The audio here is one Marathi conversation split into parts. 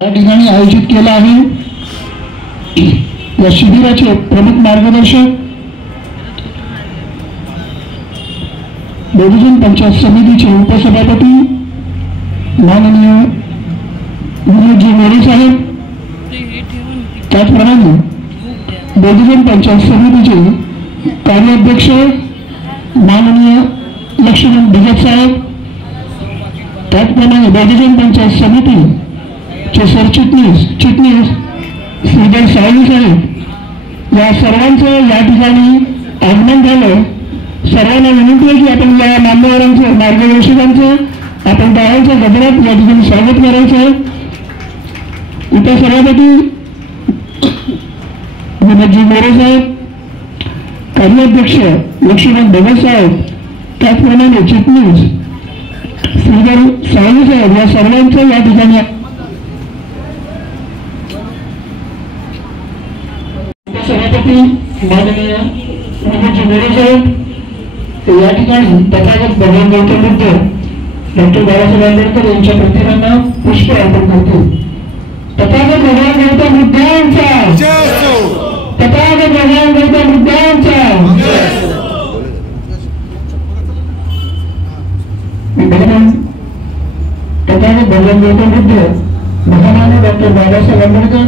या ठिकाणी आयोजित केला आहे। या शिबिराचे प्रमुख मार्गदर्शक बहुजन पंचायत समितीचे उपसभापती माननीय विनोदजी मोरे साहेब, त्याचप्रमाणे बहुजन पंचायत समितीचे कार्याध्यक्ष माननीय लक्ष्मण भिगत साहेब, त्याचप्रमाणे बहुजन पंचायत समिती चे सरचिटणीस श्रीधर सावली साहेब, या सर्वांचं या ठिकाणी आगमन झालं। सर्वांना विनंती आहे की आपण या मान्यवरांचं मार्गदर्शकांचं आपण टाळ्यांच्या गजरात या ठिकाणी स्वागत करायचं आहे। उपसभापती विनोदजी मोरे साहेब, कार्याध्यक्ष लक्ष्मण भिगत साहेब, त्याचप्रमाणे चिटणीस श्रीधर सावली साहेब, या सर्वांचं या ठिकाणी सभापती माननीय विनोदजी मोरे साहेब या ठिकाणी तथागत भगवान गौतम बुद्ध डॉक्टर बाबासाहेब आंबेडकर यांच्या प्रतिमांना पुष्प अर्पण करते। तथागत भगवान गौतम बुद्धांचा, तथागत भगवान गौतम बुद्धांचा। तथागत भगवान गौतम बुद्ध महामानव डॉक्टर बाबासाहेब आंबेडकर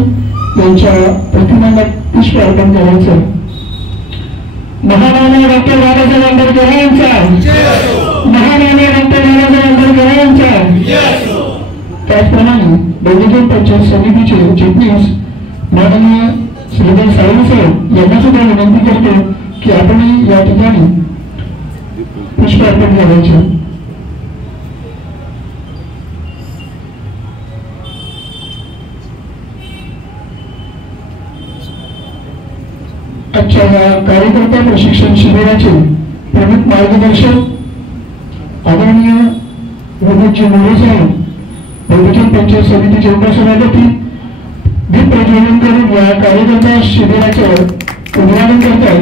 यांच्या प्रतिमांना पुष्प अर्पण करायचं। महामानव डॉक्टर बाबासाहेब आंबेडकर यांचा, महामानव डॉक्टर बाबासाहेब आंबेडकर यांचा। त्याचप्रमाणे बहुजन पंचायत समितीचे चिटणीस माननीय श्रीधर सावली साहेब यांना सुद्धा विनंती करतो की आपण या ठिकाणी पुष्प अर्पण करायचे। आजच्या या कार्यकर्ता प्रशिक्षण शिबिराचे प्रमुख मार्गदर्शक आदरणीय विनोदजी मोरे साहेब, बहुजन पंचायत समितीचे उपसभापती, दीप प्रज्वलन करून या कार्यकर्ता शिबिराचे उद्घाटन करतात।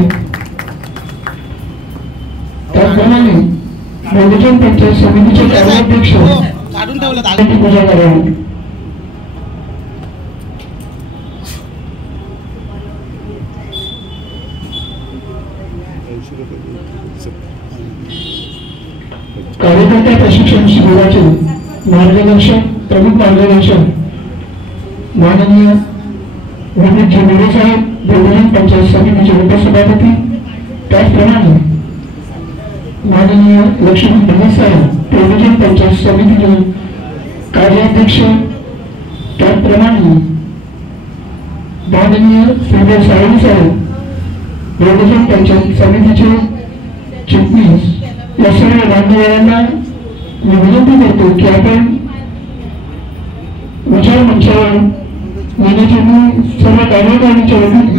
त्याचप्रमाणे बहुजन पंचायत समितीचे कार्याध्यक्ष पूजा करावी। कार्यकर्ता प्रशिक्षण शिबिराचे मार्गदर्शक प्रमुख मार्गदर्शक माननीय विनोदजी मोरे साहेब, बहुजन पंचायत समितीचे उपसभापती, त्याचप्रमाणे माननीय लक्ष्मण भिगत साहेब, बहुजन पंचायत समितीचे कार्याध्यक्ष, त्याचप्रमाणे माननीय श्रीधर सावली साहेब, बहुजन पंचायत समितीचे चिटणीस, या सर्व मान्यवरांना मी विनंती करतो की आपण विचार मंचावर येण्याची मी सर्व कार्यकारिणीच्या वतीने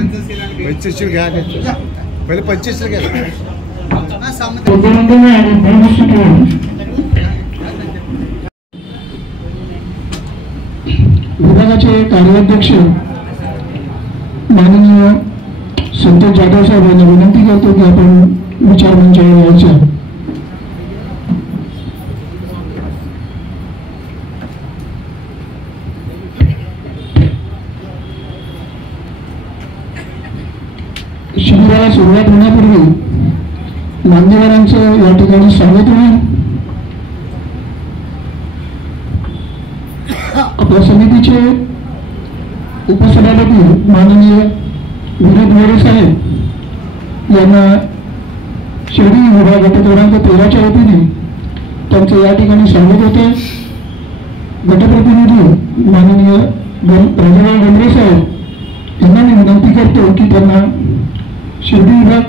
आणि विभागाचे कार्याध्यक्ष माननीय संतोष जाधव साहेब यांना विनंती करतो की आपण विचार मंचावर यायचं। शिबिराला सुरुवात होण्यापूर्वी मान्यवरांचं या ठिकाणी स्वागत होईल। आपल्या समितीचे उपसभापती माननीय विनोद मोरे साहेब यांना शिर्डी विभाग गट क्रमांक 13च्या वतीने त्यांचं या ठिकाणी स्वागत होते। गटप्रतिनिधी माननीय राजाराम गंभीर साहेब यांना मी विनंती करतो की त्यांना शिर्डी विभाग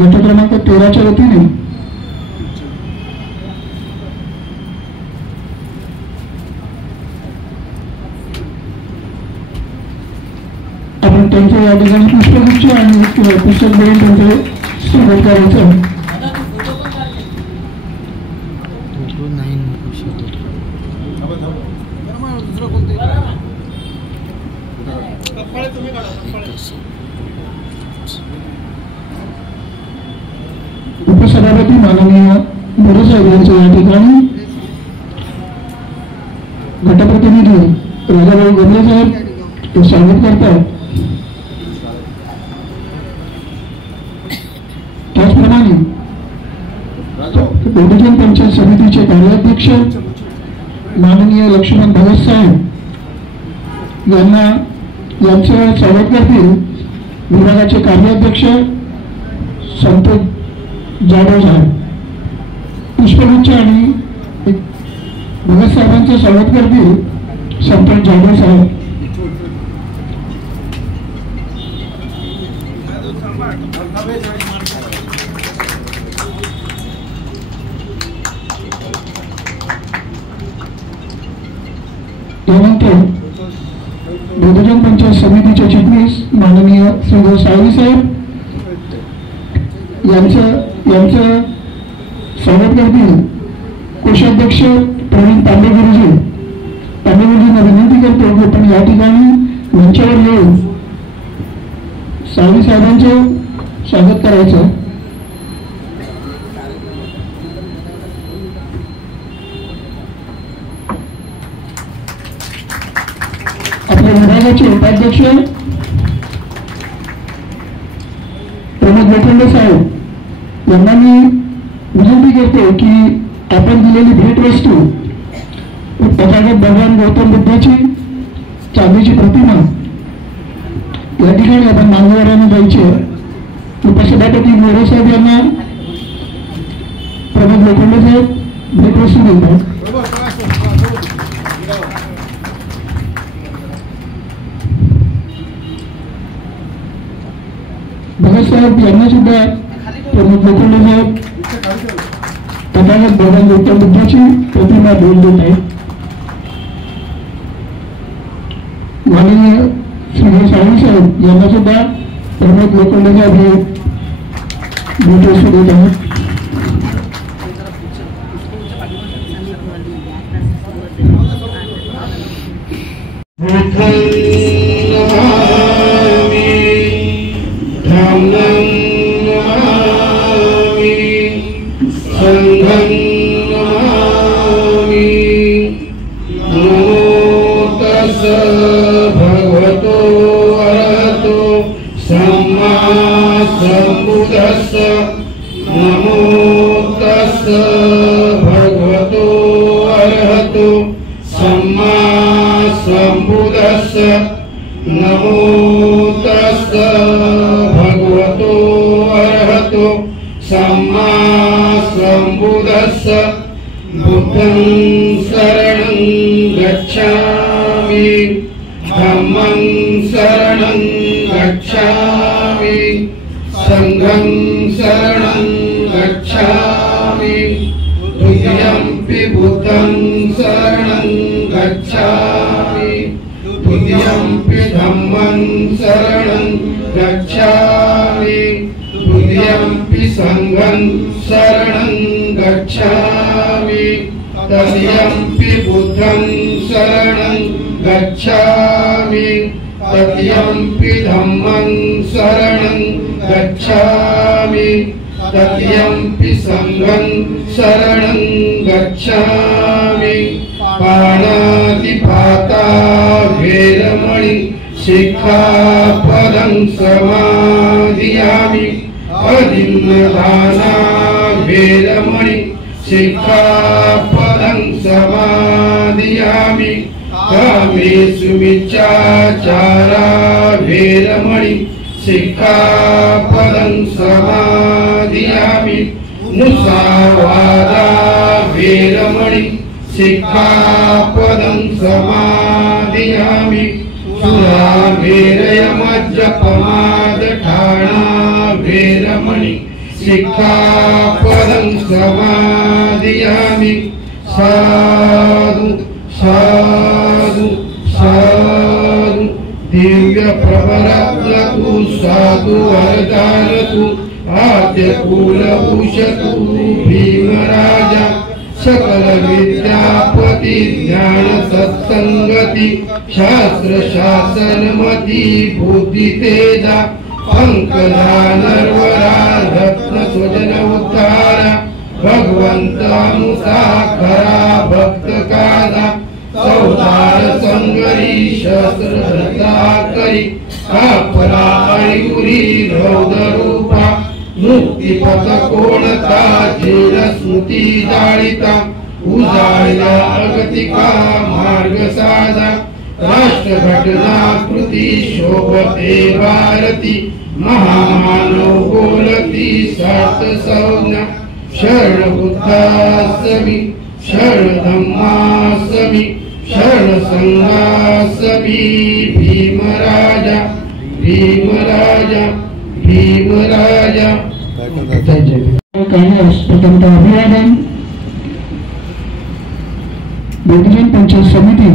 गट क्रमांक 13च्या वतीने आपण त्यांचं या ठिकाणी पुष्पगुच्छ आणि पुस्तक देऊन त्यांचं स्वागत करायचं। उपसभापती माननीय मोरे साहेब यांच्या या ठिकाणी गटप्रतिनिधी राजाभाऊ गमले साहेब ते स्वागत करतात. त्याचप्रमाणे बहुजन पंचायत समितीचे कार्याध्यक्ष माननीय लक्ष्मण भगत साहेब यांचं स्वागत करतील विभागाचे कार्याध्यक्ष संतोष जाधव साहेब. पुष्पगुच्छ आणि भगत साहेबांचं स्वागत करतील संतोष जाधव साहेब. त्यानंतर बहुजन पंचायत समितीचे चिटणीस माननीय श्री सावली साहेब यांचं स्वागत करतील कोषाध्यक्ष प्रवीण तांबे गुरुजी. तांबे गुरुजींना विनंती करतो की आपण या ठिकाणी मंचावर येऊन सावली साहेबांचे स्वागत करायचं. आपल्या विभागाचे उपाध्यक्ष प्रमोद लोखंडे साहेब यांना मी विनंती करतो की आपण दिलेली भेटवस्तू तथागत भगवान गौतम बुद्धाची चांदीची प्रतिमा या ठिकाणी आपण मान्यवरांना द्यायची. उपसभापती मोरे साहेब यांना प्रमोद लोखंडे साहेब भेटवस्तू देतात. भगत साहेब यांना सुद्धा प्रमोद लोखंडे साहेब तथागत भगवान गौतम बुद्धाची प्रतिमा भेट देत आहेत. माननीय श्री सावली साहेब यांना सुद्धा प्रमोद लोखंडे साहेब भेटवस्तू देत आहेत. नमो तस्स भगवतो अरहतो सम्मा सम्बुद्धस्स. नमो तस्स भगवतो अरहतो सम्मा सम्बुद्धस्स. बुद्धं शरणं गच्छामि, धम्मं शरणं गच्छामि, संघं शरणं गच्छामि, द्वितीयंपि बुद्धं शरणं गच्छामि, द्वितीयंपि धम्मं शरणं गच्छामि, द्वितीयंपि संघं शरणं गच्छामि, तृतीयंपि बुद्धं शरणं गच्छामि, तृतीयंपि धम्मं शरणं गच्छामि, तृतीयंपि संघं शरणं गच्छामि. पाणातिपाता वेरमणि शिक्षापदं समादियामि. अदिन्नदाना वेरमणि शिक्षापदं समादियामि. कामेषु मिच्छाचारा वेरमणि शिक्षापदं समादियामि. मुसावादा वेरमणि शिक्षापदं समादियामि. सुरामेरयमज्जपमादठाणा वेरमणि शिक्षापदं समादियामि. साधु साधु साधु दिव्य प्रभरत्नतु साधु वरदानतु आद्यकुलभूषतु भीमराजा. सकल विद्यापति ज्ञान सत्संगति शास्त्र शासनमति बुद्धि तेजा. पंकदानर्वरा रत्न स्वजन उद्धारा. भगवंता मुसाखरा भक्त कादा. चौदार संग करी शस्त्रधता करी कापला आणि उरी रौद्रूपा मुक्तिपथ कोणता झेल स्मृती जाळिता उजाळला अगतिका मार्ग साधा राष्ट्रघटना कृती शोभते भारती महामानव बोलती सात संज्ञा शरण बुद्धासमी शरण धम्मासमी शरण संघासमी भीमराजा भीमराजा भीमराजा. प्रथमतः अभिवादन. बहुजन पंचायत समिती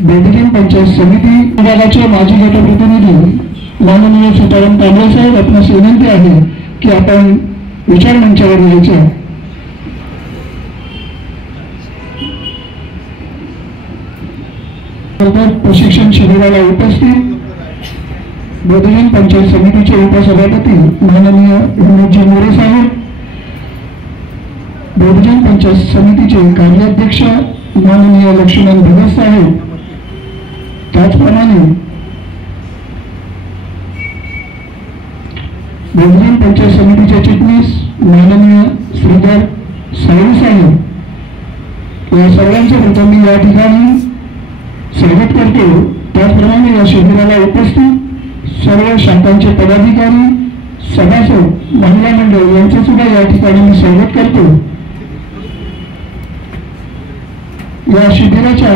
बहुजन पंचायत समिती विभागाचे माजी गटप्रतिनिधी माननीय सीताराम कांबळे साहेब, आपणास विनंती आहे की आपण विचार मंचावर यायचे. प्रशिक्षण शिबिराला उपस्थित बहुजन पंचायत समितीचे उपसभापती माननीय विनोदजी मोरे साहेब, बहुजन पंचायत समितीचे कार्याध्यक्ष माननीय लक्ष्मण भगत साहेब, त्याचप्रमाणे बहुजन पंचायत समितीचे चिटणीस माननीय श्रीधर साळवी साहेब, या सर्वांचे प्रथम मी या ठिकाणी स्वागत करतो. त्याचप्रमाणे या शिबिराला उपस्थित सर्व शाखांचे पदाधिकारी, सभासद, महिला मंडळ यांचे सुद्धा या ठिकाणी मी स्वागत करतो. या शिबिराच्या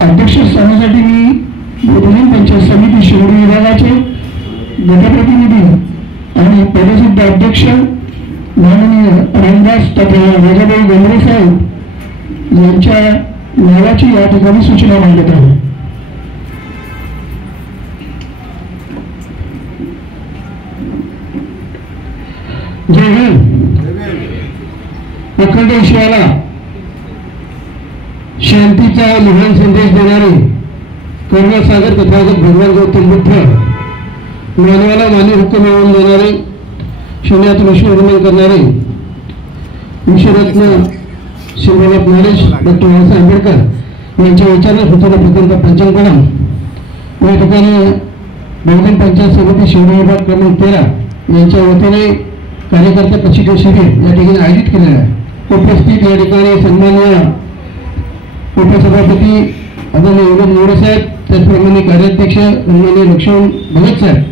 अध्यक्षस्थानासाठी मी बहुजन पंचायत समिती शिवडी विभागाचे गटप्रतिनिधी आणि पदसिद्ध अध्यक्ष माननीय रामदास तथा राजाभाऊ गंभरे साहेब यांच्या नावाची या ठिकाणी सूचना मांडत आहे. जय हिंद. अखंड विश्वाला शांतीचा महान संदेश देणारे करुणासागर तथागत भगवान गौतम बुद्ध, मानवाला मानवी हक्क मिळवून देणारे, शून्यात विश्वनिर्माण करणारे विश्वरत्न शिवबाबा नरेश डॉक्टर बाबासाहेब आंबेडकर यांच्या विचारात होताना प्रथमतः पंचांग कलम या ठिकाणी बहुजन पंचायत समिती शिवडी विभाग क्रमांक 13 यांच्या वतीने कार्यकर्ता प्रशिक्षण शिबिर या ठिकाणी आयोजित केलेलं आहे. उपस्थित या ठिकाणी सन्माननीय उपसभापती आदरणीय विनोद मोरे साहेब, त्याचप्रमाणे कार्याध्यक्ष सन्माननीय लक्ष्मण भगत साहेब,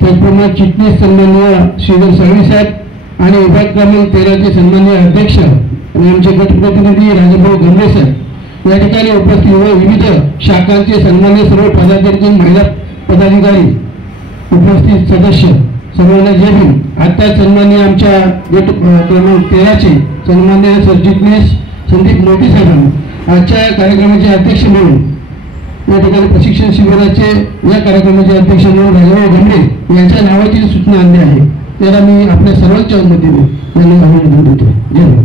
त्याचप्रमाणे चिटणीस सन्माननीय श्रीधर साळवी साहेब आणि विभाग क्रमांक 13 चे सन्माननीय अध्यक्ष आणि आमचे गटप्रतिनिधी राजाभाऊ गंभरे साहेब या ठिकाणी उपस्थित व विविध शाखांचे सन्माननीय सर्व पदाधिकारी, महिला पदाधिकारी, उपस्थित सदस्य सर्वांना जय भीम. आता सन्माननीय आमच्या गट क्रमांक 13 चे सन्माननीय सरचिटणीस संदीप मोठी साहेबांनी आजच्या कार्यक्रमाचे अध्यक्ष म्हणून या ठिकाणी प्रशिक्षण शिबिराचे या कार्यक्रमाचे अध्यक्ष म्हणून राजाभाऊ गंभरे यांच्या नावाची सूचना आणली आहे. त्याला मी आपल्या सर्वांच्या वतीने त्यांना अभिनंदन देतो. जय भीम.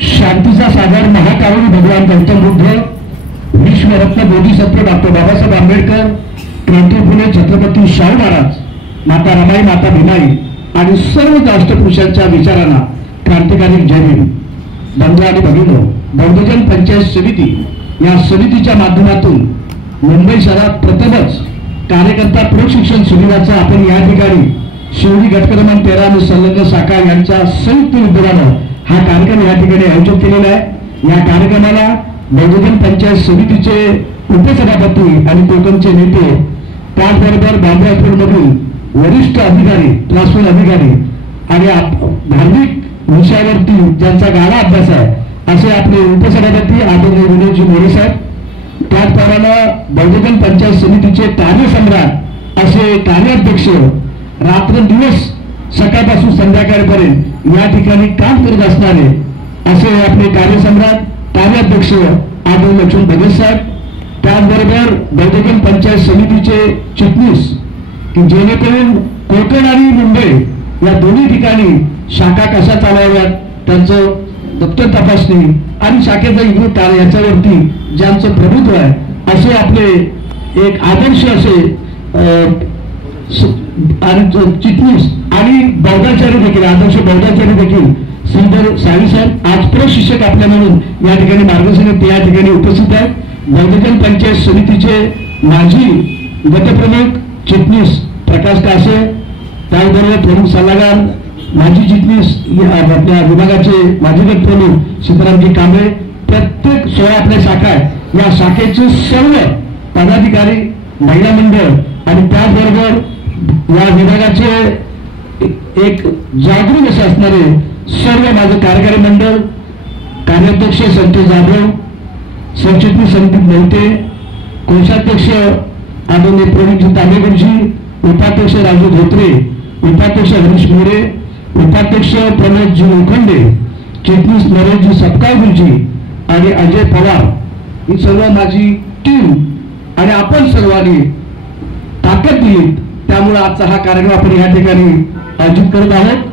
शांतीचा सागर महाकारुणी भगवान गौतम बुद्ध, विश्वरत्न बोधिसत्व डॉक्टर बाबासाहेब आंबेडकर, क्रांतीफुले छत्रपती शाहू महाराज, माता रमाई, माता भीमाई आणि सर्व राष्ट्रपुरुषांच्या विचारांना क्रांतिकारी जय भीम. बंधू आणि भगिनी, बहुजन पंचायत समिती या समितीच्या माध्यमातून मुंबई शहरात प्रथमच कार्यकर्ता प्रशिक्षण शिबिराचा आपण या ठिकाणी शिवडी गट क्रमांक 13 आणि संलग्न शाखा यांच्या संयुक्त विद्यमानं हा कार्यक्रम या ठिकाणी आयोजित केलेला आहे. या कार्यक्रमाला बहुजन पंचायत समितीचे उपसभापती आणि कोकणचे नेते, त्याचबरोबर बांबरापूरमधील वरिष्ठ अधिकारी, क्लास 1 अधिकारी आणि धार्मिक विषयावरती ज्यांचा गाढा अभ्यास आहे असे आपले उपसभापती आदरणीय विनोदजी मोरे साहेब, त्याचप्रमाणे बहुजन पंचायत समितीचे कार्यसम्राट असे कार्याध्यक्ष रात्रंदिवस सकाळपासून संध्याकाळपर्यंत या ठिकाणी काम करत असणारे असे आपले कार्यसम्राट कार्याध्यक्ष आदरणीय लक्ष्मण भगत साहेब, त्याचबरोबर बहुजन पंचायत समितीचे चिटणीस की जेणेकरून कोकण आणि मुंबई या दोन्ही ठिकाणी शाखा कशा चालवाव्यात त्यांचं दप्तर तपासणी आणि शाखेचा इतकं कार्य याच्यावरती ज्यांचं प्रभुत्व आहे असे आपले एक आदर्श असे चिटणीस आणि बौद्धाचार्य देखील आदर्श बौद्धाचार्य देखील श्रीधर साळवी साहेब आज प्रशिक्षक आपल्या म्हणून या ठिकाणी मार्गदर्शन या ठिकाणी उपस्थित आहेत। बौद्धजन पंचायत समितीचे माजी गटप्रमुख चिटणीस प्रकाश कासे, त्याचबरोबर प्रमुख सल्लागार माजी चिटणीस आपल्या विभागाचे माजी गटप्रमुख सीतारामजी कांबळे, प्रत्येक 16 आपल्या शाखा आहेत या शाखेचे सर्व पदाधिकारी महिला मंडळ आणि त्याचबरोबर या विभागाचे एक जागरूक असे असणारे सर्व माझं कार्यकारी मंडळ, कार्याध्यक्ष संतोष जाधव, सरचिटणीस संदीप मोहिते, कोषाध्यक्ष आदरणीय प्रवीणजी तांबेगुरुजी, उपाध्यक्ष राजू धोत्रे, उपाध्यक्ष हरीश मोरे, उपाध्यक्ष प्रमोदजी लोखंडे, चिटणीस नरेशजी सपकाळगुरुजी आणि अजय पवार ही सर्व माझी टीम आणि आपण सर्वांनी ताकद दिली त्यामुळे आजचा हा कार्यक्रम आपण या ठिकाणी आयोजित करत आहोत।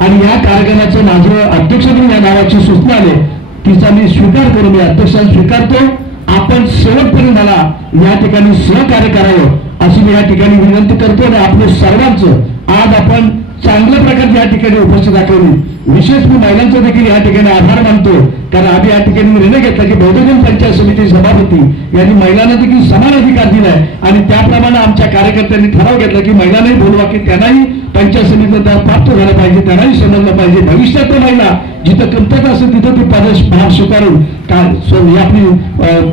आणि या कार्यक्रमाचं माझं अध्यक्ष म्हणून या नावाची सूचना आले तिचा मी स्वीकार करून मी अध्यक्षांना स्वीकारतो। आपण शेवटपर्यंत मला या ठिकाणी सहकार्य करावं अशी मी या ठिकाणी विनंती करतो आणि आपल्या सर्वांचं आज आपण चांगल्या प्रकारे या ठिकाणी उपस्थित दाखवली। विशेष मी महिलांचा देखील या ठिकाणी आभार मानतो कारण आम्ही या ठिकाणी निर्णय घेतला की बौद्धजन पंचायत समिती सभापती यांनी महिलांना देखील समान अधिकार दिलाय आणि त्याप्रमाणे आमच्या कार्यकर्त्यांनी ठराव घेतला की महिलांनाही बोलवा की त्यांनाही पंचायत समितीचा प्राप्त झाला पाहिजे, त्यांनाही समजलं पाहिजे। भविष्यात महिला जिथं कमतरता असेल तिथं ती भाग स्वीकारून आपली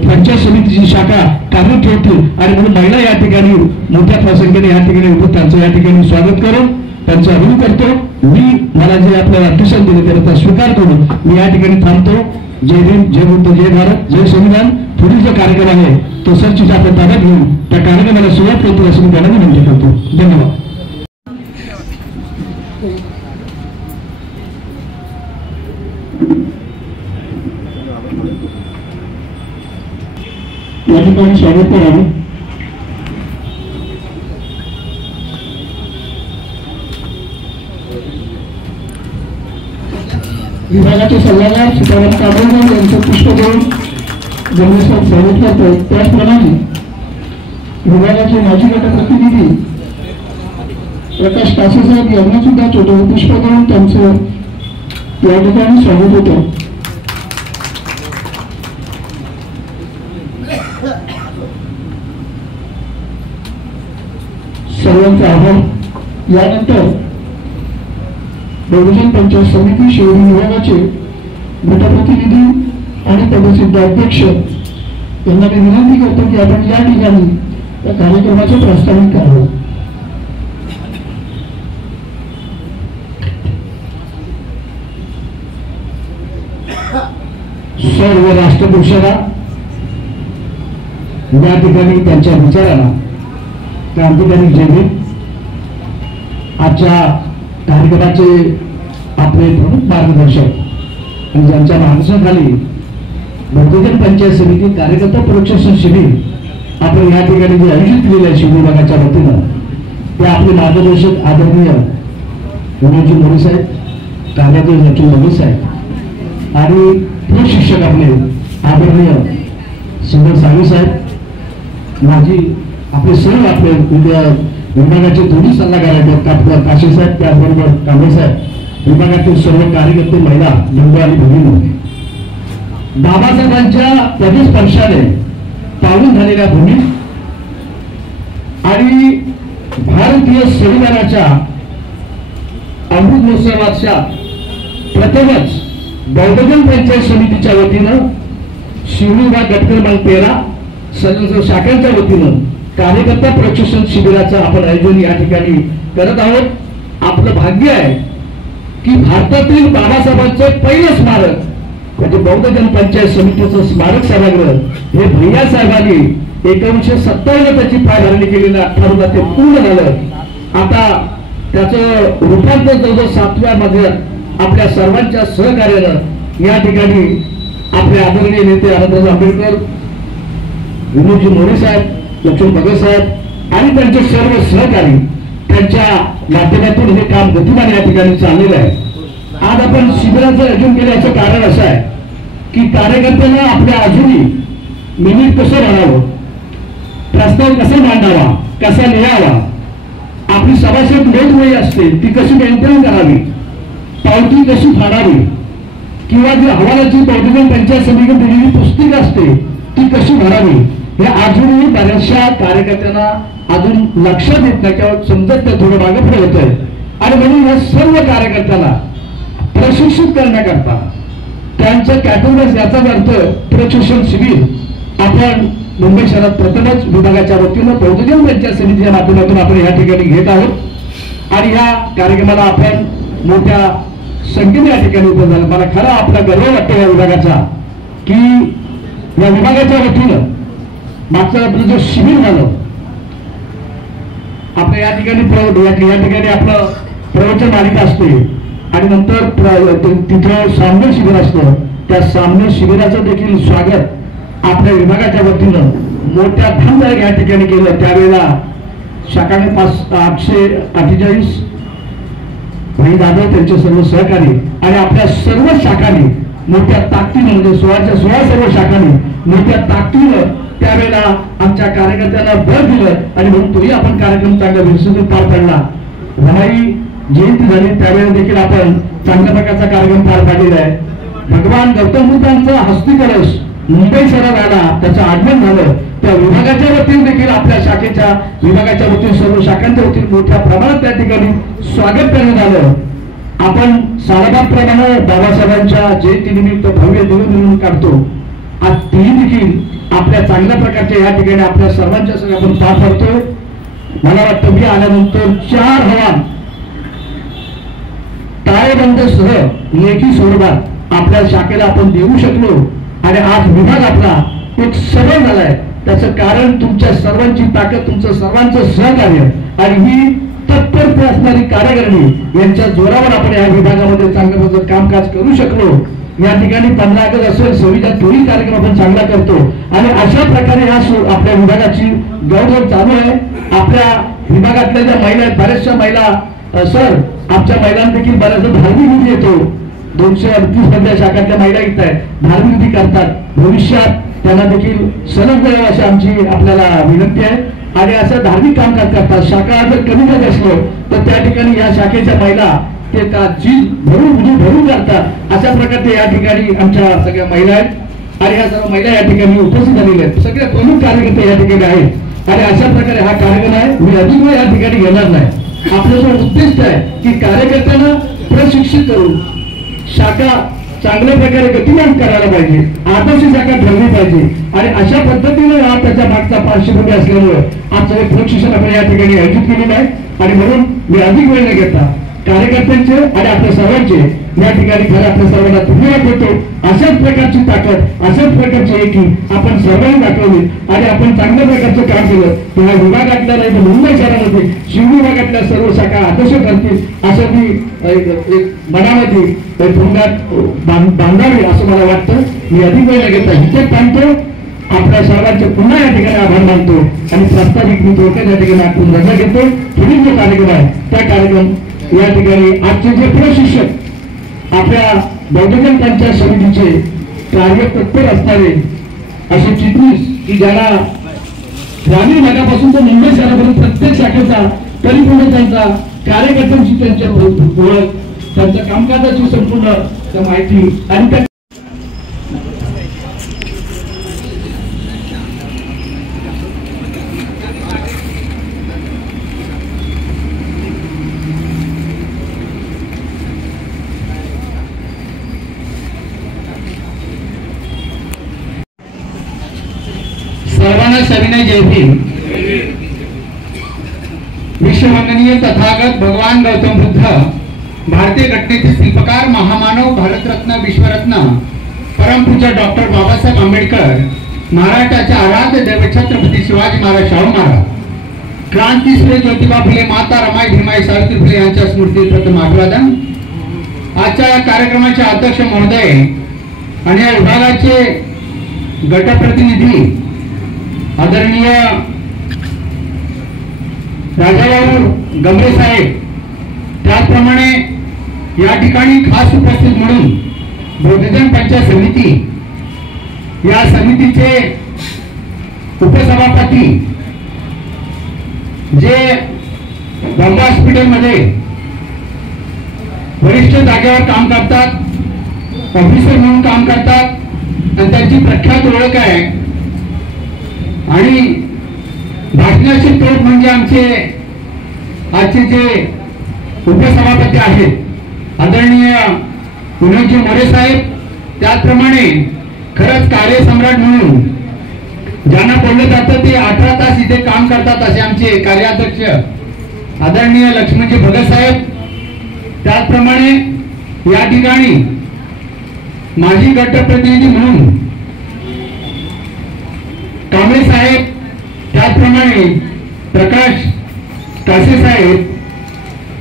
पंचायत समितीची शाखा कार्य ठेवतील आणि म्हणून महिला या ठिकाणी मोठ्या संख्येने या ठिकाणी त्यांचं या ठिकाणी स्वागत करून त्यांचं अभिनंदन करतो। मी मला जे आपल्याला अध्यक्षांनी दिले त्याचा स्वीकार करून मी या ठिकाणी थांबतो। जय भीम, जय बुद्ध, जय भारत, जय संविधान। पुढील जो कार्यक्रम आहे तो सरची आपण ताब्यात घेऊन त्या कार्यक्रमाला सुरुवात करतो असं मी त्यांना विनंती करतो। धन्यवाद। या ठिकाणी स्वागत करावे विभागाचे सल्लागार सीताराम कांबळे यांचं पुष्प देऊन गणेशसाहेब स्वागत करतो। त्याचप्रमाणे विभागाचे माजी गटप्रतिनिधी प्रकाश कासे साहेब यांना सुद्धा छोटे पुष्प देऊन त्यांचं या ठिकाणी स्वागत होतं। सर्वांचा आभार। यानंतर बौद्धजन पंचायत समिती शिवरी विभागाचे गटप्रतिनिधी आणि पदसिद्ध अध्यक्ष यांना मी विनंती करतो की आपण या ठिकाणी त्या कार्यक्रमाचे प्रस्तावित करावे। सर्व राष्ट्रपुरुषांना या ठिकाणी त्यांच्या विचाराला क्रांतिकारी जय भीम। आजच्या कार्यक्रमाचे आपले प्रमुख मार्गदर्शक आणि ज्यांच्या मार्गदर्शनाखाली बौद्धजन पंचायत समिती कार्यकर्ता प्रशिक्षण शिबिर आपण या ठिकाणी जे आयोजित केलेलं आहे शिवूर विभागाच्या वतीनं ते आपले मार्गदर्शक आदरणीय विनोदजी मोरे साहेब, कार्याध्यक्ष सचिन मोरे साहेब आणि प्रशिक्षक आपले आदरणीय सुंदर साळवी साहेब, माझी आपले सर्व आपले विभागाचे दोन्ही सल्लागार आहेत काशे साहेब त्याचबरोबर कांबळे साहेब, विभागातील सर्व कार्यकर्ते, महिला बंधू आणि भगिनी, बाबासाहेबांच्या पदस्पर्शाने पावन झालेल्या भूमी आणि भारतीय संविधानाच्या अमृत महोत्सवाच्या प्रथमच बौद्धजन पंचायत समितीच्या वतीनं शिवूर विभाग गट क्रमांक 13 शाखांच्या वतीनं कार्यकर्ता प्रशिक्षण शिबिराचं आपण आयोजन या ठिकाणी करत आहोत। आपलं भाग्य आहे की भारतातील बाबासाहेबांचं पहिलं स्मारक म्हणजे बौद्धजन पंचायत समितीचं स्मारक सभागृह हे भैया साहेबांनी 1957 त्याची पायधरणी केलेली 18 ते पूर्ण झालं। आता त्याचं रूपांतर जवळजवळ 7व्या मध्ये आपल्या सर्वांच्या सहकार्यानं या ठिकाणी आपले आदरणीय नेते आनंदराव आंबेडकर, विनोदजी मोरे साहेब, लक्ष्मण भगत साहेब आणि त्यांचे सर्व सहकारी त्यांच्या माध्यमातून हे काम गतिमान या ठिकाणी चाललेलं आहे. आज आपण शिबिराचं आयोजन केल्याचं कारण असं आहे की कार्यकर्त्यांना आपल्या अजूनही मिनिट कसं भरावं, प्रस्ताव कसा मांडावा, कसा लिहावा, आपली सभासद नोंद वही असते ती कशी मेंटेन करावी, पावती कशी फाडावी, किंवा जी अहवालाची बौद्धिक पंचायत समितीने दिलेली पुस्तिका असते ती कशी भरावी, हे अजूनही बऱ्याचशा कार्यकर्त्यांना अजून लक्षात येत नाही किंवा समजत नाही, थोडं मागे पुढे होत आहे. आणि म्हणून या सर्व कार्यकर्त्याला प्रशिक्षित करण्याकरता त्यांचं कॅटेगरीज याचाच अर्थ प्रशिक्षण शिबिर आपण मुंबई शहरात प्रथमच विभागाच्या वतीनं बहुजन पंचायत समितीच्या माध्यमातून आपण या ठिकाणी घेत आहोत. आणि ह्या कार्यक्रमाला आपण मोठ्या संख्येने या ठिकाणी उपस्थित झाला. मला खरा आपला गर्व वाटतो या विभागाचा की या विभागाच्या वतीनं मागचं आपलं जो शिबिर झालं आपल्या या ठिकाणी आपलं प्रवचन मालिका असते आणि नंतर तिथं सामने शिबिर असतं. त्या सामने शिबिराचं देखील स्वागत आपल्या विभागाच्या वतीनं मोठ्या धमदायक या ठिकाणी केलं. त्यावेळेला शाखाने 848 भाई जाधव त्यांचे सर्व सहकारी आणि आपल्या सर्व शाखांनी मोठ्या ताकदीनं म्हणजे 16च्या 16 सर्व शाखांनी मोठ्या ताकदीनं त्यावेळेला आमच्या कार्यकर्त्यांना बळ दिलं आणि म्हणून तोही आपण कार्यक्रम चांगला विस्तृत पार पडला. रमाई जयंती झाली त्यावेळेला देखील आपण चांगल्या प्रकारचा कार्यक्रम पार पाडलेला आहे. भगवान गौतम बुद्धांचा हस्तिकलश मुंबई शहरात आला, त्याचं आगमन झालं. त्या विभागाच्या वतीने देखील आपल्या शाखेच्या विभागाच्या वतीने सर्व शाखांच्या वतीने मोठ्या प्रमाणात त्या ठिकाणी स्वागत करण्यात आलं. आपण सालाबादप्रमाणे बाबासाहेबांच्या जयंतीनिमित्त भव्य दिवस काढतो. आज तीही देखील आपल्या चांगल्या प्रकारच्या या ठिकाणी आपल्या सर्वांच्या सगळं आपण पार पडतोय. मला वाटतं मी आल्यानंतर 4 आव्हान टाळेबंदसह लेखी स्वरूपात आपल्या शाखेला आपण देऊ शकलो आणि आज विभाग आपला एक सबळ झालाय. त्याचं कारण तुमच्या सर्वांची ताकद, तुमचं सर्वांचं सहकार्य आणि ही तत्परता असणारी कार्यकारिणी यांच्या जोरावर आपण या विभागामध्ये चांगल्या पद्धतीने कामकाज करू शकलो. या ठिकाणी 15 ऑगस्ट असेल 26 तोही कार्यक्रम आपण चांगला करतो आणि अशा प्रकारे हा आपल्या विभागाची गौरव चालू आहे. आपल्या विभागातल्या ज्या महिला आहेत बऱ्याचशा महिला सर आमच्या महिलांना देखील बऱ्याचदा धार्मिक विधी येतो. 238 मधल्या शाखातल्या महिला येत आहेत, धार्मिक विधी करतात. भविष्यात त्यांना देखील सलग द्यावं अशी आमची आपल्याला विनंती आहे. आणि असं धार्मिक कामकाज करतात. शाखा जर कमी झाली असलो तर त्या ठिकाणी या शाखेच्या महिला ते जी भरून करतात. अशा प्रकारचे या ठिकाणी आमच्या सगळ्या महिला आहेत आणि ह्या सर्व महिला या ठिकाणी उपस्थित झालेल्या आहेत. सगळे प्रमुख कार्यकर्ते या ठिकाणी आहेत आणि अशा प्रकारे हा कार्यक्रम आहे. मी अधिक वेळ या ठिकाणी घेणार नाही. आपला जो उद्देश आहे की कार्यकर्त्यांना प्रशिक्षित करून शाखा चांगल्या प्रकारे गतिमान करायला पाहिजे, आदर्श शाखा ठरली पाहिजे आणि अशा पद्धतीने हा त्याच्या मागचा पार्श्वभूमी असल्यामुळे आज सगळे प्रशिक्षण आपण या ठिकाणी आयोजित केलेलं आहे. आणि म्हणून मी अधिक वेळ न घेता कार्यकर्त्यांचे आणि आपल्या सर्वांचे या ठिकाणी खरं आपल्या सर्वांना धन्यवाद देतो. अशाच प्रकारची ताकद, अशाच प्रकारची एकी आपण सर्वांनी दाखवली आणि आपण चांगल्या प्रकारचं काम केलं. या विभागातल्या नाही तर मुंबई शहरामध्ये शिव विभागातल्या सर्व शाखा आदर्श करतील असं मी मनामध्ये बांधावी असं मला वाटतं. मी अधिक वेळ न घेता इथे थांबतो. आपल्या सर्वांचे पुन्हा या ठिकाणी आभार मानतो आणि प्रस्ताविक मी थोडक्यात या ठिकाणी आपण रजा घेतो. पुढील जो कार्यक्रम आहे त्या कार्यक्रम या ठिकाणी आजचे जे प्रशिक्षक आपल्या बहुजन पंचायत समितीचे कार्यतत्पर असणारे असे चिटणीस की ज्यांना ग्रामीण भागापासून तो मुंबई शहरापर्यंत प्रत्येक शाखेचा परिपूर्ण त्यांचा कार्यकर्त्यांची त्यांच्या ओळख, त्यांच्या कामकाजाची संपूर्ण माहिती आणि त्या सर्वांना सविनय जय भीम. विश्ववंदनीय तथागत भगवान गौतम बुद्ध, भारतीय घटनेचे शिल्पकार, महामानव, भारतरत्न, विश्वरत्न, परमपूज्य डॉक्टर बाबासाहेब आंबेडकर, महाराष्ट्राचे आराध्य दैव छत्रपती शिवाजी महाराज शाहू महाराज, क्रांतीसूर्य ज्योतिबा फुले, माता रमाई भीमाई सावित्री फुले यांच्या स्मृती प्रथम अभिवादन. आजच्या कार्यक्रमाचे अध्यक्ष महोदय आणि या विभागाचे गटप्रतिनिधी आदरणीय राजाभाऊ गमरे साहेब त्याचप्रमाणे या ठिकाणी खास उपस्थित म्हणून बौद्धजन पंचायत समिती या समितीचे उपसभापती जे गंगा हॉस्पिटलमध्ये वरिष्ठ जागेवर काम करतात, ऑफिसर म्हणून काम करतात आणि त्यांची प्रख्यात ओळख आहे. आणि भाषणाची तोड म्हणजे आमचे आजचे जे उपसभापती आहेत आदरणीय विनोदजी मोरे साहेब. त्याचप्रमाणे खरंच कार्यसम्राट म्हणून ज्यांना बोललं जातं ते 18 तास इथे काम करतात असे आमचे कार्याध्यक्ष आदरणीय लक्ष्मणजी भगत साहेब. त्याचप्रमाणे या ठिकाणी माजी गटप्रतिनिधी म्हणून कांबळे साहेब, त्याचप्रमाणे प्रकाश कासे साहेब,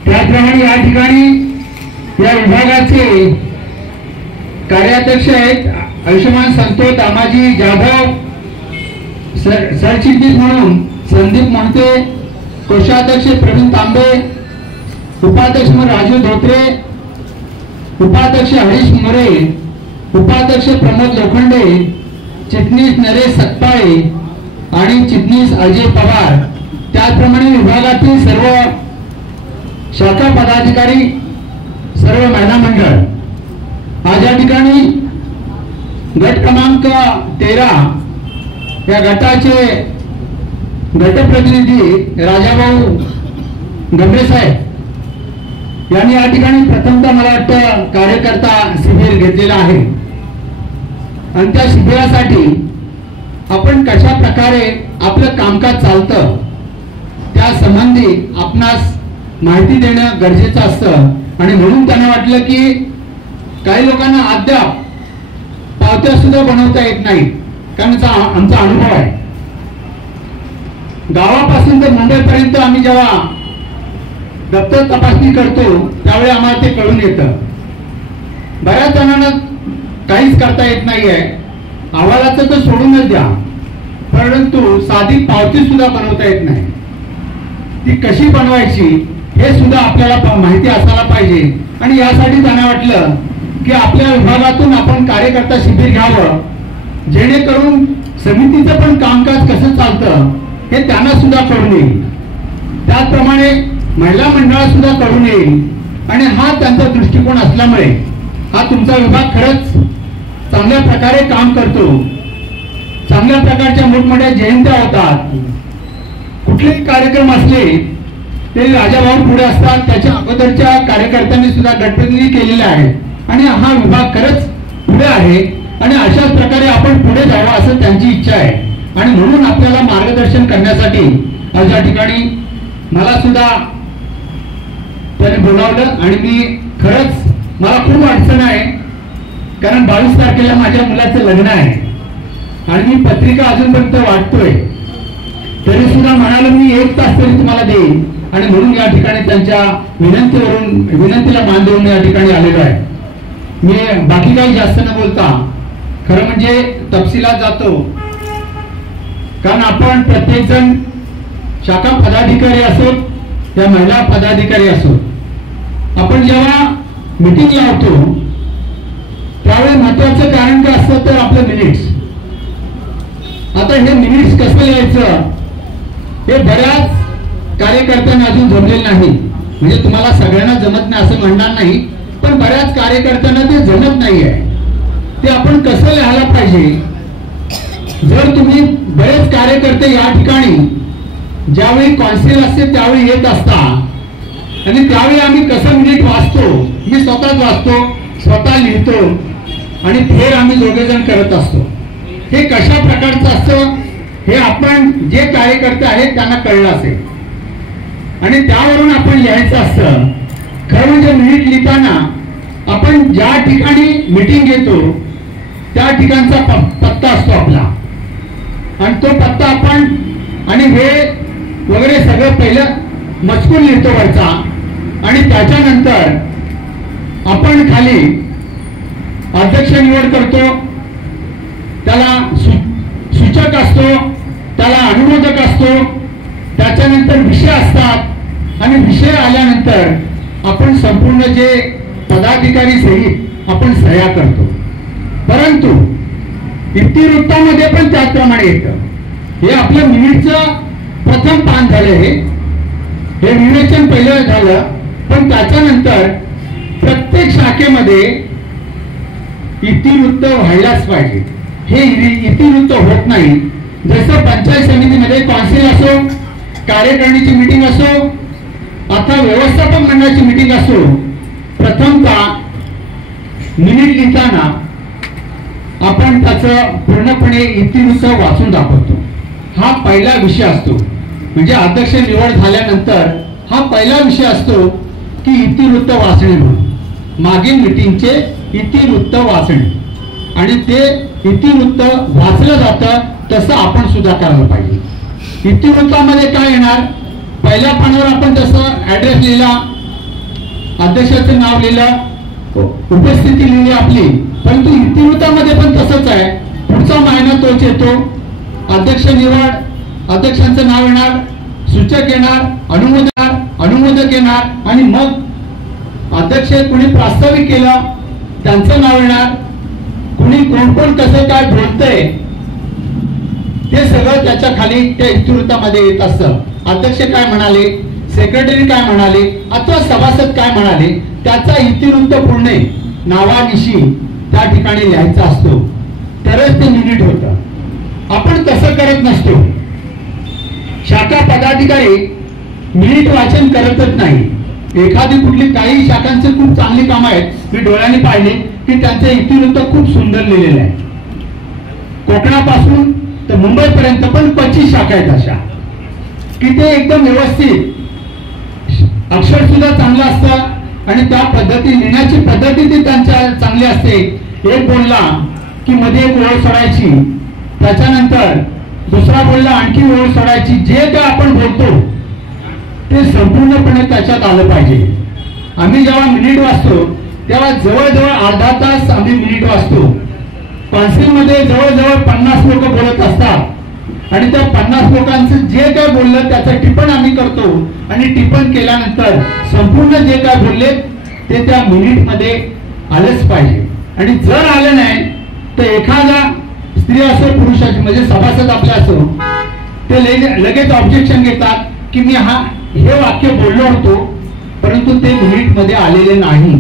त्याचप्रमाणे या ठिकाणी या विभागाचे कार्याध्यक्ष आहेत आयुष्यमान संतोष दामाजी जाधव, सरचिटणीस म्हणून संदीप मोहते, कोषाध्यक्ष प्रवीण तांबे, उपाध्यक्ष म्हणून राजू धोत्रे, उपाध्यक्ष हरीश मोरे, उपाध्यक्ष प्रमोद लोखंडे, चिटणीस नरेश सकपाळे आणि चिटणीस अजय पवार. त्याचप्रमाणे विभागातील सर्व शाखा पदाधिकारी, सर्व महिला मंडळ. आज या ठिकाणी गट क्रमांक 13 या गटाचे गटप्रतिनिधी राजाभाऊ गंभीर साहेब यांनी या ठिकाणी प्रथमतः मला वाटतं कार्यकर्ता शिबिर घेतलेला आहे. आणि त्या शिबिरासाठी आपण कशा प्रकारे आपलं कामकाज चालतं त्या संबंधी आपणास माहिती देणं गरजेचं असतं. आणि म्हणून त्यांना वाटलं की काही लोकांना अद्याप पावत्या सुद्धा बनवता येत नाही, कारण आमचा अनुभव आहे. गावापासून तर मुंबईपर्यंत आम्ही जेव्हा दप्तर तपासणी करतो त्यावेळी आम्हाला ते कळून येतं. बऱ्याच जणांना काहीच करता येत नाहीये, अहवालाचं तर सोडूनच द्या, परंतु साधी पावती सुद्धा बनवता येत नाही. ती कशी बनवायची हे सुद्धा आपल्याला माहिती असायला पाहिजे. आणि यासाठी त्यांना वाटलं की आपल्या विभागातून आपण कार्यकर्ता शिबिर घ्यावं, जेणेकरून समितीचं पण कामकाज कसं चालतं हे त्यांना सुद्धा कळून येईल, त्याचप्रमाणे महिला मंडळाला सुद्धा कळून येईल. आणि हा त्यांचा दृष्टिकोन असल्यामुळे हा तुमचा विभाग खरंच चांगल्या प्रकारे काम करतो. चांगल्या प्रकारच्या मोठमोठ्या जयंत्या होतात, कुठलेही कार्यक्रम असले ते राजाभाऊ पुढे असतात, त्याच्या अगोदरच्या कार्यकर्त्यांनी सुद्धा गटप्रतिनिधी केलेले आहे. आणि हा विभाग खरंच पुढे आहे आणि अशाच प्रकारे आपण पुढे जावं असं त्यांची इच्छा आहे. आणि म्हणून आपल्याला मार्गदर्शन करण्यासाठी आज या ठिकाणी मला सुद्धा त्यांनी बोलावलं. आणि मी खरंच मला खूप अडचण आहे, कारण 22 तारखेला माझ्या मुलाचं लग्न आहे आणि मी पत्रिका अजूनपर्यंत वाटतोय, तरी सुद्धा म्हणालो मी 1 तास तरी तुम्हाला देईन. आणि म्हणून या ठिकाणी त्यांच्या विनंतीला मान देऊन या ठिकाणी आलेलो आहे. मी बाकी काही जास्त न बोलता खरं म्हणजे तपशिलात जातो, कारण आपण प्रत्येक जण शाखा पदाधिकारी असोत या महिला पदाधिकारी असोत, आपण जेव्हा मीटिंग लावतो त्यावेळी महत्वाचं कारण काय असतं तर आपलं मिनिट्स. आता हे मिनिट्स कसं लिहायचं हे बऱ्याच कार्यकर्त्यांना अजून जमलेलं नाही. म्हणजे तुम्हाला सगळ्यांना जमत नाही असं म्हणणार नाही, पण बऱ्याच कार्यकर्त्यांना ते जमत नाहीये. ते आपण कसं लिहायला पाहिजे. जर तुम्ही बरेच कार्यकर्ते या ठिकाणी ज्यावेळी कॉन्सिल असते त्यावेळी येत असता आणि त्यावेळी आम्ही कसं मिनिट वाचतो, मी स्वतःच वाचतो, स्वतः लिहितो आणि फेर आम्ही दोघे जण करत असतो. हे कशा प्रकारचं असतं हे आपण जे कार्यकर्ते आहेत त्यांना कळलं असेल आणि त्यावरून आपण लिहायचं असतं. खरं म्हणजे मिनिट लिहिताना आपण ज्या ठिकाणी मीटिंग घेतो त्या ठिकाणचा पत्ता असतो आपला आणि तो पत्ता आपण आणि वेळ वगैरे सगळं पहिलं मजकूर लिहितो वरचा आणि त्याच्यानंतर आपण खाली अध्यक्ष निवड करतो, त्याला सूचक असतो, त्याला अनुमोदक असतो, त्याच्यानंतर विषय असतात आणि विषय आल्यानंतर आपण संपूर्ण जे पदाधिकारी सहित आपण सह्या करतो, परंतु इतिवृत्तामध्ये पण त्याचप्रमाणे येतं. हे आपलं मिनिटचं प्रथम पान झालं, हे विवेचन पहिलं झालं, पण त्याच्यानंतर प्रत्येक शाखेमध्ये इतिवृत्त व्हायलाच पाहिजे. हे इतिवृत्त होत नाही. जसं पंचायत समितीमध्ये कौन्सिल असो, कार्यकारिणीची मीटिंग असो अथवा व्यवस्थापन मंडळाची मीटिंग असो, प्रथमतः मिनिट लिहिताना आपण त्याचं पूर्णपणे इतिवृत्त वाचून दाखवतो. हा पहिला विषय असतो. म्हणजे अध्यक्ष निवड झाल्यानंतर हा पहिला विषय असतो की इतिवृत्त वाचणे, म्हणून मागील मीटिंगचे इतिवृत्त वाचणे. आणि ते इतिवृत्त वाचलं जातं तसं आपण सुद्धा करायला पाहिजे. इतिवृत्तामध्ये काय येणार, पहिल्या पानावर आपण तसं ऍड्रेस लिहिला, अध्यक्षाचं नाव लिहिलं, उपस्थिती लिहिली आपली, परंतु इतिवृत्तामध्ये पण तसंच आहे. पुढचा महिना तोच येतो. अध्यक्ष निवड, अध्यक्षांचं नाव येणार, सूचक येणार, अनुमोदक येणार, आणि मग अध्यक्ष कुणी प्रास्ताविक केलं त्यांचं नाव येणार, कुणी कोण कोण कसं काय बोलतंय ते सगळं त्याच्या खाली त्या इतिवृत्तामध्ये येत असतं. अध्यक्ष काय म्हणाले, सेक्रेटरी काय म्हणाले, अथवा सभासद काय म्हणाले, त्याचा इतिवृत्त पूर्ण नावानिशी त्या ठिकाणी लिहायचा असतो, तरच ते मिनिट होतं. आपण तसं करत नसतो. शाखा पदाधिकारी मिनिट वाचन करतच नाही. एखादी कुठली काही शाखांचे खूप चांगली कामं आहेत, मी डोळ्यांनी पाहिले की त्यांचं इतिवृत्त खूप सुंदर लिहिलेलं आहे. कोकणापासून तर मुंबईपर्यंत पण 25 शाखा आहेत अशा की ते एकदम व्यवस्थित, अक्षर सुद्धा चांगलं असतं आणि त्या पद्धती लिहिण्याची पद्धती ती त्यांच्या चांगली असते. एक बोलला की मध्ये एक ओळ सोडायची, त्याच्यानंतर दुसरा बोलला आणखी ओळ सोडायची. जे काय आपण बोलतो ते संपूर्णपणे त्याच्यात आलं पाहिजे. आम्ही जेव्हा मिनिट वाचतो तेव्हा जवळजवळ अर्धा तास आम्ही मिनिट वाचतो. कौन्सिलमध्ये जवळजवळ 50 लोक बोलत असतात आणि त्या 50 लोकांचं जे काय बोललं त्याचं टिप्पण आम्ही करतो, आणि टिप्पण केल्यानंतर संपूर्ण जे काय बोलले ते त्या मिनिट मध्ये आलंच पाहिजे. आणि जर आलं नाही तर एखादा स्त्री असो पुरुषाची म्हणजे सभासद आपल्या असो, ते लगेच ऑब्जेक्शन घेतात की मी हे वाक्य बोललो होतो परंतु ते मिनिट मध्ये आलेले नाही.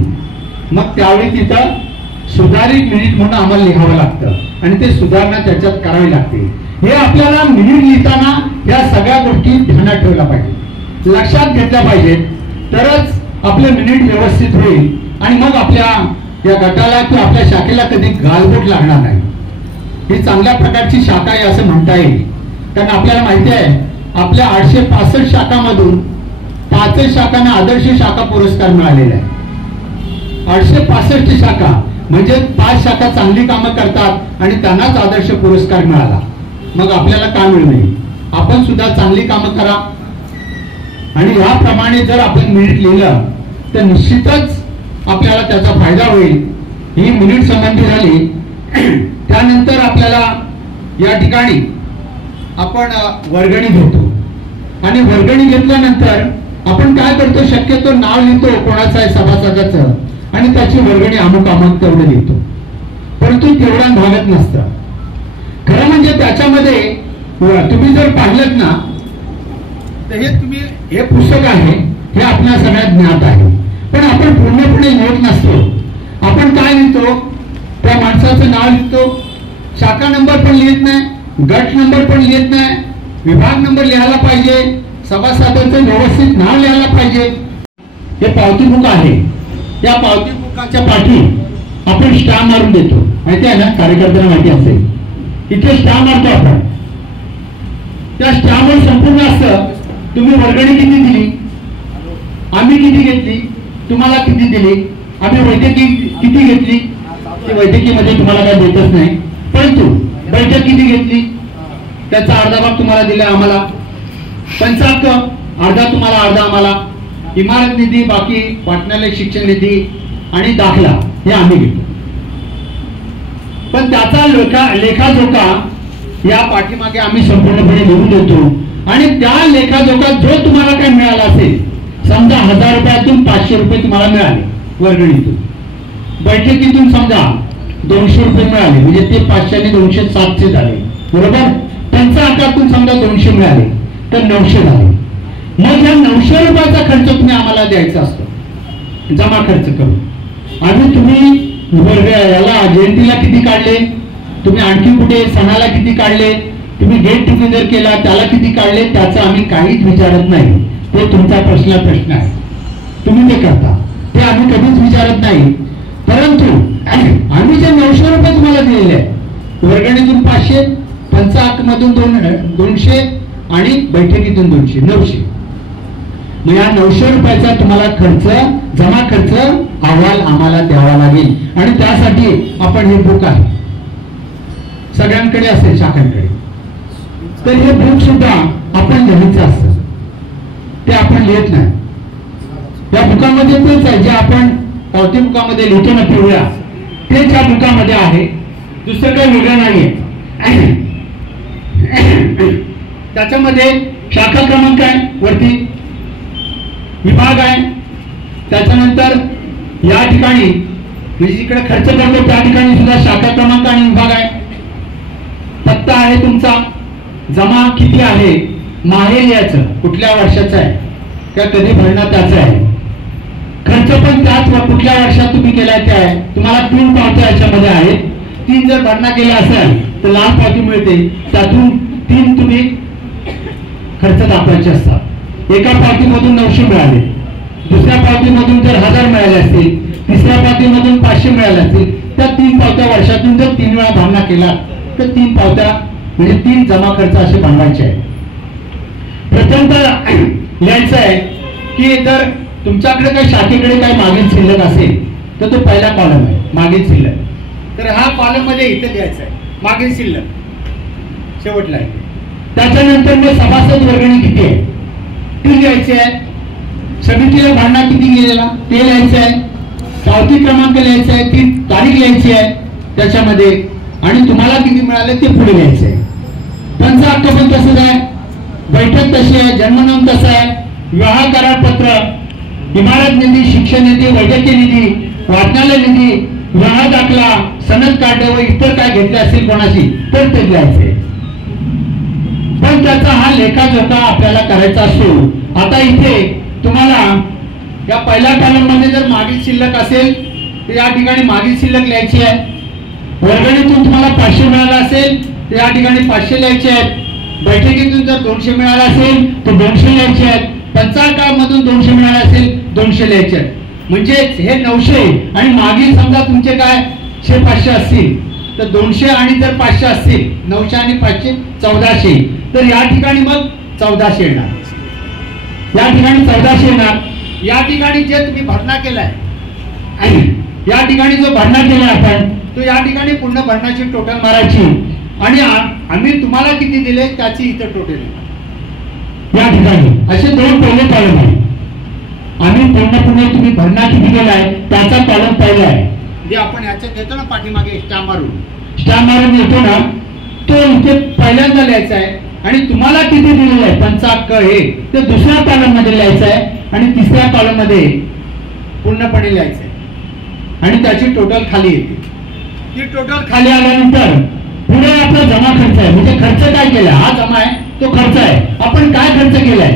मग त्यावेळी तिथं सुधारित मिनिट म्हणून आम्हाला लिहावं लागतं आणि ते सुधारणा त्याच्यात करावी लागते. हे आपल्याला मिनिट लिहिताना या सगळ्या गोष्टी ध्यानात ठेवल्या पाहिजे, लक्षात घेतल्या पाहिजेत, तरच आपले मिनिट व्यवस्थित होईल. आणि मग आपल्या या गटाला किंवा आपल्या शाखेला कधी गालबोट लागणार नाही. ही चांगल्या प्रकारची शाखा आहे असं म्हणता येईल. कारण आपल्याला माहिती आहे आपल्या 865 शाखांमधून 5 शाखांना आदर्श शाखा पुरस्कार मिळालेला आहे. 865 शाखा म्हणजे 5 शाखा चांगली कामं करतात आणि त्यांनाच आदर्श पुरस्कार मिळाला. मग आपल्याला का मिळू नये? आपण सुद्धा चांगली कामं करा. आणि याप्रमाणे जर आपण मिनिट लिहिलं तर निश्चितच आपल्याला त्याचा फायदा होईल. ही मिनिट संबंधी झाली. त्यानंतर आपल्याला या ठिकाणी आपण वर्गणी घेतो आणि वर्गणी घेतल्यानंतर आपण काय करतो, शक्यतो नाव लिहितो कोणाचं आहे सभासदाचं आणि त्याची वर्गणी अमुक तेवढं लिहितो. परंतु तेवढं भागत नसतं. खरं म्हणजे त्याच्यामध्ये तुम्ही जर पाहिलं ना तर हे पुस्तक आहे, हे आपल्या सगळ्यात ज्ञात आहे, पण आपण पूर्णपणे लिहित नसतो. आपण काय लिहितो, त्या माणसाचं नाव लिहितो, शाखा नंबर पण लिहित नाही, गट नंबर पण लिहित नाही, विभाग नंबर लिहायला पाहिजे, सभासदांचं व्यवस्थित नाव लिहायला पाहिजे. हे पावती बुक आहे. या पावती बुकाच्या पाठी आपण स्टाम्प मारून देतो. माहिती आहे ना, कार्यकर्त्यांना माहिती असेल. इथे स्टाम्प मारतो आपण. त्या स्टाम्पवर संपूर्ण असतं तुम्ही वर्गणी किती दिली, आम्ही किती घेतली, तुम्हाला किती दिली, आम्ही वैद्यकीय किती घेतली. ते वैद्यकीयमध्ये तुम्हाला काय देतच नाही, परंतु बैठक किती घेतली त्याचा अर्धा भाग तुम्हाला दिला आम्हाला. पंचाहत्त अर्धा तुम्हाला, अर्धा आम्हाला. इमारत निधी, बाकी वाटणारे शिक्षण निधी आणि दाखला हे आम्ही घेतो. पण त्याचा लेखाजोखा या पाठीमागे आम्ही संपूर्णपणे लिहून देतो आणि त्या लेखाजोखा जो तुम्हाला काय मिळाला असेल समजा 1000 रुपयातून 500 रुपये तुम्हाला मिळाले वर्गणीतून, बैठकीतून समजा 200 रुपये मिळाले, म्हणजे ते 500 आणि 200 700 झाले, बरोबर. त्यांच्या आकारातून समजा 200 मिळाले तर 900 झाले. मग या 900 रुपयाचा खर्च तुम्ही आम्हाला द्यायचा असतो, जमा खर्च करून. आम्ही तुम्ही याला जयंतीला किती काढले, तुम्ही आणखी कुठे सणाला किती काढले, तुम्ही गेट टुगेदर केला त्याला किती काढले, त्याचं आम्ही काहीच विचारत नाही. ते तुमचा पर्सनल प्रश्न आहे, तुम्ही ते करता, ते आम्ही कधीच विचारत नाही. परंतु आम्ही जे 900 रुपये तुम्हाला दिलेले आहे, वर्गणीतून 500, पंचाहत्तमधून 200 आणि बैठकीतून 200, 900. मग या 900 रुपयाचा तुम्हाला खर्च, जमा खर्च अहवाल आम्हाला द्यावा लागेल. आणि त्यासाठी आपण हे बुक आहे, सगळ्यांकडे असेल शाखांकडे, तर हे बुक सुद्धा आपण लिहायचं असतं, ते आपण लिहित नाही. या बुकामध्ये तेच आहे जे आपण पावती बुकामध्ये लिहितो ना पिवळ्या, तेच या बुकामध्ये आहे, दुसरं काही वेगळं नाहीये. त्याच्यामध्ये शाखा क्रमांक आहे, वरती विभाग आहे, त्याच्यानंतर या ठिकाणी म्हणजे जिकडे खर्च करतो त्या ठिकाणी सुद्धा शाखा क्रमांक आणि विभाग आहे, पत्ता आहे तुमचा, जमा किती आहे, माहेर याचं कुठल्या वर्षाचं आहे किंवा कधी भरणा त्याचं आहे, खर्च पण त्याच कुठल्या वर्षात तुम्ही केलाय ते आहे. तुम्हाला 3 पावत्या याच्यामध्ये आहेत, 3 जर भरणा केला असेल तर लाल पावती मिळते, त्यातून 3 तुम्ही खर्च दाखवायचे असतात. एका पावतीमधून 900 मिळाले, दुसऱ्या पावतीमधून जर 1000 मिळाले असतील, तिसऱ्या पावतीमधून 500 मिळाले असतील, त्या 3 पावत्या वर्षातून जर 3 वेळा भरणा केला तर 3 पावत्या म्हणजे 3 जमा खर्च असे बनवायचे आहे. प्रथमतः लिहायचं आहे की जर तुमच्याकडे काही शाखेकडे काही मागील शिल्लक असेल तर तो पहिला कॉलम आहे, मागील शिल्लक. तर हा कॉलम मध्ये इथे लिहायचा आहे मागील शिल्लक, शेवटला आहे. त्याच्यानंतर मग सभासद वर्गणी किती आहे ती लिहायची आहे, समितीला भरणा किती गेलेला ते लिहायचं आहे, पावती क्रमांक लिहायचा आहे, ती तारीख लिहायची आहे त्याच्यामध्ये, आणि तुम्हाला किती मिळाले ते पुढे लिहायचं आहे. पंच हक्क पण तसंच आहे, बैठक तशी आहे, जन्मनोंद तसं आहे, विवाह करारपत्र, इमारत निधी, शिक्षण निधी, वैद्यकीय निधी, वाचनालय निधी, विवाह दाखला, सनद काढले व इतर काय घेतले असेल कोणाशी तर ते लिहायचे. पण त्याचा हा लेखाजोखा आपल्याला करायचा असतो. आता इथे तुम्हाला या पहिल्या कॉलम मध्ये जर मागील शिल्लक असेल तर या ठिकाणी मागील शिल्लक लिहायची आहे. वर्गणीतून तुम्हाला 500 मिळाला असेल तर या ठिकाणी 500 लिहायचे आहेत. बैठकीतून जर 200 मिळाला असेल तर 200 लिहायचे आहेत. पंचाहत्तमधून 200 मिळाले असेल 200 लिहायचे आहेत. म्हणजे हे 900 आणि मागील समजा तुमचे काय 500 असतील तर 200 आणि जर 500 असतील 900 आणि 500 1400, तर या ठिकाणी मग 1400 येणार. या ठिकाणी 1400 येणार. या ठिकाणी जे तुम्ही भरणा केलाय या ठिकाणी जो भरणा केलाय आपण तो या ठिकाणी पूर्ण भरणाची टोटल मारायची आणि आम्ही तुम्हाला किती दिले त्याची इथं टोटल या ठिकाणी असे 2 पहिले कॉलम आहे. आम्ही पूर्ण तुम्ही भरणा किती केलाय त्याचा कॉलम पहिला आहे जे आपण याच्यात देतो ना पाठीमागे स्टॅम्प मारून येतो ना तो इथे पहिल्यांदा लिहायचा आहे. आणि तुम्हाला किती दिलेलं आहे पंचाहत्तर हे ते दुसऱ्या कॉलम मध्ये लिहायचं आहे आणि तिसऱ्या कॉलम मध्ये पूर्णपणे लिहायचं आहे आणि त्याची टोटल खाली येते. ती टोटल खाली आल्यानंतर पुढे आपला जमा खर्च आहे म्हणजे खर्च काय केला हा जमा आहे तो खर्च आहे. आपण काय खर्च केलाय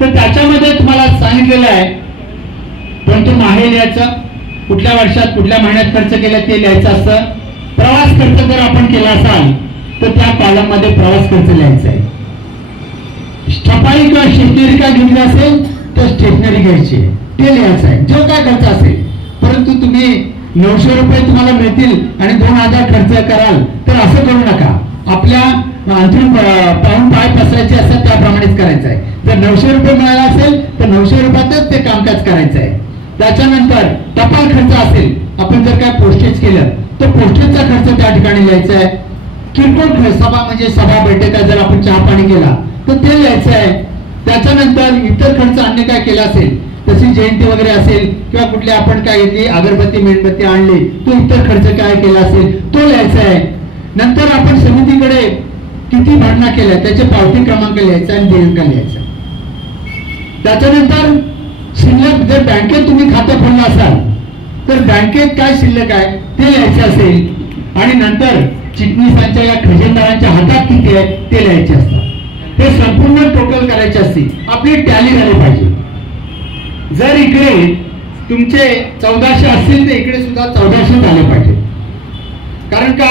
तर त्याच्यामध्ये तुम्हाला सांगितलेलं आहे पण तो माहे लिहायचं कुठल्या वर्षात कुठल्या महिन्यात खर्च केला ते लिहायचं असतं. प्रवास खर्च जर आपण केला असाल तर त्या कॉलम मध्ये प्रवास खर्च लिहायचा आहे. छपाई किंवा स्टेशनरी काय घेतली असेल तर स्टेशनरी घ्यायची ते लिहायचं आहे जो काय खर्च असेल. परंतु तुम्ही 900 रुपये तुम्हाला मिळतील आणि 2000 खर्च कराल तर असं करू नका. आपल्या अंतिम पाहून पाय पसरायचे असतात त्याप्रमाणेच करायचं आहे. जर 900 रुपये मिळाला असेल तर 900 रुपयातच ते कामकाज करायचं आहे. त्याच्यानंतर टपाल खर्च असेल आपण जर काय पोस्टेज केलं तर पोस्टेजचा खर्च त्या ठिकाणी लिहायचा आहे. किरकोळ सभा म्हणजे सभा बैठका जर आपण चहा पाणी केला तर ते लिहायचं आहे. त्याच्यानंतर इतर खर्च अन्य काय केला असेल तशी जयंती वगैरे असेल किंवा कुठली आपण काय घेतली अगरबत्ती मेणबत्ती आणली तो इतर खर्च काय केला असेल तो लिहायचा आहे. नंतर आपण समितीकडे किती भरणा केल्या त्याचे पावती क्रमांक लिहायचा आणि दिनांक लिहायचा. त्याच्यानंतर शिल्लक जर बँकेत तुम्ही खातं खोललं असाल तर बँकेत काय शिल्लक आहे ते लिहायचे असेल आणि नंतर चिटणीसांच्या या खजिनदारांच्या हातात किती आहे ते लिहायचे असतात। ते संपूर्ण टोटल करायचे असते, आपली टॅली झाली पाहिजे। जर इकडे तुमचे 1400 असतील तर इकडे सुद्धा 1400 झाले पाहिजे, कारण का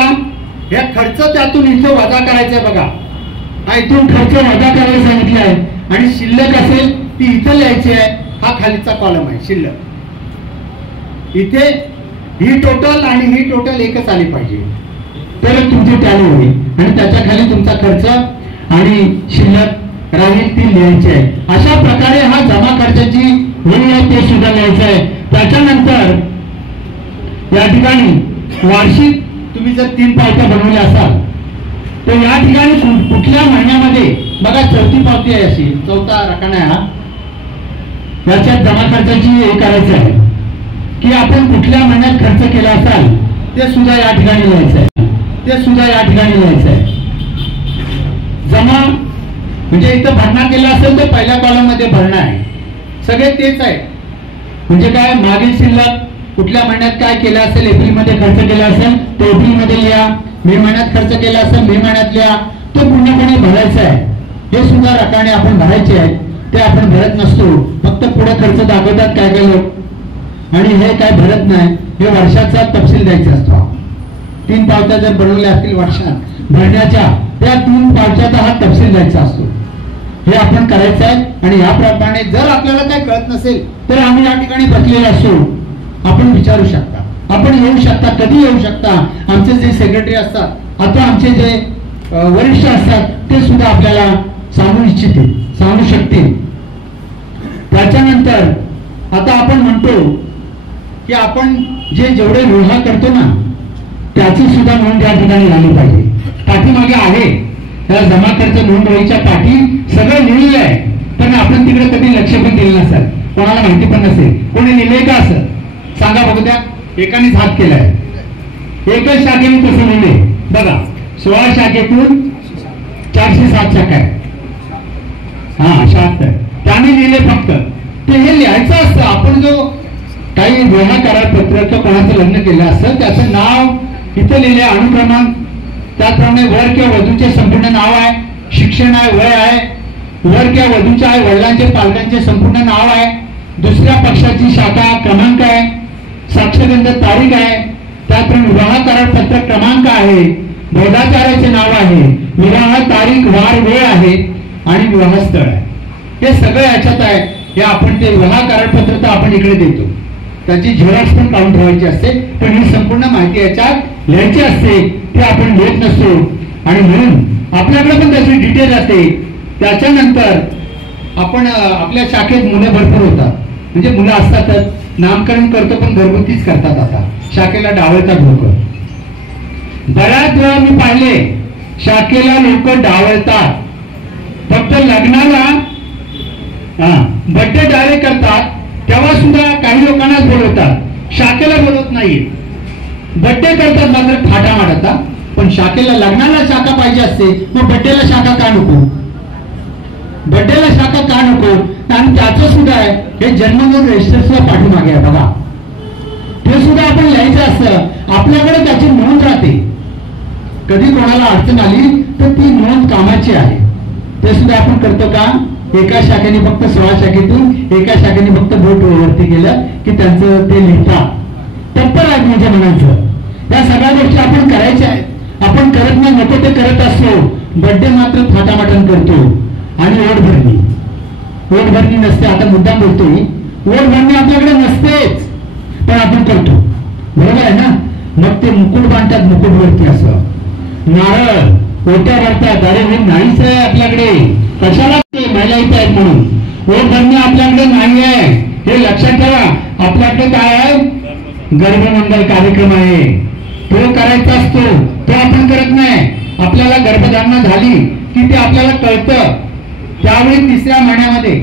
या खर्च त्यातून इथं वजा करायचा आहे बघा, हा इथून खर्च वजा करायला सांगितलं आहे आणि शिल्लक असेल ती इथं लिहायची आहे। हा खालीचा कॉलम आहे शिल्लक, इथे ही टोटल आणि ही टोटल एकच आली पाहिजे तर तुमची टॅली होईल आणि त्याच्या खाली तुमचा खर्च आणि शिल्लक राहील ती लिहायची आहे। अशा प्रकारे हा जमा खर्चाची वही आहे ते सुद्धा लिहायचं आहे। त्याच्यानंतर या ठिकाणी वार्षिक तुम्ही जर 3 पावत्या बनवल्या असाल तर या ठिकाणी कुठल्या महिन्यामध्ये बघा चौथी पावती आहे अशी, चौथा रकाना आहे हा, याच्यात जमा खर्चाची हे करायचं आहे की आपण कुठल्या महिन्यात खर्च केला असाल ते सुद्धा या ठिकाणी लिहायचं आहे, ते सुद्धा या ठिकाणी लिहायचं आहे। जमा म्हणजे इथं भरणा केला असेल तर पहिल्या कॉलम मध्ये भरणा आहे, सगळे तेच आहे। म्हणजे काय मागील शिल्लक कुठल्या महिन्यात काय केलं असेल, एप्रिल मध्ये खर्च केला असेल तो एप्रिल मध्ये लिहा, मे महिन्यात खर्च केला असेल मे महिन्यात लिहा, तो पूर्णपणे भरायचा आहे। हे सुद्धा रकाने आपण भरायचे आहे, ते आपण भरत नसतो, फक्त पुढे खर्च दाखवतात काय काय लोक आणि हे काय भरत नाही, हे वर्षाचा तपशील द्यायचा असतो। 3 पावत्या जर बनवल्या असतील वर्षात भरण्याच्या त्या 3 पावत्याचा हा तपशील द्यायचा असतो, हे आपण करायचं आहे। आणि याप्रमाणे जर आपल्याला काय कळत नसेल तर आम्ही या ठिकाणी बसलेले असतो, आपण विचारू शकता, आपण येऊ शकता, कधी येऊ शकता। आमचे जे सेक्रेटरी असतात अथवा आमचे जे वरिष्ठ असतात ते सुद्धा आपल्याला सांगू इच्छितील, सांगू शकतील। त्याच्यानंतर आता आपण म्हणतो की आपण जेवढे व्यवहार करतो ना त्याची सुद्धा नोंद या ठिकाणी झाली पाहिजे। पाठीमागे आहे त्या जमा खर्च नोंद वहीच्या पाठी सगळं लिहिलेलं आहे, पण आपण तिकडे कधी लक्ष पण दिलं नसेल, कोणाला माहिती पण नसेल। कोणी लिहिलंय का असं सांगा बघू द्या, एकानेच हात केलाय, एकच शाखेने कसं लिहिले बघा, 16 शाखेतून 407 शाखा आहे, हा 76 त्याने लिहिले फक्त, ते हे लिहायचं असतं। आपण जो काही व्यवहार करारपत्र किंवा कोणाचं लग्न केलं असतं त्याचं नाव इथं लिहिले, अनुक्रमांक, त्याप्रमाणे वर किंवा वधूचे संपूर्ण नाव आहे, शिक्षण आहे, वय आहे, वर किंवा वधूचे आहे वडिलांचे पालकांचे संपूर्ण नाव आहे, दुसऱ्या पक्षाची शाखा क्रमांक आहे, साक्षरगंध तारीख आहे, त्याप्रमाणे विवाह करारपत्र क्रमांक आहे, बोधाचार्याचे नाव आहे, विवाह तारीख वार वेळ आहे आणि विवाहस्थळ आहे, हे सगळं याच्यात आहे। हे आपण ते विवाह करारपत्र तर आपण इकडे देतो, त्याची झेरॉक्स पण काढून ठेवायची असते, पण ही संपूर्ण माहिती याच्यात लिहायची असते, ते आपण लिहित नसतो आणि म्हणून आपल्याकडे पण त्याची डिटेल असते। त्याच्यानंतर आपण आपल्या शाखेत मुलं भरपूर होतात, म्हणजे मुलं असतातच, नामकरण करतो पण घरगुतीच करतात, आता शाखेला डावळतात लोक। बऱ्याच वेळा मी पाहिले शाखेला लोक डावळतात, फक्त लग्नाला बर्थडे डायरेक्ट करतात तेव्हा सुद्धा काही लोकांनाच बोलवतात, शाखेला बोलवत नाही। बर्थडे करतात मात्र थाटा मारतात, पण शाखेला लग्नाला शाखा पाहिजे असते, मग बर्थडेला शाखा का नको, बर्थडेला शाखा का नको। आणि त्याचं सुद्धा आहे हे जन्मनोंद रजिस्टर्सला पाठीमागे आहे बघा, ते सुद्धा आपण लिहायचं असतं, आपल्याकडे त्याची नोंद राहते, कधी कोणाला अडचण आली तर ती नोंद कामाची आहे, ते सुद्धा आपण करतो का। एका शाखेने फक्त 16 शाखेतून एका शाखेने फक्त बोट वरती केलं की त्यांचं ते लिहितात, तत्पर आहेत म्हणजे म्हणायचं। या सगळ्या गोष्टी आपण करायच्या आहेत, आपण करत नाही, नको ते करत असतो। बर्थडे मात्र थाटामाटन करतो आणि ओढ भरणी नसते, आता मुद्दाम बोलतोय, ओढ भरणी आपल्याकडे नसतेच पण आपण करतो, बरोबर आहे ना। मग ते मुकुट बांधतात, मुकुटवरती असं नारळ ओट्या भरतात, अरे हे नाहीच आहे आपल्याकडे, कशाला ते महिला इथे आहेत म्हणून ओढ भरणी आपल्याकडे नाही आहे, हे लक्षात ठेवा। आपल्याकडे काय आहे, गर्भमंगल कार्यक्रम आहे, तो करायचा असतो, तो आपण करत नाही। आपल्याला गर्भधारणा झाली की ते आपल्याला कळतं, त्यावेळी 3ऱ्या महिन्यामध्ये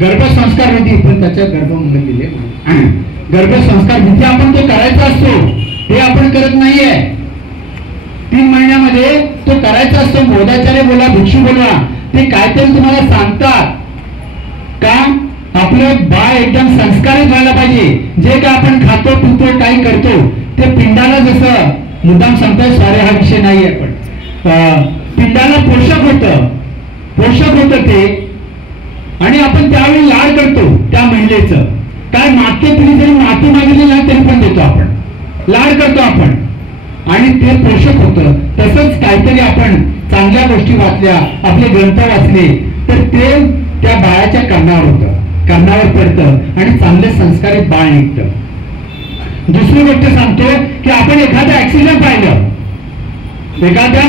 गर्भसंस्कार विधी, पण त्याच्यात गर्भमंगल दिले, गर्भसंस्कार विधी आपण तो करायचा असतो, हे आपण करत नाहीये। 3 महिन्यामध्ये तो करायचा असतो, बोधाचार्य बोला, भिक्षू बोला, ते काहीतरी तुम्हाला सांगतात, का आपलं बाळ एकदम संस्कारित व्हायला पाहिजे. जे काय आपण खातो पितो काही करतो ते पिंडाला जसं मुद्दाम सांगतोय, सारे हा विषय नाहीये, पण पिंडाला पोषक होतं ते. आणि आपण त्यावेळी लाड करतो त्या महिलेचं. काय माते पिढी जरी माती मागितली नाही तरी पण देतो आपण, लाड करतो आपण, आणि ते पोषक होतं. तसंच काहीतरी आपण चांगल्या गोष्टी वाचल्या, आपले ग्रंथ वाचले तर ते त्या बाळाच्या कर्णावर पडतं आणि चांगले संस्कारित बाळ निघतं. दुसरी गोष्ट सांगतो की आपण एखादा ऍक्सिडेंट पाहिलं, एखाद्या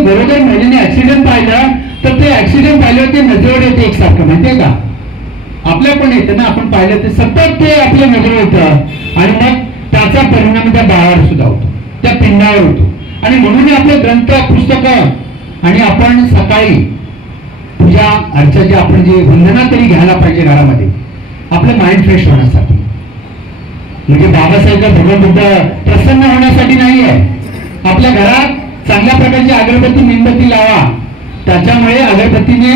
गरोदर महिलेने ऍक्सिडेंट पाहिलं तर ते ऍक्सिडेंट पाहिलं ते नजरेवर येते एकसारखं, माहितीये का? आपल्या पण येतं ना, आपण पाहिलं ते सतत ते आपल्या नजरेवर येतं आणि मग त्याचा परिणाम त्या बाळावर सुद्धा होतो, त्या पिंडावर होतो. आणि म्हणून आपले ग्रंथ पुस्तकं आणि आपण सकाळी पूजा अर्चाची आपण जे वंदना तरी घ्यायला पाहिजे घरामध्ये, आपलं माइंड फ्रेश होण्यासाठी. म्हणजे बाबासाहेब भगवान बुद्ध प्रसन्न होण्यासाठी नाही आहे. आपल्या घरात चांगल्या प्रकारची अगरबत्ती मेणबत्ती लावा, त्याच्यामुळे अगरबत्तीने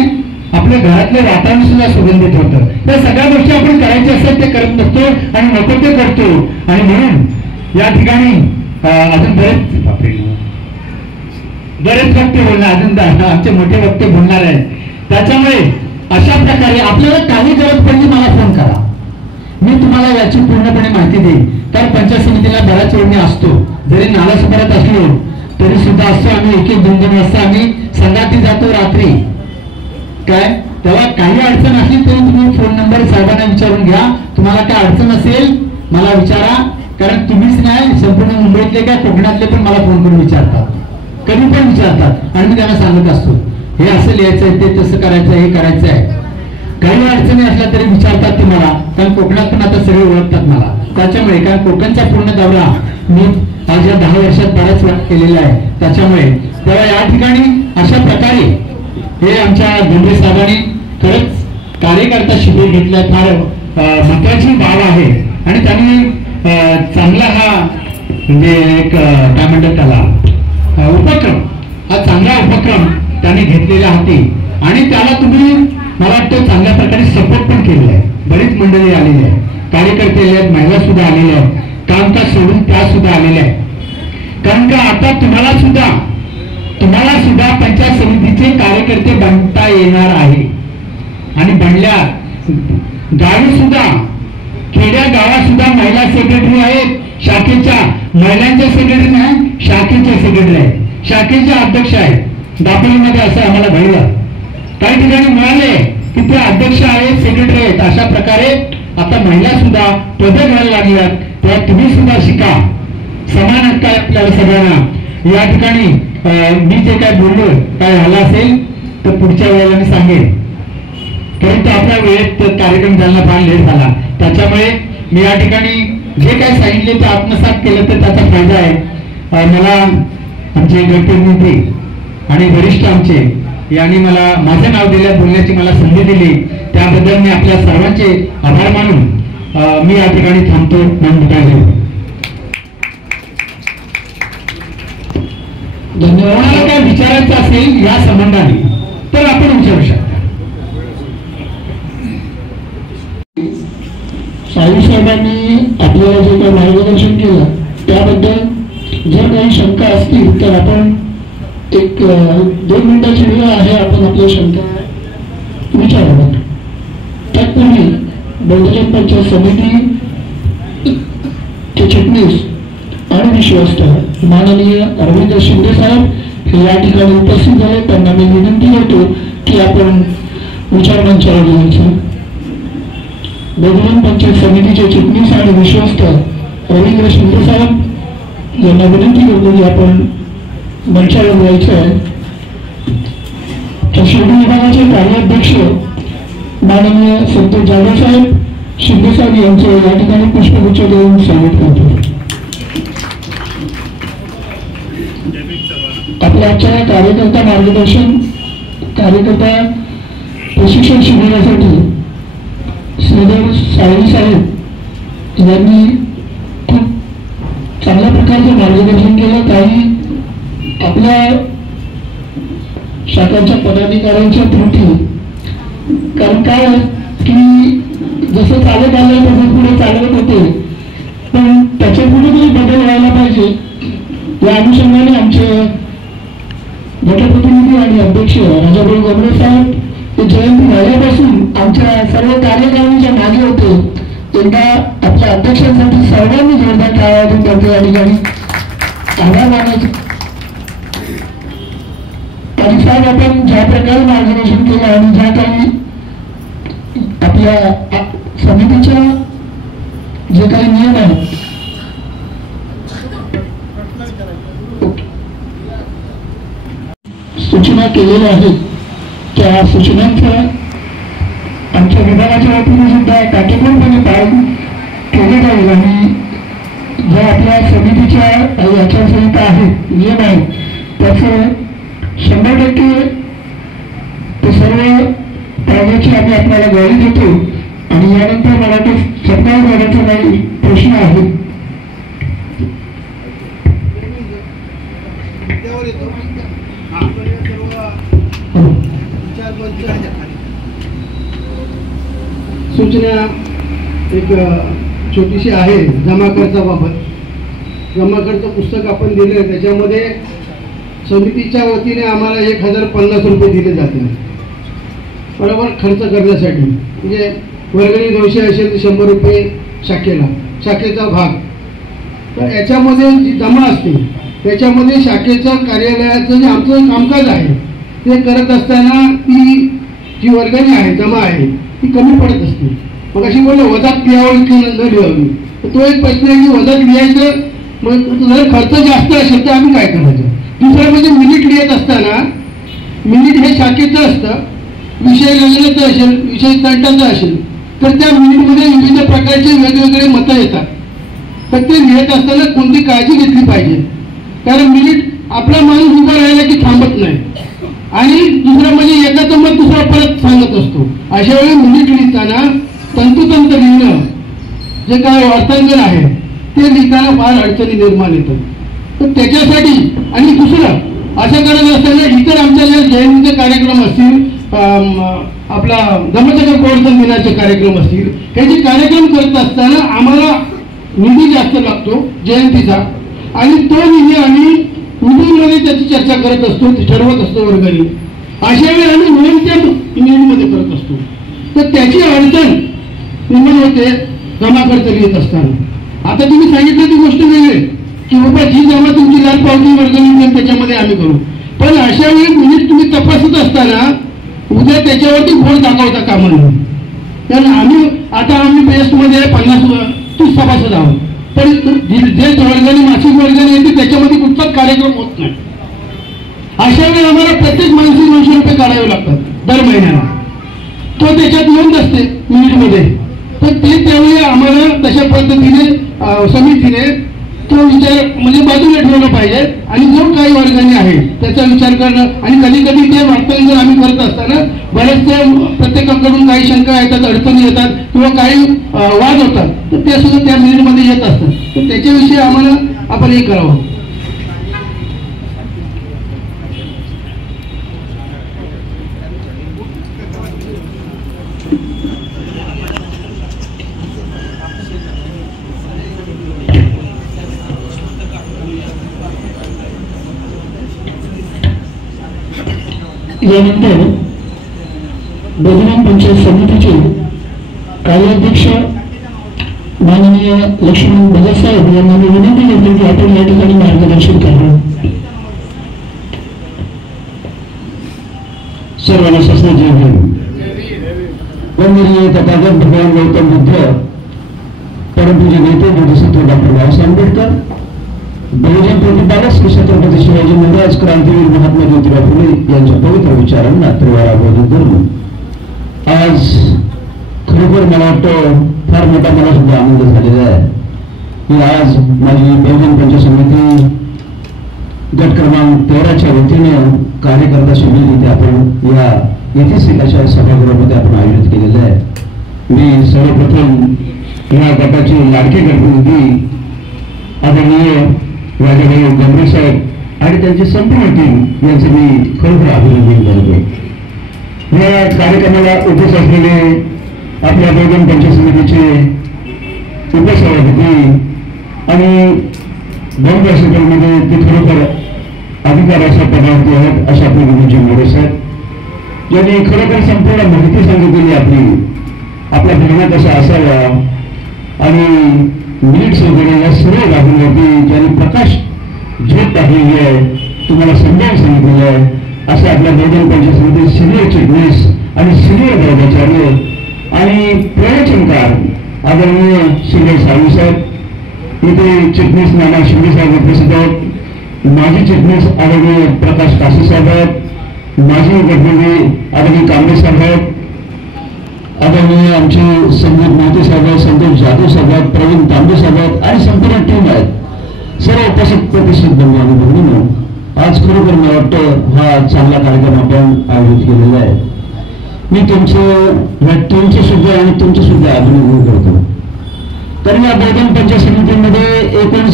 आपल्या घरातले वातावरण सुद्धा सुगंधित होतं. त्या सगळ्या गोष्टी आपण करायचे असतात ते करत नसतो आणि नको ते करतो. आणि म्हणून या ठिकाणी अजून बरेच वक्ते बोलणार, अजून आमचे मोठे वक्ते बोलणार आहेत. त्याच्यामुळे अशा प्रकारे आपल्याला काही गरज पडली मला फोन करा, मी तुम्हाला याची पूर्णपणे माहिती देईन. तर पंचायत समितीला बऱ्याच वेळ मी असतो, जरी नालासोबत असलो तरी सुद्धा असतो. आम्ही 1-2 वाजता आम्ही संगाती जातो रात्री काय. तेव्हा काही अडचण असली तरी तुम्ही फोन नंबर साहेबांना विचारून घ्या. तुम्हाला काय अडचण असेल मला विचारा, कारण तुम्हीच नाही संपूर्ण मुंबईतले काय कोकणातले पण मला फोन करून विचारतात, कधी पण विचारतात. आणि मी त्यांना सांगत असतो हे असं लिहायचंय, ते तसं करायचंय, हे करायचं आहे. काही अडचणी असल्या तरी विचारतात ते मला, कारण कोकणात पण आता सगळे ओळखतात मला. त्याच्यामुळे कारण कोकणचा पूर्ण दौरा मी आज या 10 वर्षात बराच वेळा केलेला आहे. त्याच्यामुळे तेव्हा या ठिकाणी अशा प्रकारे हे आमच्या गोंडे साहेबांनी खरंच कार्यकर्ता शिबिर घेतलं, फार महत्वाची बाब आहे. आणि त्यांनी चांगला हा म्हणजे एक काय म्हणतात त्याला उपक्रम, हा चांगला उपक्रम त्यांनी घेतलेला हाती. आणि त्याला तुम्ही मला वाटतं चांगल्या प्रकारे सपोर्ट पण केलेला आहे. बरीच मंडळी आलेली आहे, कार्यकर्ते आले आहेत, महिला सुद्धा आलेल्या आहेत, कामकाज सोडून त्या सुद्धा आलेल्या आहेत. कारण का आता तुम्हाला सुद्धा पंचायत समितीचे कार्यकर्ते बनता येणार आहे. आणि बनल्या गावी सुद्धा, खेड्या गावात सुद्धा महिला सेक्रेटरी आहेत, शाखेच्या महिलांच्या सेक्रेटरी नाही, शाखेचे सेक्रेटरी आहेत, शाखेचे अध्यक्ष आहेत. दापोलीमध्ये असं आम्हाला घडलं, काही ठिकाणी मिळाले की ते अध्यक्ष आहेत, सेक्रेटरी आहेत. अशा प्रकारे आता महिला सुद्धा पदं घ्यायला लागल्यात. तेव्हा तुम्ही सुद्धा शिका, समान हक्क आहे आपल्याला सगळ्यांना. या ठिकाणी मी जे काय बोललो काय झालं असेल तर पुढच्या वेळेला मी सांगेन, परंतु आपल्या वेळेत कार्यक्रम झाला फार लेट झाला. त्याच्यामुळे मी या ठिकाणी जे काय सांगितले ते आत्मसात केलं तर त्याचा फायदा आहे. मला आमचे गटप्रतिनिधी आणि वरिष्ठ आमचे यांनी मला माझं नाव दिलं, बोलण्याची मला संधी दिली, त्याबद्दल मी आपल्या सर्वांचे आभार मानून मी या ठिकाणी थांबतो. धन्यवाद. काय विचारायचं असेल या संबंधाने तर आपण विचारू शकता. साई साहेबांनी आपल्याला जे काही मार्गदर्शन केलं त्याबद्दल जर काही शंका असतील तर आपण 1-2 मिनिटाची वेळ आहे, आपण आपल्या शंका विचाराव्यात. त्यापूर्वी बौद्धजन पंचायत समिती चे चिटणीस आणि विश्वस्त माननीय अरविंद शिंदे साहेब हे या ठिकाणी उपस्थित झाले. त्यांना मी विनंती करतो की आपण विचार मंचावर यायचं. बौद्धजन पंचायत समितीचे चिटणीस आणि विश्वस्त रवींद्र शिंदे साहेब यांना विनंती करतो की आपण मंचावर यायचं आहे. तर शिर्डी विभागाचे कार्याध्यक्ष माननीय संतोष जाधव साहेब शिंदे साहेब यांचे या ठिकाणी पुष्पगुच्छ देऊन स्वागत करतो. आपल्या आजच्या कार्यकर्ता मार्गदर्शन कार्यकर्ता प्रशिक्षण शिबिरासाठी श्रीधर साळवी साहेब यांनी खूप चांगल्या प्रकारचं मार्गदर्शन केलं. काही आपल्या शाखांच्या पदाधिकाऱ्यांच्या त्रुटी, कारण काय की जसं चालत आलं तसं पुढे चालवत होते, पण त्याच्या पुढे काही बदल व्हायला पाहिजे या अनुषंगाने आमचे गटप्रतिनिधी आणि अध्यक्ष राजाभाऊ गमरे साहेब ते जयंती झाल्यापासून आमच्या सर्व कार्यकारिणीच्या मागे होते. एकदा आपल्या अध्यक्षांसाठी सर्वांनी जोरदार टाळ्या वाजून त्यांचे या ठिकाणी आभार मानायचे. आणि साहेब आपण ज्या प्रकारे मार्गदर्शन केलं आणि ज्या काही आपल्या समितीच्या जे काही नियम आहेत सूचना केलेल्या आहेत त्या सूचनांचं आमच्या विभागाच्या वतीने सुद्धा काटेकोरपणे पालन केले जाईल आणि ज्या आपल्या समितीच्या आचारसंहिता आहेत, नियम आहेत, त्याचं 100% ते सर्व पाळण्याची आम्ही आपल्याला ग्वाही देतो. आणि यानंतर मराठी सत्कार करण्याचा काही प्रश्न आहे. सूचना एक छोटीशी आहे जमा खर्चाबाबत. जमा खर्च पुस्तक आपण दिले, त्याच्यामध्ये समितीच्या वतीने आम्हाला 1050 रुपये दिले जाते बरोबर खर्च करण्यासाठी. म्हणजे वर्गणी 200 असेल तर 100 रुपये शाखेचा भाग. तर याच्यामध्ये जी जमा असते त्याच्यामध्ये शाखेचं कार्यालयाचं जे आमचं कामकाज आहे ते करत असताना ती जी वर्गणी आहे जमा आहे ती कमी पडत असते. मग अशी बोललं वजात लिहावं की न लिहावी, तर तो एक प्रश्न आहे की वजात लिहायचं. मग जर खर्च जास्त असेल तर आम्ही काय करायचं. दुसरं म्हणजे मिनिट लिहित असताना मिनिट हे शाखेचं असतं, विषय लग्नाचं असेल, विषय तंटाचा असेल तर त्या मिनिटमध्ये विविध प्रकारचे वेगवेगळे मतं येतात. तर ते लिहित असताना कोणती काळजी घेतली पाहिजे, कारण मिनिट आपला माणूस उभा राहिला की थांबत नाही आणि दुसरं म्हणजे एकाचं मत दुसरा परत सांगत असतो. अशा वेळी मिनिट लिहिताना तंतोतंत लिहिणं जे काय अर्थांजन आहे ते लिहिताना फार अडचणी निर्माण येतात. तर त्याच्यासाठी आणि दुसरं असं करत असताना इतर आमच्या ज्या जयंतीचे कार्यक्रम असतील, आपला धम्मचक्र प्रवर्तन दिनाचे कार्यक्रम असतील, हे जे कार्यक्रम करत असताना आम्हाला निधी जास्त लागतो जयंतीचा आणि तो निधी आम्ही निधीमध्ये त्याची चर्चा करत असतो, ठरवत असतो वर्गणी. अशा वेळी आम्ही नियमत्या युनिटमध्ये करत असतो. तर त्याची अडचण निर्माण होते जमा खर्च लिहित असताना. आता तुम्ही सांगितलं ती गोष्ट वेगळी की बाबा जी जमा तुमची लाल पावती वर्गणी त्याच्यामध्ये आम्ही करू, पण अशा वेळी मिनिट तुम्ही तपासत असताना उद्या त्याच्यावरती बोर्ड दाखवता कामा नये. कारण आम्ही बेस्टमध्ये 30 सभासद आहोत, पण जे वर्गणी मासिक वर्गणी येते त्याच्यामध्ये कुठलाच कार्यक्रम होत नाही. अशा वेळी आम्हाला प्रत्येक माणसी 200 रुपये काढावे लागतात दर महिन्याला. तो त्याच्यात नोंद असते मिनिटमध्ये. तर ते त्यावेळी आम्हाला तशा पद्धतीने समितीने तो विचार म्हणजे बाजूला ठेवला पाहिजे आणि जो काही वर्गणी आहे त्याचा विचार करणं. आणि कधी कधी ते वाटतं जर आम्ही करत असताना बरेचसे प्रत्येकाकडून काही शंका येतात, अडचणी येतात किंवा काही वाद होतात, तर ते सुद्धा त्या मिनिटमध्ये येत असतात. तर त्याच्याविषयी आम्हाला आपण हे करावं. यानंतर बहिरंग पंचायत समितीचे कार्याध्यक्ष माननीय लक्ष्मण भगत साहेब यांना मी विनंती करतो की आपण या ठिकाणी मार्गदर्शन करावं. सर्वांना शासनाचे वंदनीय तथागत भगवान गौतम बुद्ध, परमपूज्य नेते बोधिसत्व डॉक्टर बाबासाहेब आंबेडकर, बहुजन प्रतिपादक श्री छत्रपती शिवाजी महाराज, क्रांतीवीर महात्मा ज्योतिराव फुले यांच्या पवित्र विचारांना त्रिवाराबोधन करून आज खरोखर मला वाटतं फार मोठा मला सुद्धा आनंद झालेला आहे की आज माझी बहुजन पंचायत समिती गट क्रमांक 13च्या वतीनं कार्यकर्ता शिबिर इथे आपण येथेच अशा सभागृहामध्ये आपण आयोजित केलेलं आहे. मी सर्वप्रथम या गटाचे लाडके गटप्रतिनिधी आदरणीय राजाभाऊ गमरे साहेब आणि त्यांची संपूर्ण टीम यांचे मी खरोखर अभिनंदन करतो. या कार्यक्रमाला उपस्थित असलेले आपल्या बहुजन पंचायत समितीचे उपसभापती आणि बॉम्बे सेंट्रलमध्ये ते खरोखर अधिकाराच्या पदावरती आहेत अशा आपले विनोदजी मोरे साहेब यांनी खरोखर संपूर्ण माहिती सांगितलेली आपल्या धर्मात कशा असावा आणि नीट्स वगैरे या सर्व बाबींवरती ज्यांनी प्रकाश झोप टाकलेली आहे, तुम्हाला समजावून सांगितलेलं आहे असे आपल्या बहुजन पंचायत समिती सिनियर चिटणीस आणि सिनियर दर्जाचार्य आणि प्रवचनकार आदरणीय शिंदे साळवी साहेब, इथे चिटणीस नाना शिंदे साहेब उपस्थित आहेत, माजी चिटणीस आदरणीय प्रकाश काशी साहेब आहेत, माजी गटमंत्री आदरणीय कांबळे साहेब आहेत, आदरणीय आमचे संदीप मोहिते साहेब आहेत, संतोष जाधव साहेब आहेत, प्रवीण तांबे साहेब आहेत आणि संपूर्ण टीम आहेत. सर्व उपस्थित प्रतिष्ठित बंधू आणि भगिनींनो, आज खरोखर मला वाटतं हा चांगला कार्यक्रम आपण आयोजित केलेला आहे. मी तुमचे सुद्धा आणि तुमचे सुद्धा अभिनंदन करतो. तर या बहुजन पंचायत समितीमध्ये एकूण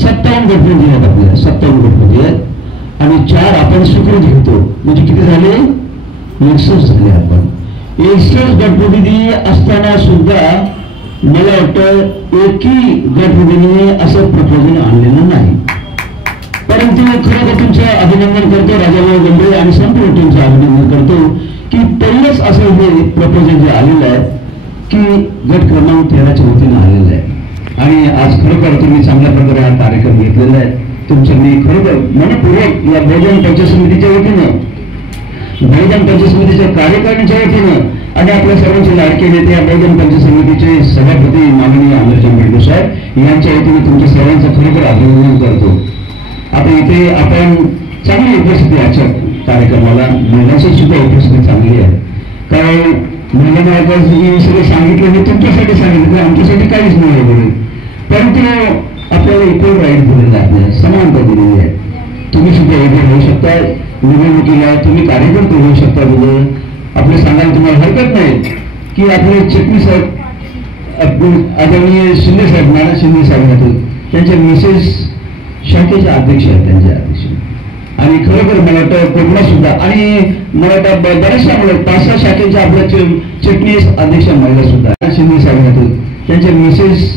57 गटपती आहेत, आपल्या 57 गटपती आहेत आणि 4 आपण स्वीकृत घेतो, म्हणजे किती झाले 61 झाले. आपण 61 गटपती असताना सुद्धा मला वाटतं एकही गटपतीने असं प्रपोजल आणलेलं नाही. परंतु खरं तुमचं अभिनंदन करतो, राजाभाऊ गंभीर आणि संपूर्ण टीमचं अभिनंदन करतो की पहिलंच असं हे प्रपोजल जे आलेलं आहे की गट क्रमांक 13च्या वतीनं आलेलं आहे आणि आज खरोखर तुम्ही चांगल्या प्रकारे हा कार्यक्रम घेतलेला आहे. तुमचं मी खरोखर मनपूर्वक या बहुजन पंचायत समितीच्या वतीनं, बहुजन पंचायत समितीच्या कार्यकारिणीच्या वतीनं आणि आपल्या सर्वांचे लाडके नेते या बहुजन पंचायत समितीचे सभापती माननीय आमदार आंबेडकर साहेब यांच्या वतीने तुमच्या सर्वांचं खरोखर अभिनंदन करतो. आता इथे आपण चांगली उपस्थिती आजच्या कार्यक्रमाला, महिलांची सुद्धा उपस्थिती चांगली आहे. कारण महिलांना आपण सगळं सांगितलं मी तुमच्यासाठी सांगितलं, आमच्यासाठी काहीच नाही आहे, परंतु आपल्याला इक्वल राईट दिलेला आहे, आपल्याला समानता दिलेली आहे. तुम्ही सुद्धा उभे राहू शकता निवडणुकीला, तुम्ही कार्यकर्ते होऊ शकता. मुलं आपले सांगायला तुम्हाला हरकत नाही की आपले चिटणीस आदरणीय शिंदे साहेब, नाना शिंदे साहेब होते, त्यांच्या मिसेस शाखेचे अध्यक्ष आहेत, त्यांचे अध्यक्ष. आणि खरोखर मला वाटतं कोकणात सुद्धा आणि मला वाटतं बऱ्याचशा 5-6 शाखेच्या आपल्या चिटणीस अध्यक्ष महिला सुद्धा शिंदे साहेब होते, त्यांच्या मिसेस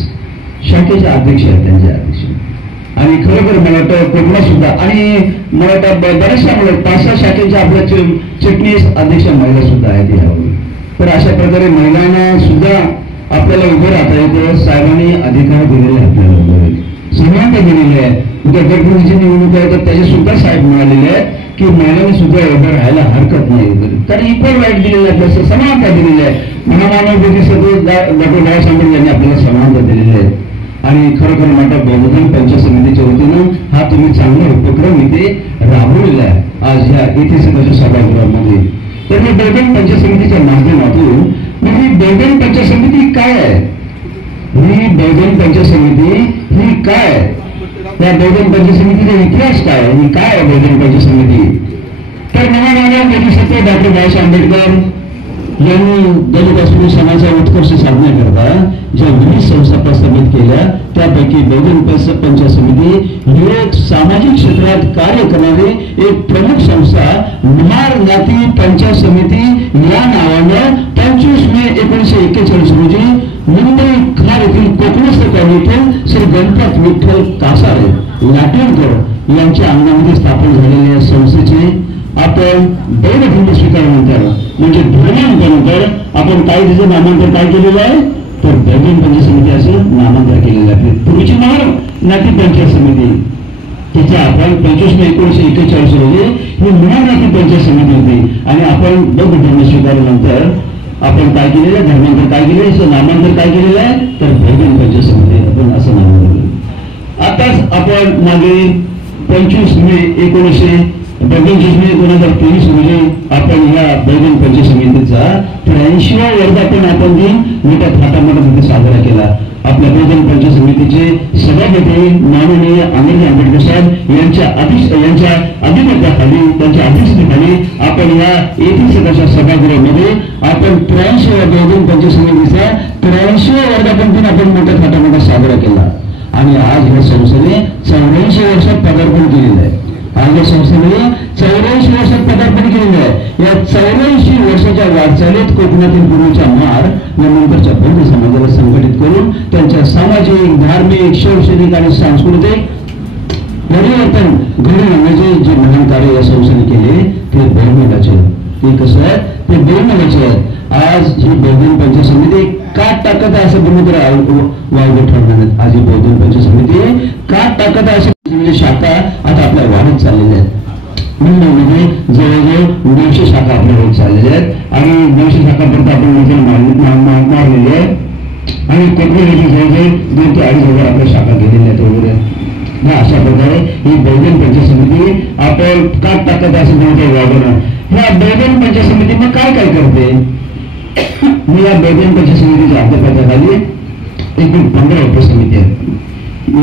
शाखेचे अध्यक्ष आहेत, त्यांचे अध्यक्ष. आणि खरोखर मला वाटतं कोकणात सुद्धा आणि मला वाटतं बऱ्याचशा 5-6 शाखेच्या आपल्या चिटणीस अध्यक्ष महिला सुद्धा आहेत यावेळी. तर अशा प्रकारे महिलांना सुद्धा आपल्याला उभं राहता येतं. साहेबांनी अधिकार दिलेले आपल्याला, समानता दिलेली आहे. उद्या गटपतीची निवडणूक आहे तर त्याचे सुद्धा साहेब मिळालेले आहे की महिलांनी सुद्धा उभं राहायला हरकत नाही, कारण इक्वल राईट दिलेलं आहे, आपल्याला समानता दिलेली आहे. महामानव डॉक्टर बाबासाहेब आंबेडकर यांनी आपल्याला समानता दिलेली आहे. आणि खरोखर माझ्या बहुजन पंचायत समितीच्या वतीनं हा तुम्ही चांगला उपक्रम इथे राबवलेला आहे आज या इतिहासाच्या सभागृहामध्ये. तर मी बहुजन पंचायत समितीच्या माध्यमातून ही बहुजन पंचायत समिती काय आहे, ही बहुजन पंचायत समिती ही काय आहे, त्या बहुजन पंचायत समितीचा इतिहास काय आहे, ही काय आहे बहुजन पंचायत समिती. तर महामानव प्रतिष्ठित डॉक्टर बाबासाहेब आंबेडकर यांनी दलित अस्पृश्य समाजाचा उत्कर्ष साधण्याकरता ज्या विविध संस्था प्रस्थापित केल्या त्यापैकी बहुजन पंचायत समिती ही एक सामाजिक क्षेत्रात कार्य करणारी एक प्रमुख संस्था महार नाती पंचायत समिती या नावानं 25 मे 1941 रोजी मुंबई खार येथील कोकणस्थ कॉलनीतील श्री गणपत विठ्ठल कासारे लाटेणकर यांच्या अंगणामध्ये स्थापन झालेल्या संस्थेचे आपण दैवधर्म स्वीकारल्यानंतर म्हणजे धर्मांतरानंतर आपण काय तिचं नामांतर काय केलेलं आहे तर बहुजन पंचायत समिती असं नामांतर केलेलं आहे. पूर्वीची महार नाती पंचायत समिती तिचा आपण 25 मे 1941 रोजी ही महार नाती पंचायत समिती होती आणि आपण बौद्ध धर्म स्वीकारल्यानंतर आपण काय केलेलं आहे, धर्मांतर काय केलेलं आहे, नामांतर काय केलेलं आहे तर बहुजन पंचायत समिती आपण असं नामांतर केलं. आताच आपण मागे 25 मे 2023 रोजी आपण या बहुजन पंचायत समितीचा 83वा वर्धापन आपण दिन मोठ्या थाटामाटात साजरा केला. आपल्या बहुजन पंचायत समितीचे सभापती माननीय आमदार आंबेडकर साहेब यांच्या अधिपत्याखाली त्यांच्या अध्यक्षतेखाली आपण या इतिहासाच्या सभागृहामध्ये आपण 83व्या बहुजन पंचायत समितीचा 83वा वर्धापन दिन आपण मोठ्या थाटामाटात साजरा केला आणि आज या संस्थेने 84 वर्षात पदार्पण केलेलं आहे. आज या संस्थेने 84 वर्षात पदार्पण केलेलं आहे. या 84 वर्षाच्या वाटचालीत कोकणातील पूर्वीचा महार व नंतरच्या बौद्ध समाजाला संघटित करून त्यांच्या सामाजिक, धार्मिक, शैक्षणिक आणि सांस्कृतिक परिवर्तन घडवून आणण्याचे जे महान कार्य या संस्थेने केले ते बहुमताचे, ते कसं आहे ते बहुमताचे आहे. आज ही बौद्ध पंचायत समिती काट टाकत आहे असं तुम्ही तर वावगे ठरणार. आज ही बौद्ध पंचायत समिती काट टाकत आहे असं शाखा आता आपल्या वाढत चाललेल्या आहेत. मुंबईमध्ये जवळजवळ 900 शाखा आपल्या होत चाललेल्या आहेत आणि 900 शाखापर्यंत आपण मारलेली आहे आणि कोकणामध्ये जवळजवळ 2 ते 2.5 आपल्या शाखा गेलेल्या आहेत वगैरे. अशा प्रकारे ही बौद्ध पंचायत समिती आपण काट टाकत असं म्हणतो वागणं. ह्या बौद्ध पंचायत समिती मग काय काय करते? मी या बौद्ध पंचायत समितीच्या अध्यक्षाखाली एकूण 15 उपसमिती आहेत.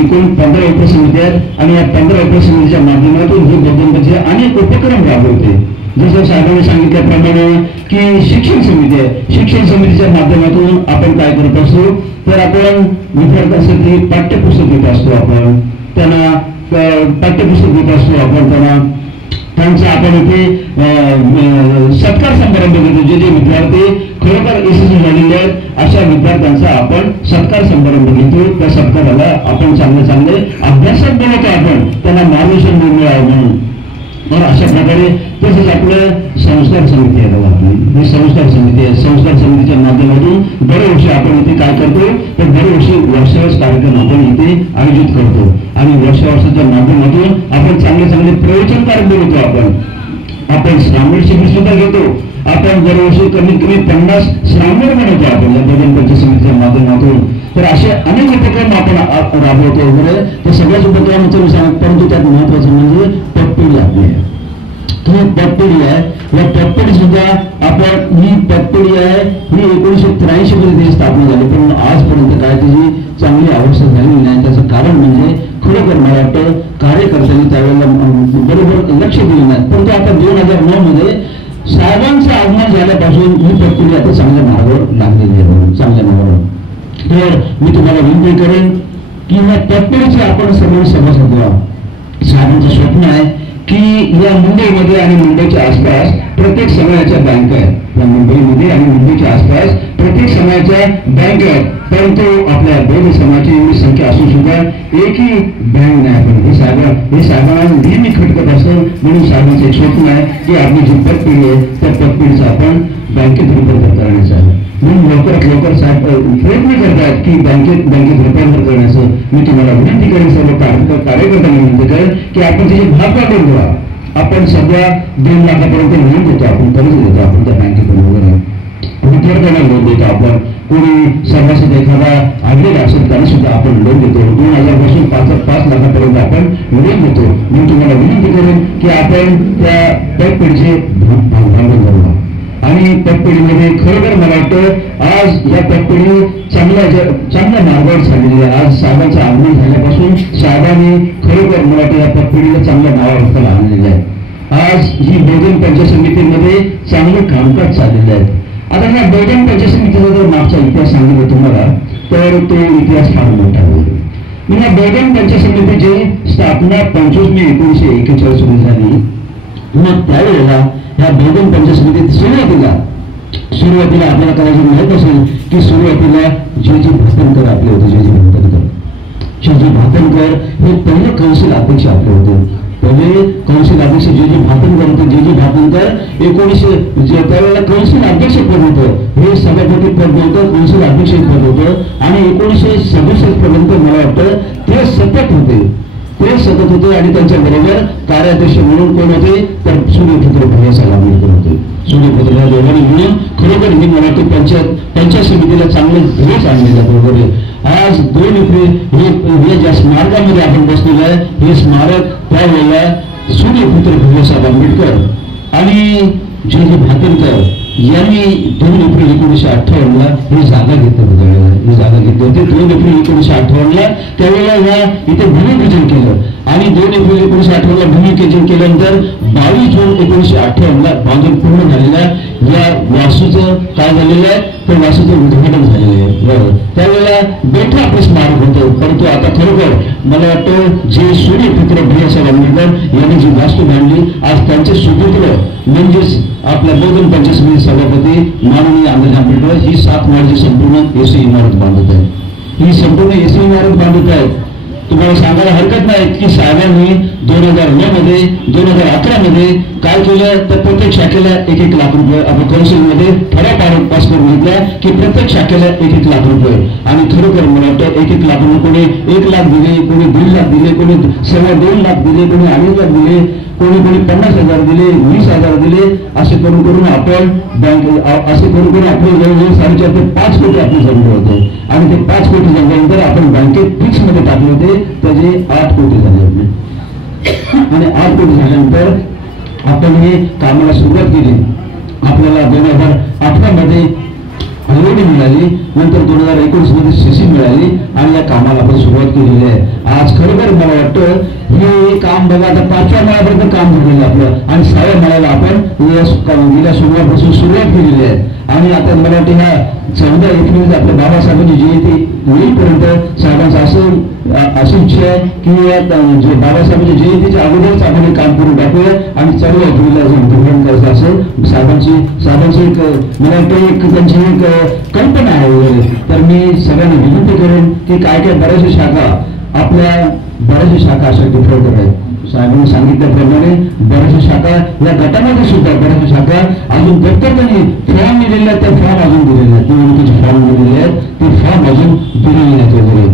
एकूण 15 उपसमिती आहेत आणि या 15 उपसमितीच्या माध्यमातून ही बौद्ध पंचायत अनेक उपक्रम राबवते. जसं साहेबांनी सांगितल्याप्रमाणे की शिक्षण समिती आहे. शिक्षण समितीच्या माध्यमातून आपण काय करत असतो तर आपण विद्यार्थ्यांसाठी पाठ्यपुस्तक देत असतो. आपण त्यांना पाठ्यपुस्तक देत असतो. आपण त्यांचा आपण इथे सत्कार समारंभ घेतो. जे विद्यार्थी खरोखर यशस्वी झालेले आहेत अशा विद्यार्थ्यांचा आपण सत्कार समारंभ घेतो. त्या सत्काराला आपण चांगले अभ्यासक बनवतो. आपण त्यांना मार्गदर्शन मिळावं म्हणून. तर अशा प्रकारे तसंच आपलं संस्कार समिती आहे. आपली ही संस्कार समिती आहे. संस्कार समितीच्या माध्यमातून दरवर्षी आपण इथे काय करतो तर दरवर्षी वर्षावर्ष कार्यक्रम आपण इथे आयोजित करतो आणि वर्षावर्षाच्या माध्यमातून आपण चांगले प्रवचनकार बनवतो. आपण श्रावण शिबिर सुद्धा घेतो. आपण दरवर्षी कमीत कमी 50 श्रावण बनवतो आपण या बौद्ध पंचायत समितीच्या माध्यमातून. तर असे अनेक उपक्रम आपण राबवतो वगैरे. तर सगळ्याच उपक्रमांचं मी सांगतो, परंतु त्यात महत्वाचं म्हणजे पतपिढी आपली आहे. ही पतपिढी आहे. या पतपिढी सुद्धा आपण ही पतपिढी आहे ही 1983 मध्ये स्थापना झाली, पण आजपर्यंत काय त्याची चांगली अवस्था झालेली नाही. त्याचं कारण म्हणजे खरोखर मला वाटतं कार्यकर्त्यांनी त्यावेळेला बरोबर लक्ष दिलं नाही. परंतु आता 2009 मध्ये साहेबांचं आगमन झाल्यापासून ही पतपिढी आता चांगल्या मार्गावर लागलेली आहे. चांगल्या मार्गावर. तर मी तुम्हाला विनंती करेन की ह्या पतपिढीचे आपण सर्व सभासद व्हा. साहेबांचं स्वप्न आहे की या मुंबईमध्ये आणि मुंबईच्या आसपास प्रत्येक समाजाच्या बँक आहेत. या मुंबईमध्ये आणि मुंबईच्या आसपास प्रत्येक समाजाच्या बँक आहेत. परंतु आपल्या बौद्ध समाजाची एवढी संख्या असून सुद्धा एकही बँक नाही. आपण हे साहेबांना नेहमी खटकत असतं. म्हणून साहेबांचं एक स्वप्न आहे की आपली जी पतपिढी आहे त्या पतपिढीचा आपण बँकेत रूपांतर करायचं आहे. म्हणून लवकरात लवकर साहेब प्रयत्न करतात की बँकेत रूपांतर करण्याचं. मी तुम्हाला विनंती करेन, सर्व कार्यकर्त्यांना विनंती करेन की आपण त्याची भाग वाटून घ्या. आपण सध्या 2 लाखापर्यंत लोन देतो. आपण कर्ज देतो आपण त्या बँकेतून वगैरे. विद्यार्थ्यांना लोन देतो. आपण कोणी सभासद एखादा आलेला असेल त्यांना सुद्धा आपण लोन देतो. 2000 पासून 5 लाखापर्यंत आपण लोन देतो. मी तुम्हाला विनंती करेन की आपण त्या पतपिढीचे भागभांडवल करू आणि पतपिढीमध्ये खरोखर मला वाटतं आज या पतपिढी चांगल्या मार्गावर चाललेली आहे. आज साहेबांचं आगमन झाल्यापासून साहेबांनी खरोखर मला वाटतं या पतपिढीला चांगल्या नावावर आणलेलं आहे. आज ही बौद्ध पंचायत समितीमध्ये चांगले कामकाज चाललेले आहेत. आता या बौद्ध पंचायत समितीचा जर मागचा इतिहास सांगितला तुम्हाला तर तो इतिहास फार मोठा होईल. या बौद्ध पंचायत समितीची स्थापना 25 मे 1941 रोजी झाली. मग त्यावेळेला या बौद्ध पंचायत समितीत सुरुवातीला आपल्याला करायचं माहित असेल की सुरुवातीला जे भातनकर आपले होते. जे भातनकर हे पहिले कौन्सिल अध्यक्ष आपले होते. पहिले कौन्सिल अध्यक्ष जे भातनकर होते. जे भातनकर 1900 त्यावेळेला कौन्सिल अध्यक्ष पद होतं. हे सभापती पद नव्हतं, कौन्सिल अध्यक्ष पद होतं. आणि 1967 पर्यंत मला वाटतं ते सतत होते आणि त्यांच्या बरोबर कार्याध्यक्ष म्हणून कोण होते तर सूर्यपुत्र भैयासाहेब आंबेडकर होते. सूर्यपुत्र दोघांनी म्हणून खरोखर ही मला वाटतं पंचायत समितीला चांगले दिवस आणले वगैरे. आज 2 एप्रिल हे ज्या स्मारकामध्ये आपण बसलेलं आहे हे स्मारक त्यावेळेला सूर्यपुत्र भैयासाहेब आंबेडकर आणि जे भातनकर यांनी 2 एप्रिल 1958 ही जागा घेतली. ही जागा घेतली होती 2 एप्रिल 1958 त्यावेळेला इथे भूमिपूजन केलं आणि 2 एप्रिल 1958 भूमिपूजन केल्यानंतर 22 जून 1958 बांधून पूर्ण झालेल्या या वास्तूचं काय झालेलं आहे तर वास्तूचं उद्घाटन झालेलं आहे. त्यावेळेला बेठा आपलं स्मारक होतं. परंतु आता खरोखर मला वाटतं जे सूर्यपुत्र भैयासाहेब आंबेडकर यांनी जी वास्तू बांधली, आज त्यांचे सुपुत्र म्हणजेच आपल्या बौद्धन पंचायत समिती सभापती माननीय आंबेडकर आंबेडकर ही 7 माळची संपूर्ण एसी इमारत बांधत आहे. ही संपूर्ण एसी इमारत बांधत आहेत. तुम्हाला सांगायला हरकत नाही की साहेबांनी 2009 मध्ये 2011 मध्ये काय केलं तर प्रत्येक शाखेला 1-1 लाख रुपये आपण कौन्सिलमध्ये ठराव पास करून घेतला की प्रत्येक शाखेला 1-1 लाख रुपये. आणि खरोखर मला वाटतं 1-1 लाख रुपये कोणी 1 लाख दिले, कोणी 1.5 लाख दिले, कोणी 2.25 लाख दिले, कोणी 2.5 लाख दिले, कोणी 50,000 दिले, 20,000 दिले. असे करून आपण बँक असे करून आपले जवळजवळ 4.5 ते 5 कोटी आपले जमले होते. आणि ते 5 कोटी जमल्यानंतर आपण बँकेत फिक्स मध्ये टाकले होते, त्याचे 8 कोटी झाले होते. आणि 8 कोटी झाल्यानंतर आपण हे कामाला सुरुवात केली. आपल्याला 2018 मध्ये आयओडी मिळाली, नंतर 2019 मध्ये सीसी मिळाली आणि या कामाला आपण सुरुवात केलेली आहे. आज खरोखर मला वाटतं हे काम बघा आता 5व्या महिन्यापर्यंत काम झालेलं आपलं आणि 6व्या महिन्याला आपण गेल्या सोमवारपासून सुरुवात केलेली आहे. आणि आता मला वाटतं ह्या 14 एप्रिल आपल्या बाबासाहेबांची जयंती येईपर्यंत साहेबांचं असं इच्छा आहे की बाबासाहेबांच्या जयंतीच्या अगोदरच आपण हे काम करून टाकूया आणि 14 एप्रिलला जे इम्प्लिमेंट करायचं असेल साहेबांची एक मला वाटतं एक त्यांची एक कल्पना आहे वगैरे. तर मी सगळ्यांना विनंती करेन की काय बऱ्याचशा शाखा अशा डिफॉल्टर आहेत. साहेबांनी सांगितल्याप्रमाणे बऱ्याचशा शाखा या गटामध्ये सुद्धा बऱ्याचशा शाखा अजून दप्तर त्यांनी फॉर्म दिलेले आहेत, त्या फॉर्म अजून दिलेले आहेत, निवडणुकीचे फॉर्म दिलेले आहेत, ते फॉर्म अजून दिलेले नाहीत वगैरे.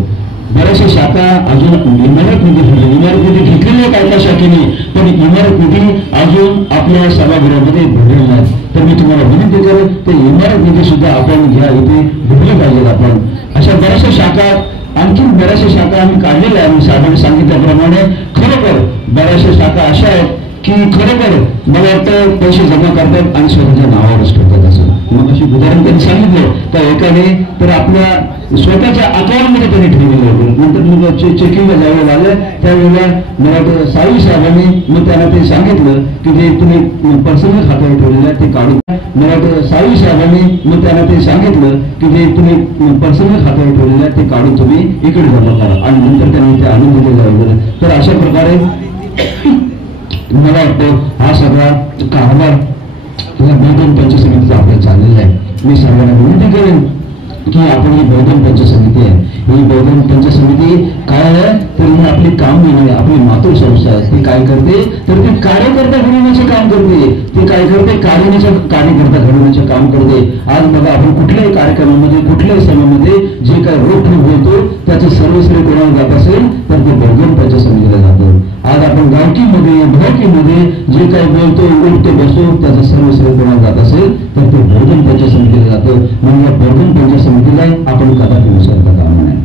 बऱ्याचशा शाखा अजून इमारत निधी भरले, इमारत निधी घेतलेली आहे काय शाखेने, पण इमारत निधी अजून आपल्या सभागृहामध्ये भरलेले नाहीत. तर मी तुम्हाला विनंती करेन ते इमारत निधी सुद्धा आपण घ्या, इथे भरले पाहिजेत आपण. अशा बऱ्याचशा शाखा आणखी बऱ्याचशा शाखा आम्ही काढलेल्या आहे. साहेबांनी सांगितल्याप्रमाणे खरोखर बऱ्याचशा शाखा अशा आहेत की खरोखर मला वाटतं पैसे जमा करतात आणि स्वतःच्या नावावरच ठेवतात. असं मग अशी उदाहरण त्यांनी सांगितलं त्या एकाने तर आपल्या स्वतःच्या अकाउंटमध्ये त्यांनी ठेवलेलं होतं. नंतर मग चेकिंगला जावं लागलं त्यावेळेला मला वाटतं साई साहेबांनी मग त्यांना ते सांगितलं की जे तुम्ही पर्सनल खात्यावर ठेवलेलं आहे ते काढून. मला वाटतं साई साहेबांनी मग त्यांना ते सांगितलं की जे तुम्ही पर्सनल खात्यावर ठेवलेलं आहे ते काढून तुम्ही इकडे जमा करा आणि नंतर त्यांनी ते आणून दिलेलं वगैरे. तर अशा प्रकारे मला वाटतं हा सगळा कारभार बौद्धन पंचायत समितीचा आपल्याला चाललेला आहे. मी सर्वांना विनंती करेन की आपण ही बौद्धन पंचायत समिती आहे, ही बौद्धन पंचायत समिती काय आहे तर ही आपली काम नाही, आपली मातृ संस्था आहे. ती काय करते तर ती कार्यकर्ता घडवण्याचे काम करते, ती काय करते कार्यकर्ता घडवण्याचे काम करते. आज बघा आपण कुठल्याही कार्यक्रमामध्ये कुठल्याही सणामध्ये जे काय रोखोक बोलतो त्याचं सर्वश्रेय कोणाला जात असेल तर ते बौद्धन पंचायत समितीला जातं. आज आपण गावकीमध्ये भावकीमध्ये जे काही बोलतो उठतो बसतो त्याचं सर्वश्रेय कोणाला जात असेल तर ते बौद्धन पंचायत समितीला जातं. म्हणजे बौद्धन पंचायत समितीला आपण कदापि विसरता कामा नये.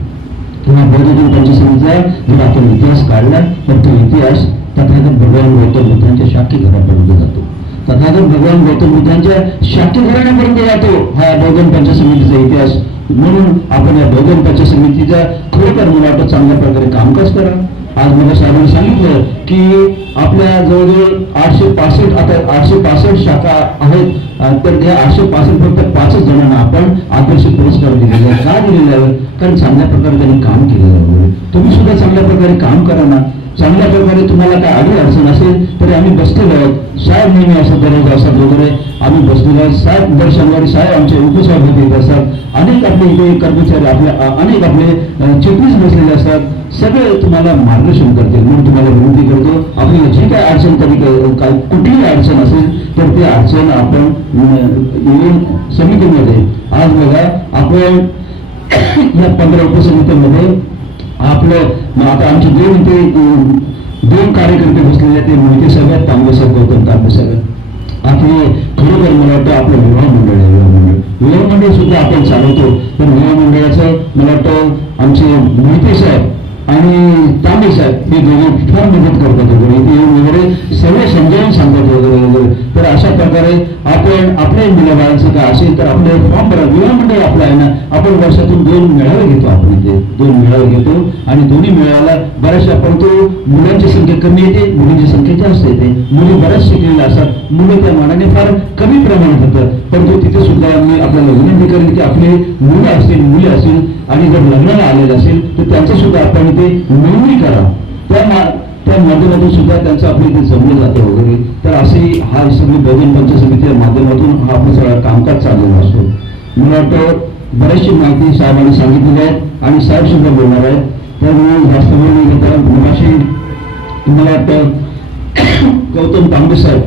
किंवा बौद्धन पंचायत समितीचा जर आपण इतिहास काढला तर तो इतिहास तथागत भगवान गौतम बुद्धांच्या शाखी घरापर्यंत जातो. तथागत भगवान गौतम बुद्धांच्या शाखी घराण्यापर्यंत जातो हा बौद्धन पंचायत समितीचा इतिहास. म्हणून आपण या बौद्धन पंचायत समितीचा खरोखर मला वाटतं चांगल्या प्रकारे कामकाज करा. आज मला साहेबांनी सांगितलं की आपल्या जवळजवळ 865 शाखा आहेत. तर त्या 865 फक्त 5 जणांना आपण आदर्श पुरस्कार दिलेला आहे. का दिलेला आहे कारण चांगल्या प्रकारे त्यांनी काम केलेलं आहे. तुम्ही सुद्धा चांगल्या प्रकारे काम करा ना. चांगल्या प्रकारे तुम्हाला काय अडी अडचण असेल तरी आम्ही बसलेलो आहोत. साहेब नेहमी असं दररोज असतात वगैरे आम्ही बसलेलो आहोत. साहेब दर शनिवारी साहेब आमचे उपसभापती येत असतात. अनेक आपले इथे कर्मचारी आपल्या अनेक आपले चिटणीस बसलेले असतात. सगळे तुम्हाला मार्गदर्शन करतील. म्हणून तुम्हाला विनंती करतो आपल्याला जी काय अडचण तरी काय कुठलीही अडचण असेल तर ती अडचण आपण येऊन समितीमध्ये आज बघा आपण या 15 उपसमितीमध्ये आपलं आता आमचे दोन कार्यकर्ते बसलेले ते मोहिते साहेब तांबे साहेब गौतम तांबे साहेब. आपले खरोखर मला वाटतं आपलं विवाह मंडळ आहे. विवाह मंडळ सुद्धा आपण चालवतो. पण विवाह मंडळाचं मला वाटतं आमचे मोहिते साहेब आणि तांबे साहेब हे दोघे फार मदत करतात वगैरे. इथे येऊन वगैरे सगळे समजावून सांगतात वगैरे वगैरे. तर अशा प्रकारे आपण आपल्या मुलाबाळांचं काय असेल तर आपले फॉर्म भरा. विवाह मंडळ आपलं आहे ना. आपण वर्षातून 2 मेळावे घेतो. आपण इथे 2 मेळावे घेतो आणि दोन्ही मेळाव्याला बऱ्याचशा परंतु मुलांची संख्या कमी येते, मुलींची संख्या जास्त येते. मुली बऱ्याच शिकलेल्या असतात, मुलं त्या मानाने फार कमी प्रमाणात होतं. परंतु तिथे सुद्धा मी आपल्याला विनंती करेन की आपले मुलं असतील मुली असतील आणि जर लग्नाला आलेलं असेल तर त्यांचं सुद्धा आपण ते नोंदणी करा, त्या माध्यमातून सुद्धा त्यांचं आपलं इथे जमलं जातं वगैरे. तर असे हा सगळी बहुजन पंचायत समितीच्या माध्यमातून हा आपलं सगळं कामकाज चाललेलं असतो. मला वाटतं बऱ्याचशी माहिती साहेबांनी सांगितलेली आहे आणि साहेब सुद्धा बोलणार आहेत. तर मी जास्त वेळ न घेता मगाशी मला वाटतं गौतम तांबे साहेब,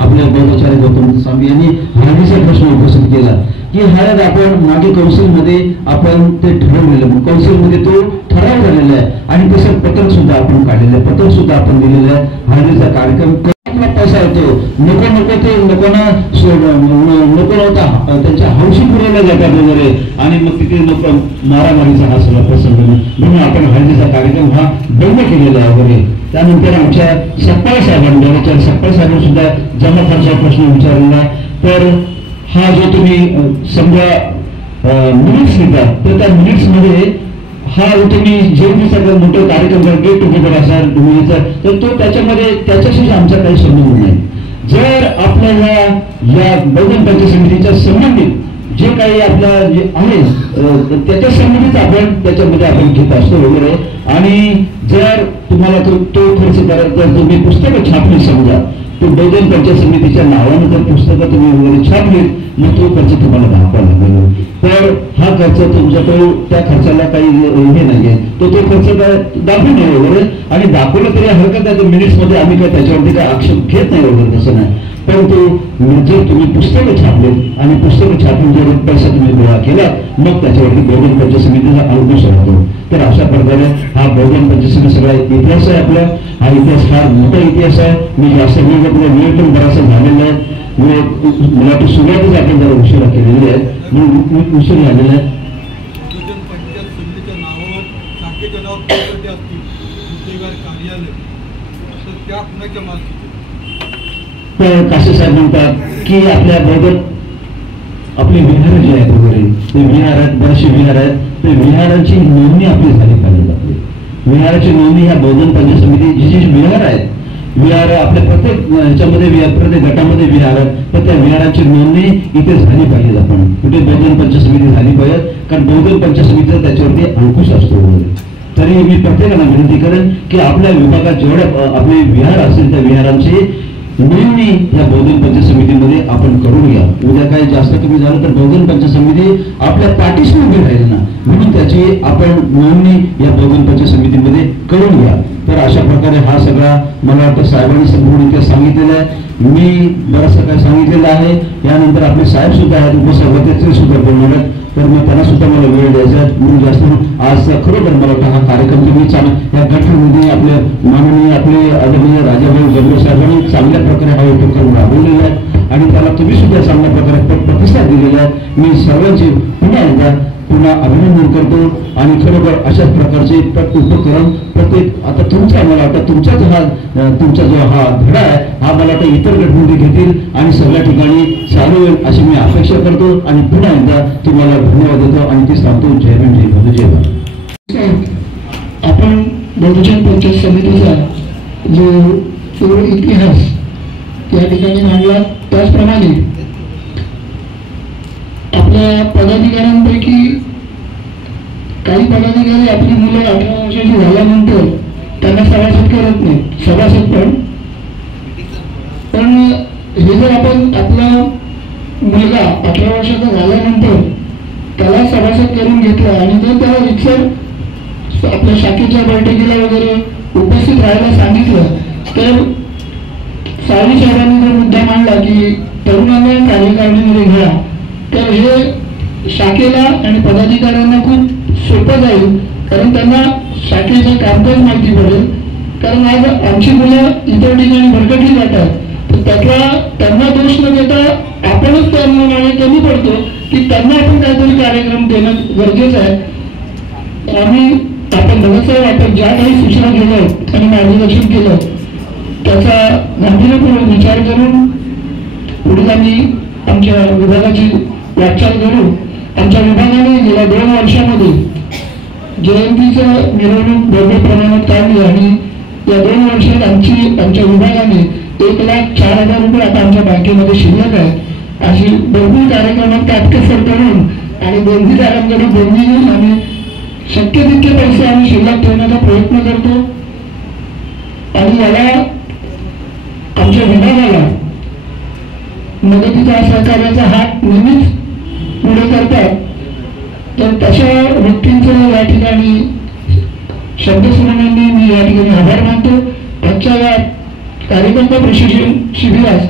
आपल्या बौद्धाचार्य गौतम तांबे यांनी हळदीचा प्रश्न उपस्थित केला की हळद आपण मागे कौन्सिलमध्ये आपण ते ठरवलेलं, कौन्सिलमध्ये तो ठराव झालेला आहे आणि तसं पत्रक सुद्धा आपण काढलेलं आहे, पत्रक सुद्धा आपण दिलेलं आहे. हळदीचा कार्यक्रम पैसा येतो, नको ते लोकांना नको नव्हता, त्यांच्या हौशी पुरवल्या जातात वगैरे आणि मग तिथे लोक मारामारीचा हा सगळा प्रसंग म्हणून आपण हळदीचा कार्यक्रम हा बंद केलेला आहे वगैरे. त्यानंतर आमच्या सपकाळ साहेबांनी सपकाळ साहेबांनी सुद्धा जमा खर्चा प्रश्न विचारलेला. तर हा जो तुम्ही समजा मिनिट्स लिहिता तर त्या मिनिट्समध्ये हा तुम्ही जयंतीचा मोठा कार्यक्रम जर गेट टुगेदर असाल तर तो त्याच्याशी आमचा काही संबंध नाही. जर आपल्याला या बहुजन पंचायत समितीच्या संबंधित जे काही आपल्या जे आहे त्याच्या संबंधित आपण त्याच्यामध्ये आपण घेत असतो वगैरे. आणि जर तुम्हाला तो खर्च करायचा, जर तुम्ही पुस्तकं छापली समजा, तो बहुजन पंचायत समितीच्या नावानं जर पुस्तकं तुम्ही वगैरे छापलीत मग तो खर्च तुम्हाला दाखवावा लागेल. तर हा खर्च तुमच्याकडे त्या खर्चाला काही हे नाहीये, तो खर्च काय दाखवू नये वगैरे. आणि दाखवलं तरी हरकत आहे, मिनिट्समध्ये आम्ही काय त्याच्यावरती काय आक्षेप घेत नाही वगैरे, तसं नाही. परंतु जर तुम्ही पुस्तकं छापलेत आणि पुस्तकं छापून जर पैसा तुम्ही गोळा केला मग त्याच्यावरती बहुजन पंचायत समितीचा अंकुश राहतो. तर अशा प्रकारे हा बहुजन पंचायत समिती सगळा इतिहास आहे आपला. हा इतिहास फार मोठा इतिहास आहे. मी जास्त वेळ पण बराचसा झालेला आहे. मला वाटतं सुरुवातच आपण जरा उशिरा केलेली आहे म्हणून उशीर झालेला आहे. बहुजन पंचायत समितीच्या नावावर शाखेच्या नावावर प्रॉपर्टी असतील, गुन्हेगार कार्यालय, तर त्या कुणाच्या मालकीचे? तर कासे साहेब म्हणतात की आपल्या बहुजन आपले विहार जे आहेत वगैरे ते विहार आहेत, बरेचसे विहार आहेत, ते विहारांची नोंदणी आपली झाली पाहिजे. आपली विहाराची नोंदणी ह्या बहुजन पंचायत समिती जी विहार आहेत, विहार आपल्या प्रत्येक ह्याच्यामध्ये प्रत्येक गटामध्ये विहार आहेत, तर त्या विहाराची नोंदणी इथे झाली पाहिजे. आपण कुठे बहुजन पंचायत समिती झाली पाहिजे, कारण बहुजन पंचायत समितीचा त्याच्यावरती अंकुश असतो वगैरे. तरी मी प्रत्येकाला विनंती करेन की आपल्या विभागात जेवढ्या आपले विहार असतील त्या विहारांची नोंदणी या बहुजन पंचायत समितीमध्ये आपण करून घ्या. उद्या काही जास्त कमी झालं तर बहुजन पंचायत समिती आपल्या पाठीशी उभी राहील ना, म्हणून त्याची आपण नोंदणी या बहुजन पंचायत समितीमध्ये करून घ्या. तर अशा प्रकारे हा सगळा मला वाटतं साहेबांनी संपूर्ण इतिहास सांगितलेला आहे. मी बरंचसं काय सांगितलेलं आहे. यानंतर आपले साहेब सुद्धा आहेत, उपसभापती सुद्धा बोलणार आहेत. तर मग त्यांना सुद्धा मला वेळ द्यायचा आहे म्हणून जास्त आज खरोखर मला वाटतं हा कार्यक्रम तुम्ही या गटमध्ये आपल्या माननीय आपले आदरणीय राजाभाऊ गंभीर साहेबांनी चांगल्या प्रकारे हा उपक्रम राबवलेला आहे आणि त्याला तुम्ही सुद्धा चांगल्या प्रकारे प्रतिसाद दिलेला आहे. मी सर्वांची पुन्हा अभिनंदन करतो आणि खरोखर अशाच प्रकारचे उपक्रम प्रत्येक आता तुमचा मला वाटतं तुमचा जो हा धडा आहे हा मला वाटतं इतर गटमध्ये घेतील आणि सगळ्या ठिकाणी चालू होईल अशी मी अपेक्षा करतो. आणि पुन्हा एकदा तुम्हाला धन्यवाद देतो आणि ते सांगतो. जय भीम, जय भारत, जय भारत. आपण बहुजन पंचायत समितीचा जो पूर्ण इतिहास या ठिकाणी मांडला, त्याचप्रमाणे आपल्या पदाधिकाऱ्यांपैकी काही पदाधिकारी आपली मुलं 18 वर्षाची झाल्यानंतर त्यांना सभासद करत नाही, सभासद पण हे जर आपण आपला मुलगा 18 वर्षाचा झाल्यानंतर त्याला सभासद करून घेतला आणि जर त्याला रिक्सर आपल्या शाखेच्या बैठकीला वगैरे उपस्थित राहायला सांगितलं तर सावली साहेबांनी जर मुद्दा मांडला की तरुणांना कार्यकारिणीमध्ये घ्या, तर हे शाखेला आणि पदाधिकाऱ्यांना खूप सोपं जाईल, कारण त्यांना शाखेचं कामकाज माहिती पडेल. कारण आज आमची मुलं इतर ठिकाणी भरकटली जातात, तर त्यांना दोष न देता आपणच त्यांना मागे कमी पडतो की त्यांना आपण काहीतरी कार्यक्रम देणं गरजेचं आहे. आपण बघत आपण ज्या काही सूचना केल्या आणि मार्गदर्शन केलं त्याचा गांभीर्यपूर्वक विचार करून पुढील आम्ही आमच्या विभागाची वाटचाल करू. आमच्या विभागाने गेल्या 2 वर्षामध्ये जयंतीचं मिरवणूक भव्य प्रमाणात काढली आणि या 2 वर्षात आमच्या विभागाने 1,04,000 रुपये आता आमच्या बँकेमध्ये शिल्लक आहे. अशी भरपूर कार्यक्रमात काटकसर करून आणि दोन्ही जागांकडे दोन्ही येऊन आम्ही शक्य तितके पैसे आम्ही शिल्लक ठेवण्याचा प्रयत्न करतो आणि याला आमच्या विभागाला मदतीचा सहकार्याचा हात नेहमीच पुढे करतात. तर तशा व्यक्तींचं या ठिकाणी शब्दसुमनांनी मी या ठिकाणी आभार मानतो. आजच्या या कार्यकर्ता प्रशिक्षण शिबिरास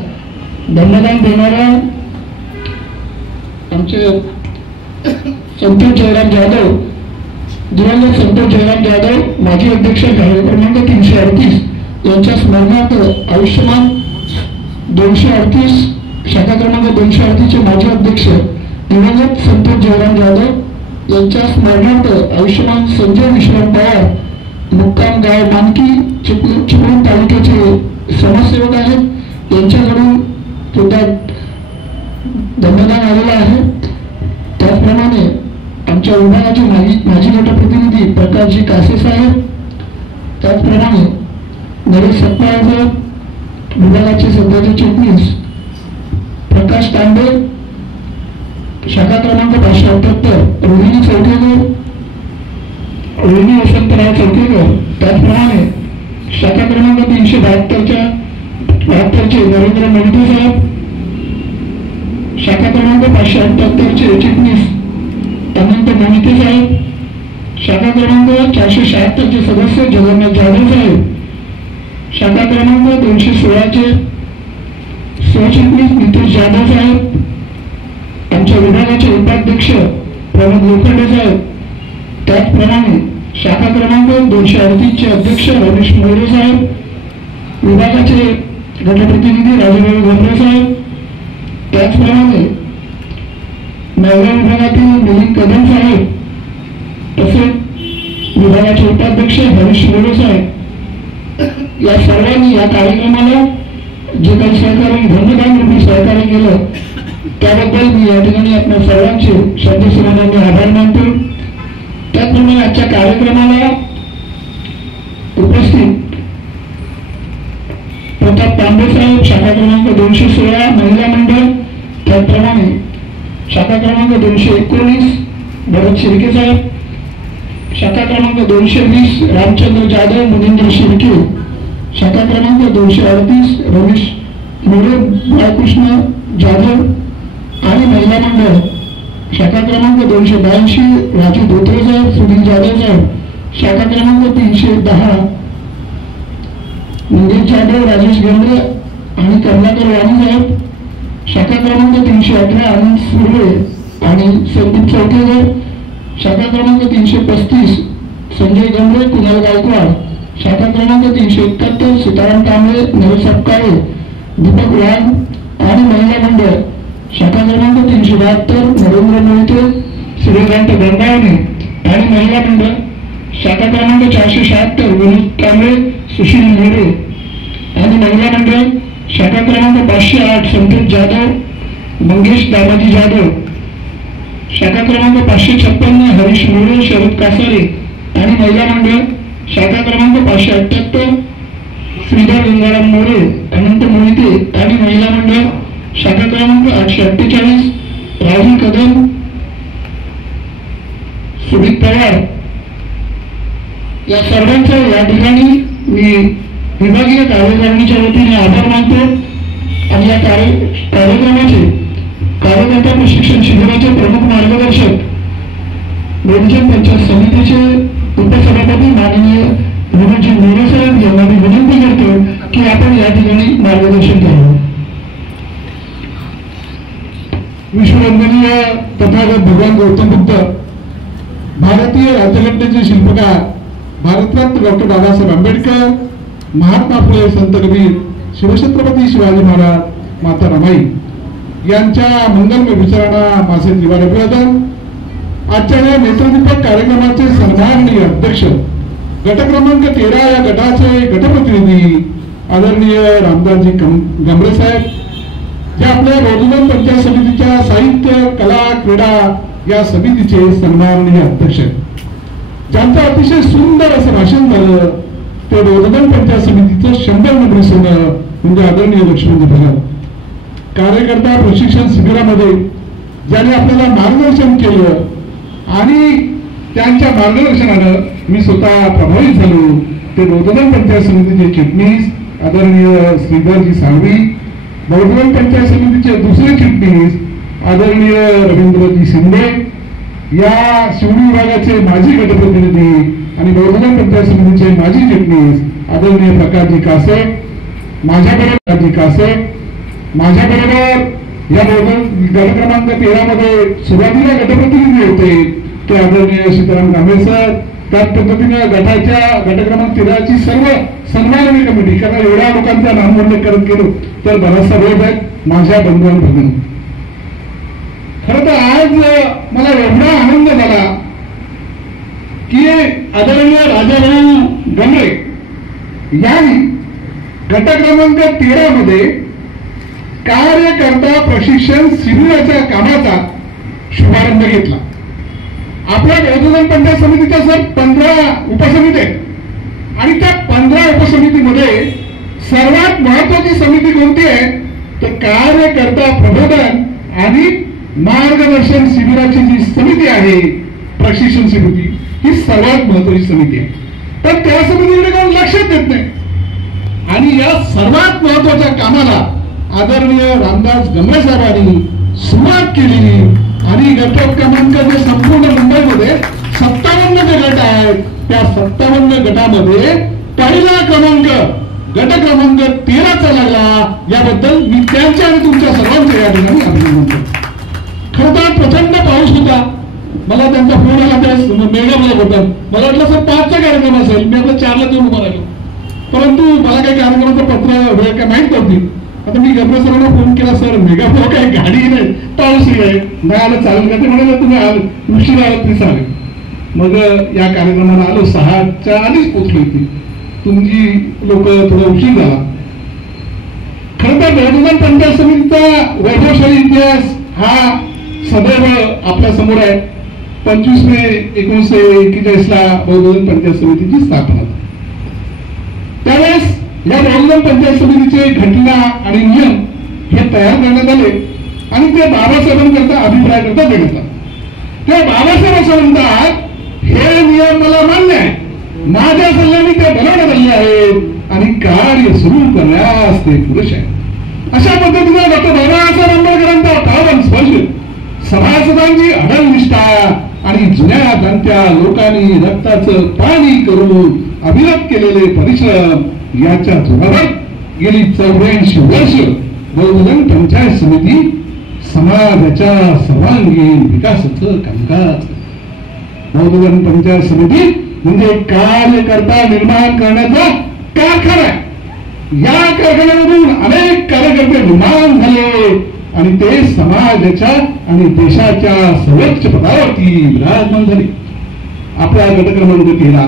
धन्यवाद देणाऱ्या आमचे संतोष जयराम जाधव, दिवंगत संतोष जयराम जाधव माजी अध्यक्ष क्रमांक 338 यांच्या स्मरणार्थ आयुष्यमान 238 शाखा क्रमांक 238 चे माजी अध्यक्ष दिवंगत संतोष जयराम जाधव यांच्या स्मरणार्थ आयुष्यमान संजय विश्वनाथ पवार मुक्काम गाव मानकी चिपळूण तालुक्याचे समाजसेवक आहेत यांच्याकडून सुद्धा धन्यवाद आलेला आहे. त्याचप्रमाणे आमच्या विभागाचे माजी गटप्रतिनिधी प्रकाशजी कासे साहेब, त्याचप्रमाणे नरेश सत्पाळ विभागाचे सध्याचे चिटणीस प्रकाश तांबे शाखा क्रमांक 578 रोहिणी चौकेकर, रोहिणी वसंतराव चौकेकर, त्याचप्रमाणे शाखा क्रमांक 372च्या नरेंद्र मोहिते साहेब, शाखा क्रमांक 578चे चिटणीस अनंत मोहिते साहेब, शाखा क्रमांक 476चे सदस्य जगन्नाथ जाधव साहेब, शाखा क्रमांक 216चे सहचिटणीस नितेश जाधव साहेब, आमच्या विभागाचे उपाध्यक्ष प्रमोद लोखंडे साहेब, त्याचप्रमाणे शाखा क्रमांक 238चे अध्यक्ष रमेश मोरे साहेब, विभागाचे गटप्रतिनिधी राजूभाऊ घोंगरे साहेब, त्याचप्रमाणे महिला विभागातील मिलिंद कदम साहेब, तसेच विभागाचे उपाध्यक्ष हरीश मोरे साहेब, या सर्वांनी या कार्यक्रमाला जे काही सहकार्य धन्यवाद सहकार्य केलं त्याबद्दल मी या ठिकाणी आपल्या सर्वांचे शब्दसुमनांनी आभार मानतो. त्याचप्रमाणे आजच्या कार्यक्रमाला उपस्थित प्रताप तांबे साहेब शाखा क्रमांक 216 महिला मंडळ, त्याचप्रमाणे शाखा क्रमांक 219 भरत शिर्के साहेब, शाखा क्रमांक 220 रामचंद्र जाधव मुनींद्र शिर्के, शाखा क्रमांक 238 रमेश मोरे बाळकृष्ण जाधव आणि महिला मंडळ, शाखा क्रमांक 282 राजू धोत्रे साहेब, सुनील जाधव साहेब, शाखा क्रमांक 310 मंगेश जाधव, राजेश गेंद्रे आणि कमलाकर वाणी साहेब, शाखा क्रमांक 311 आनंद सुर्वे आणि संदीप चौकेकर, शाखा क्रमांक 335 संजय गंभीर कुणाल गायकवाड, शाखा क्रमांक 371 सीताराम कांबळे नरेश सपकाळे दीपक वाघ आणि महिला मंडळ, शाखा क्रमांक 372 नरेंद्र मोहिते श्रीकांत गंगावणे आणि महिला मंडळ, शाखा क्रमांक 476 विनीत कांबळे सुशील मोरे आणि महिला मंडळ, शाखा क्रमांक 508 संतोष जाधव मंगेश दामाजी जाधव, शाखा क्रमांक 556 हरीश मोरे शरद कासारे आणि महिला मंडळ, शाखा क्रमांक 578 श्रीधर गंगाराम मोरे अनंत मोहिते आणि महिला मंडळ, शाखा क्रमांक 848 राहुल कदम सुमित पवार, या सर्वांचा या ठिकाणी मी विभागीय कार्यकारिणीच्या वतीने आभार मानतो. आणि या कार्यक्रमाचे कार्यकर्ता प्रशिक्षण शिबिराचे प्रमुख मार्गदर्शक बहुजन पंचायत समितीचे उपसभापती माननीय विनोदजी मोरे साहेब यांना मी विनंती करतो की आपण या ठिकाणी मार्गदर्शन करावं. विश्ववंदनीय तथागत भगवान गौतम बुद्ध, भारतीय राज्यघटनेचे शिल्पकार भारतरत्न डॉक्टर बाबासाहेब आंबेडकर, महात्मा फुले संत कबीर, शिवछत्रपती शिवाजी महाराज, माता रमाई यांच्या मंगलमय विचारांना माझे निवाडे अभिवादन. आजच्या या नेत्रदीपक कार्यक्रमाचे सन्माननीय अध्यक्ष, गट क्रमांक 13 या गटाचे गटप्रतिनिधी आदरणीय रामदासजी गंभरे साहेब, जे आपल्या बहुजन पंचायत समितीच्या साहित्य कला क्रीडा या समितीचे सन्माननीय अध्यक्ष, ज्यांचं अतिशय सुंदर असं भाषण झालं ते बहुजन पंचायत समितीचं 100 नंबरी सोनं म्हणजे आदरणीय लक्ष्मणजी भगत. कार्यकर्ता प्रशिक्षण शिबिरामध्ये ज्यांनी आपल्याला मार्गदर्शन केलं आणि त्यांच्या मार्गदर्शनानं मी स्वतः प्रभावित झालो. ते बौद्धधन पंचायत समितीचे चिटणीस आदरणीय श्रीधरजी साळवी, बौद्धधन पंचायत समितीचे दुसरे चिटणीस आदरणीय रवींद्रजी शिंदे, या शिवणी विभागाचे माजी गटप्रतिनिधी आणि बौद्धधन पंचायत समितीचे माजी चिटणीस आदरणीय प्रकाशजी कासे, माझ्याबरोबर या गट क्रमांक 13 मध्ये सुरुवातीला गटप्रतिनिधी होते ते आदरणीय सीताराम कांबळे सर. त्याच पद्धतीने गट क्रमांक 13ची सर्व सन्माननीय कमिटी, कारण एवढ्या लोकांचा नामोल्लेख करत गेलो तर बराचसा वेळ आहे. माझ्या बंधूंबरोबर खरं तर आज मला एवढा आनंद झाला की आदरणीय राजाभाऊ गमळे यांनी गट क्रमांक 13 मध्ये कार्यकर्ता प्रशिक्षण शिबिराच्या कामाचा शुभारंभ घेतला. आपल्या बौद्धधन पंचायत समितीच्या सर 15 उपसमिती आहेत आणि त्या 15 उपसमितीमध्ये सर्वात महत्वाची समिती कोणती आहे तर कार्यकर्ता प्रबोधन आणि मार्गदर्शन शिबिराची जी समिती आहे, प्रशिक्षण समिती, ही सर्वात महत्वाची समिती आहे. पण त्या समितीकडे कोण लक्षात देत नाही आणि या सर्वात महत्वाच्या कामाला आदरणीय रामदास गमळे साहेबांनी सुरुवात केली आणि गट क्रमांक जे संपूर्ण मुंबईमध्ये 57 जे गट आहेत त्या 57 गटामध्ये पहिला क्रमांक गट क्रमांक 13चा लागला. याबद्दल मी त्यांच्या आणि तुमच्या सर्वांचे या ठिकाणी अभिनंदन करतो. खरं तर प्रचंड पाऊस होता. मला त्यांचा फोन आला त्यावेळेस मेगा ब्लॉक होता. मला वाटलं सर 5चा कार्यक्रम असेल, मी आपल्या 4ला येऊन उभा राहिलो. परंतु मला काही कार्यक्रमाचं पत्र वेळ काय माहीत नव्हती. आता मी गमळे सरांना फोन केला, सर मेगा ब्लॉक आहे, गाडी नाही, पाऊस आहे, नाही आलं चालेल का? ते म्हणाले तुम्ही उशीर आलात तरी चालेल. मग या कार्यक्रमाला आलो, 6च्या आधीच पोहोचलो होती. तुमची लोक थोडा उशीर झाला. खरं तर बौद्धधन पंचायत समितीचा वैभवशाली इतिहास हा सदैव आपल्या समोर आहे. 25 मे 1941ला बौद्धधन पंचायत समितीची स्थापना. त्यावेळेस या बौद्धधन पंचायत समितीचे घटना आणि नियम हे तयार करण्यात आले आणि ते बाबासाहेबांकरता अभिप्राय करता देण्यात आले. ते बाबासाहेब असं म्हणतात हे नियम मला मान्य आहे, माझ्या सल्ल्याने ते बनवण्यात आले आहेत आणि कार्य सुरू करण्यास ते पुरुष आहे. अशा पद्धतीने डॉक्टर बाबासाहेब आंबेडकरांचा पावन स्पर्श, सभासदांची अढळ निष्ठा आणि जुन्या जाणत्या लोकांनी रक्ताचं पाणी करून अभिरत केलेले परिश्रम याच्या जोरावर गेली 84 वर्ष बौद्धधन पंचायत समिती समाजाच्या सर्वांगीण विकासाचं कामकाज. बौद्धधन पंचायत समिती म्हणजे कार्यकर्ता निर्माण करण्याचा कारखाना. या कारखान्यामधून अनेक कार्यकर्ते निर्माण झाले आणि ते समाजाच्या आणि देशाच्या सर्वोच्च पदावरती विराजमान झाले. आपला गट क्रमांक 13,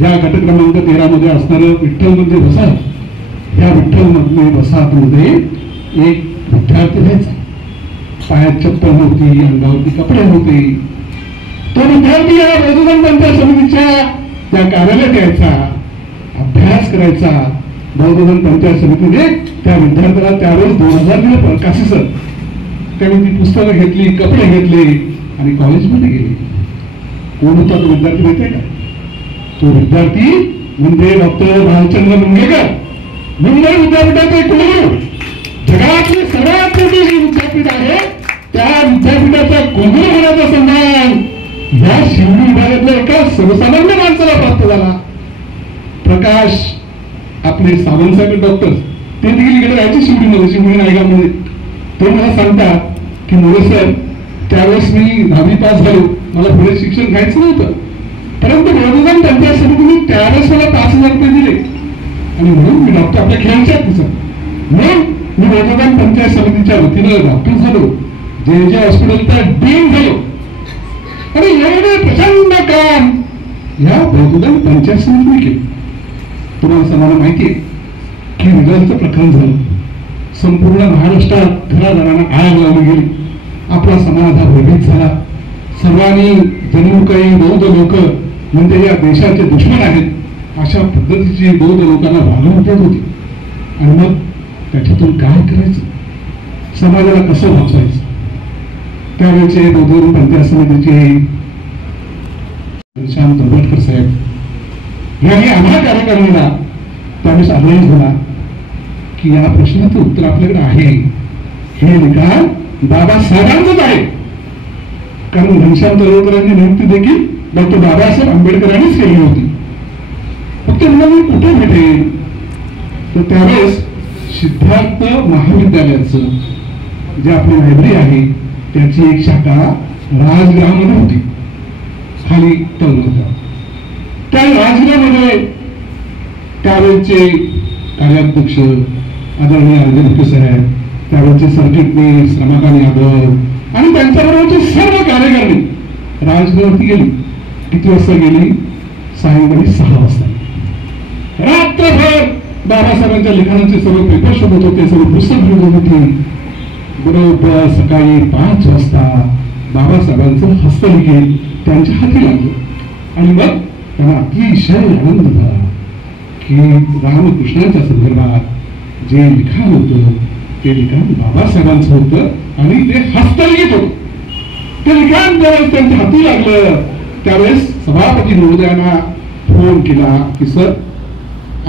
या गट क्रमांक 13 मध्ये असणारं विठ्ठल म्हणजे वसाहत, या विठ्ठल मधले वसाहतमध्ये एक विद्यार्थी राहायचा. पायात चप्पल नव्हती, अंगावरती कपडे नव्हते. तो विद्यार्थी या बौद्धधन पंचायत समितीच्या त्या कार्यालयात यायचा, अभ्यास करायचा. बौद्धधन पंचायत समितीने त्या विद्यार्थ्याला त्यावेळेस 2000 दिले प्रकाशी सर. त्याने ती पुस्तकं घेतली, कपडे घेतले आणि कॉलेजमध्ये गेले. कोण होता तो विद्यार्थी माहितीये का? तो विद्यार्थी म्हणजे डॉक्टर भालचंद्र मुंगेकर, मुंबई विद्यापीठाचे कुलगुरू. जगातले सर्वात मोठे विद्यापीठ आहे, त्या विद्यापीठाचा कुलगुरू होण्याचा सन्मान या शिवणी विभागातल्या एका सर्वसामान्य माणसाला प्राप्त झाला. प्रकाश आपले सावंतसाहेब डॉक्टर, ते देखील इकडे राहायचे शिवणीमध्ये, शिवणी नायगामध्ये. ते मला सांगतात की मोरे सर, त्यावेळेस मी 10वी पास झालो, मला पुढे शिक्षण घ्यायचं नव्हतं, परंतु बौद्धधन पंचायत समितीने त्यावेळेस मला 5000 रुपये दिले आणि म्हणून मी डॉक्टर आपल्या खेळायच्या तिचं म्हणून मी बौद्धधन पंचायत समितीच्या वतीनं डॉक्टर झालो, जे हॉस्पिटलचा डीन झालो आणि एवढे प्रचंड काम या बौद्धधन पंचायत समितीने केले. तुम्हाला सर्वांना माहिती आहे की विदर्भचं प्रकरण झालं, संपूर्ण महाराष्ट्रात घराघरांना आग लावली गेली, आपला समाज हा भयभीत झाला. सर्वांनी जणू काही बौद्ध लोक म्हणजे या देशाचे दुश्मन आहेत अशा पद्धतीची बौद्ध लोकांना वागणूक देत होती. आणि मग त्याच्यातून काय करायचं, समाजाला कसं वाचवायचं. त्यावेळेचे बौद्ध पंचायत समितीचे श्याम तोंडवटकर साहेब यांनी आम्हा कार्यकारिणीला त्यावेळेस आव्हान झाला की या प्रश्नाचं उत्तर आपल्याकडे आहे. हे निकाल बाबासाहेबांचंच आहे, कारण घनश्याम तळवटकरांची नियुक्ती देखील डॉक्टर बाबासाहेब आंबेडकरांनीच केली होती. फक्त मी कुठे भेटेल तर त्यावेळेस सिद्धार्थ महाविद्यालयाचं जे आपली लायब्ररी आहे त्याची एक शाखा राजगृहामध्ये होती, खाली तळवटकर. त्या राजगृहामध्ये त्यावेळेचे कार्याध्यक्ष आदरणीय अर्जुन साहेब, त्यावेळेचे सरचिटणीस रमाकांत यादव आणि त्यांच्याबरोबरचे सर्व कार्यकर्ते राजगृहावरती गेली. किती वाजता गेली? सायंकाळी 6 वाजता. रात्रभर बाबासाहेबांच्या लिखाणाचे सर्व पेपर शोधत होते, सर्व पुस्तक शोधत होते. बरोबर सकाळी 5 वाजता बाबासाहेबांचं हस्तलिखित त्यांच्या हाती लागलं आणि मग त्यांना अतिशय आनंद झाला की रामकृष्णांच्या संदर्भात जे लिखाण होतं ते लिखाण बाबासाहेबांचं होतं आणि ते हस्तलिखित होतं. ते लिखाण ज्यावेळेस त्यांच्या हाती लागलं त्यावेळेस सभापती महोदयांना फोन केला की सर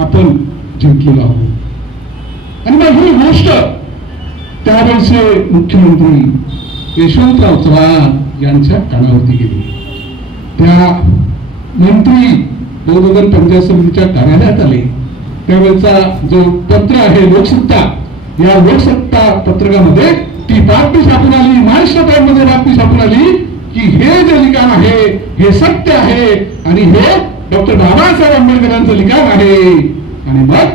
आपण जिंकलेलो आहोत. आणि मग ही गोष्ट त्यावेळेचे मुख्यमंत्री यशवंतराव चव्हाण यांच्या कानावरती गेली. त्या मंत्री बौद्धगण पंचायत समितीच्या कार्यालयात आले. त्यावेळेचा जो पत्र आहे लोकसत्ता, या लोकसत्ता पत्रकामध्ये ती बातमी छापून आली, महाराष्ट्रामध्ये बातमी छापून आली की हे जे लिखाण आहे हे सत्य आहे आणि हे डॉक्टर बाबासाहेब आंबेडकरांचं लिखाण आहे. आणि मग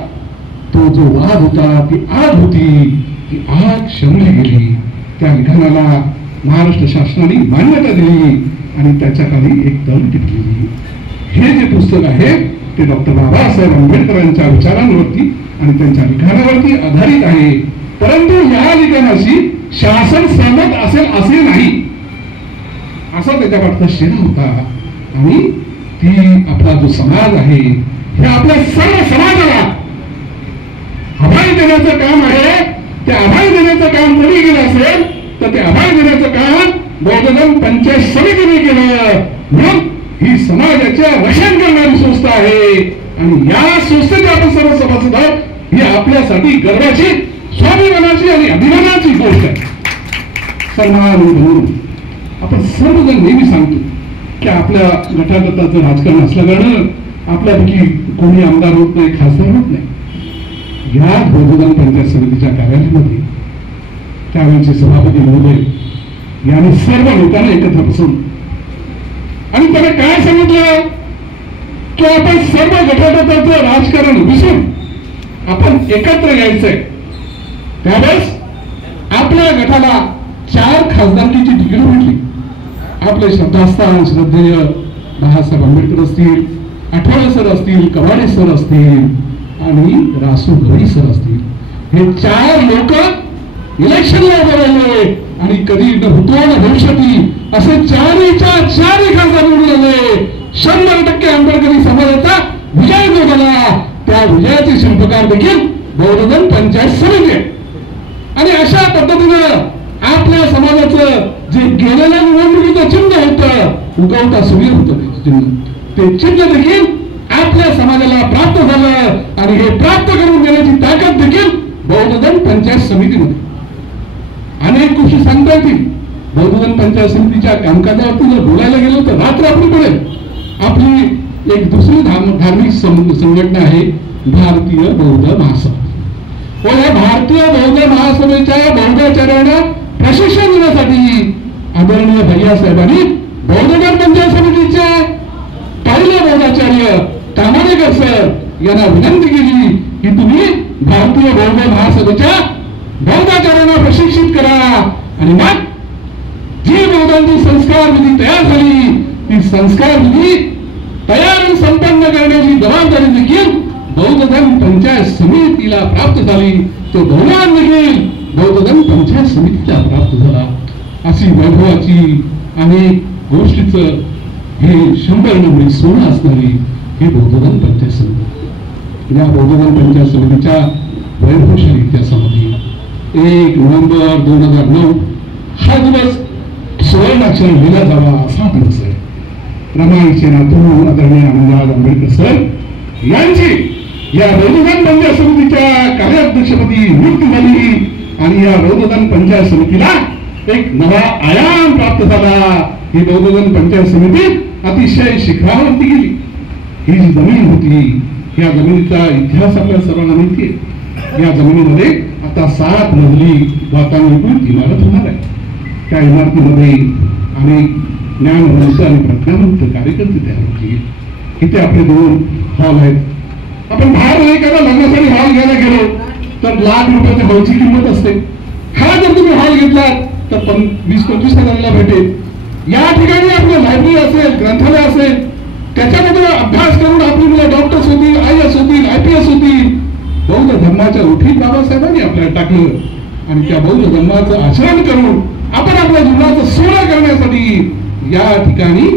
तो जो वाद होता, ती आग होती, ती आग शमली गेली. त्या लिखाणाला महाराष्ट्र शासनाने मान्यता दिली आणि त्याच्या खाली एक तल टिकली. हे जे पुस्तक आहे ते डॉक्टर बाबासाहेब आंबेडकरांच्या विचारांवरती आणि त्यांच्या लिखाणावरती आधारित आहे. परंतु या लिखाणाशी शासन सहमत असेल असे नाही, असा त्याच्या पाठचा शेरा होता. आणि ती आपला जो समाज आहे हे आपल्या सर्व समाजाला अभय देण्याचं काम आहे. ते अभय देण्याचं काम कोणी केलं असेल तर ते अभय देण्याचं काम बौद्धगण पंचायत समितीने केलं. म्हणून ही समाजाच्या रक्षण करणारी संस्था आहे आणि या संस्थेचे आपण सर्व सभासद आहोत. ही आपल्यासाठी गर्वाची, स्वाभिमानाची आणि अभिमानाची गोष्ट आहे. सन्मान म्हणून आपण सर्वजण नेहमी सांगतो की आपल्या गटागटाचं राजकारण असल्यानं आपल्यापैकी कोणी आमदार होत नाही, खासदार होत नाही. या बौद्धगण पंचायत समितीच्या कार्यालयामध्ये त्यावेळेचे सभापती महोदय यांनी सर्व लोकांना एकत्र बसवून आणि त्याने काय सांगितलं की आपण सर्व गटागटाचं राजकारण विसरून आपण एकत्र यायचंय. त्यावेळेस आपल्या गटाला 4 खासदारकीची तिकीट भेटली. आपले श्रद्धास्थान श्रद्धेय बाबासाहेब आंबेडकर असतील, आठवले सर असतील, कवाडे सर असतील आणि रासू गवई सर असतील. हे 4 लोक इलेक्शनला उभे राहिले आणि कधी न होतो न भविष्यातली असे 4च्या 4 खासदार निवडून आले. 100% आंबेडकरी समाजाचा विजय जो झाला त्या विजयाचे शिल्पकार देखील बौद्धगण पंचायत समिती आहे. आणि अशा पद्धतीनं आपल्या समाजाचं जे गेलेल्या निवडणुकीचं चिन्ह होतं उगवता सुवीर होतं, ते चिन्ह देखील आपल्या समाजाला प्राप्त झालं आणि हे प्राप्त करून देण्याची ताकद देखील बौद्धगण पंचायत समितीमध्ये. अनेक गोष्टी सांगता येतील. बौद्धगण पंचायत समितीच्या कामकाजावरती जर बोलायला गेलो तर रात्र आपली पडेल. आपली एक दुसरी धार्मिक संघटना आहे भारतीय बौद्ध महासभा. या भारतीय बौद्ध महासभेच्या बौद्धाचार्यांना प्रशिक्षण देण्यासाठी आदरणीय भैयासाहेबांनी बौद्धगण पंचायत समितीच्या पहिले बौद्धाचार्य तामाणेकर सर यांना विनंती केली की तुम्ही भारतीय बौद्ध महासभेच्या बौद्धाचार्यांना प्रशिक्षित करा. आणि मग जी बौद्धांची संस्कार विधी तयार झाली ती संस्कार विधी तयार आणि संपन्न करण्याची जबाबदारी देखील बौद्धगण पंचायत समितीला प्राप्त झाली. तो बहुमान देखील बौद्धगण पंचायत समितीला प्राप्त झाला. अशी वैभवाची अनेक गोष्टीचं हे 100 नंबरी सोनं असणारी ही बौद्धगण पंचायत समिती. या बौद्धगण पंचायत समितीच्या वैभवशाली इतिहासामध्ये 1 नोव्हेंबर 2009 हा दिवस सुवर्णाक्षर लिहिला जावा असा दिवस आहे. रमाईचे नातू आदरणीय आनंदराज आंबेडकर सर यांची या रौद्रदान पंचायत समितीच्या कार्याध्यक्षपदी नियुक्ती झाली आणि या रौद्रदान पंचायत समितीला एक नवा आयाम प्राप्त झाला. ही रौद्रदान पंचायत समिती अतिशय शिखरावरती गेली. ही जी जमीन होती या जमिनीचा इतिहास आपल्या सर्वांना माहिती आहे. या जमिनीमध्ये आता 7 मजली वातानुकूलित इमारत होणार आहे. त्या इमारतीमध्ये अनेक ज्ञानवंत आणि प्रज्ञावंत कार्यकर्ते तयार होतील. इथे आपले 2 हॉल आहेत. आपण बाहेर एखादा लग्नासाठी हॉल घ्यायला गेलो तर लाख रुपयाच्या हॉलची किंमत असते. हा जर तुम्ही हॉल घेतलात तर 20-25 हजाराला भेटेल. या ठिकाणी आपलं लायब्ररी असेल, ग्रंथालय असेल, त्याच्यामध्ये अभ्यास करून आपली मुलं डॉक्टर्स होतील, IAS होतील, IPS होतील. बौद्ध धर्माच्या उठीत बाबासाहेबांनी आपल्याला टाकलं आणि त्या बौद्ध धर्माचं आचरण करून आपण आपल्या जीवनाचं सोनं करण्यासाठी या ठिकाणी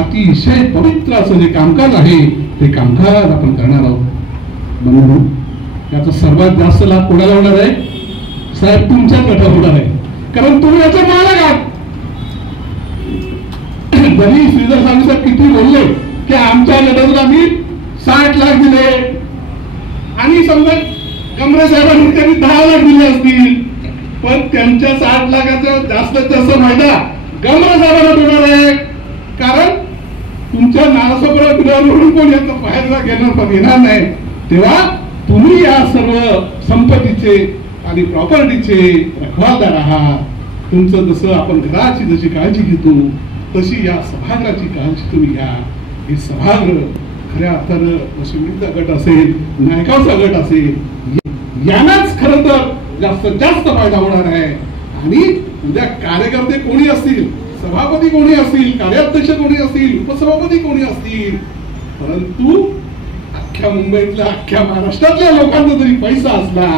अतिशय पवित्र असं जे कामकाज आहे ते कामकाज आपण करणार आहोत. म्हणून याचा सर्वात जास्त लाभ कोणाला होणार आहे? साहेब तुमच्याच गटात होणार आहे, कारण तुम्ही याचा मालक आहात. जरी श्रीधर स्वामी साहेब किती बोलले की आमच्या गटातून आम्ही 60 लाख दिले आणि समजा कमरे साहेबांनी त्यांनी 10 लाख दिले असतील, पण त्यांच्या 60 लाखाचा जास्तीत जास्त फायदा कमरे साहेबांना होणार आहे. कारण तुमच्या नावासोबत कोण याचा फायदा घेणार नाही. तेव्हा तुम्ही या सर्व संपत्तीचे आणि प्रॉपर्टीचे रखवालदार आहात. तुमचं जसं आपण घराची जशी काळजी घेतो तशी या सभागृहाची काळजी तुम्ही घ्या. हे सभागृह खऱ्या अर्थानं शिवणीचा गट असेल, नायकावचा गट असेल, यांनाच खरं तर जास्तीत जास्त फायदा होणार आहे. आणि उद्या कार्यकर्ते कोणी असतील, सभापती कोणी असतील, कार्याध्यक्ष कोणी असतील, उपसभापती कोणी असतील, परंतु अख्ख्या मुंबईतल्या अख्ख्या महाराष्ट्रातल्या लोकांचा जरी पैसा असला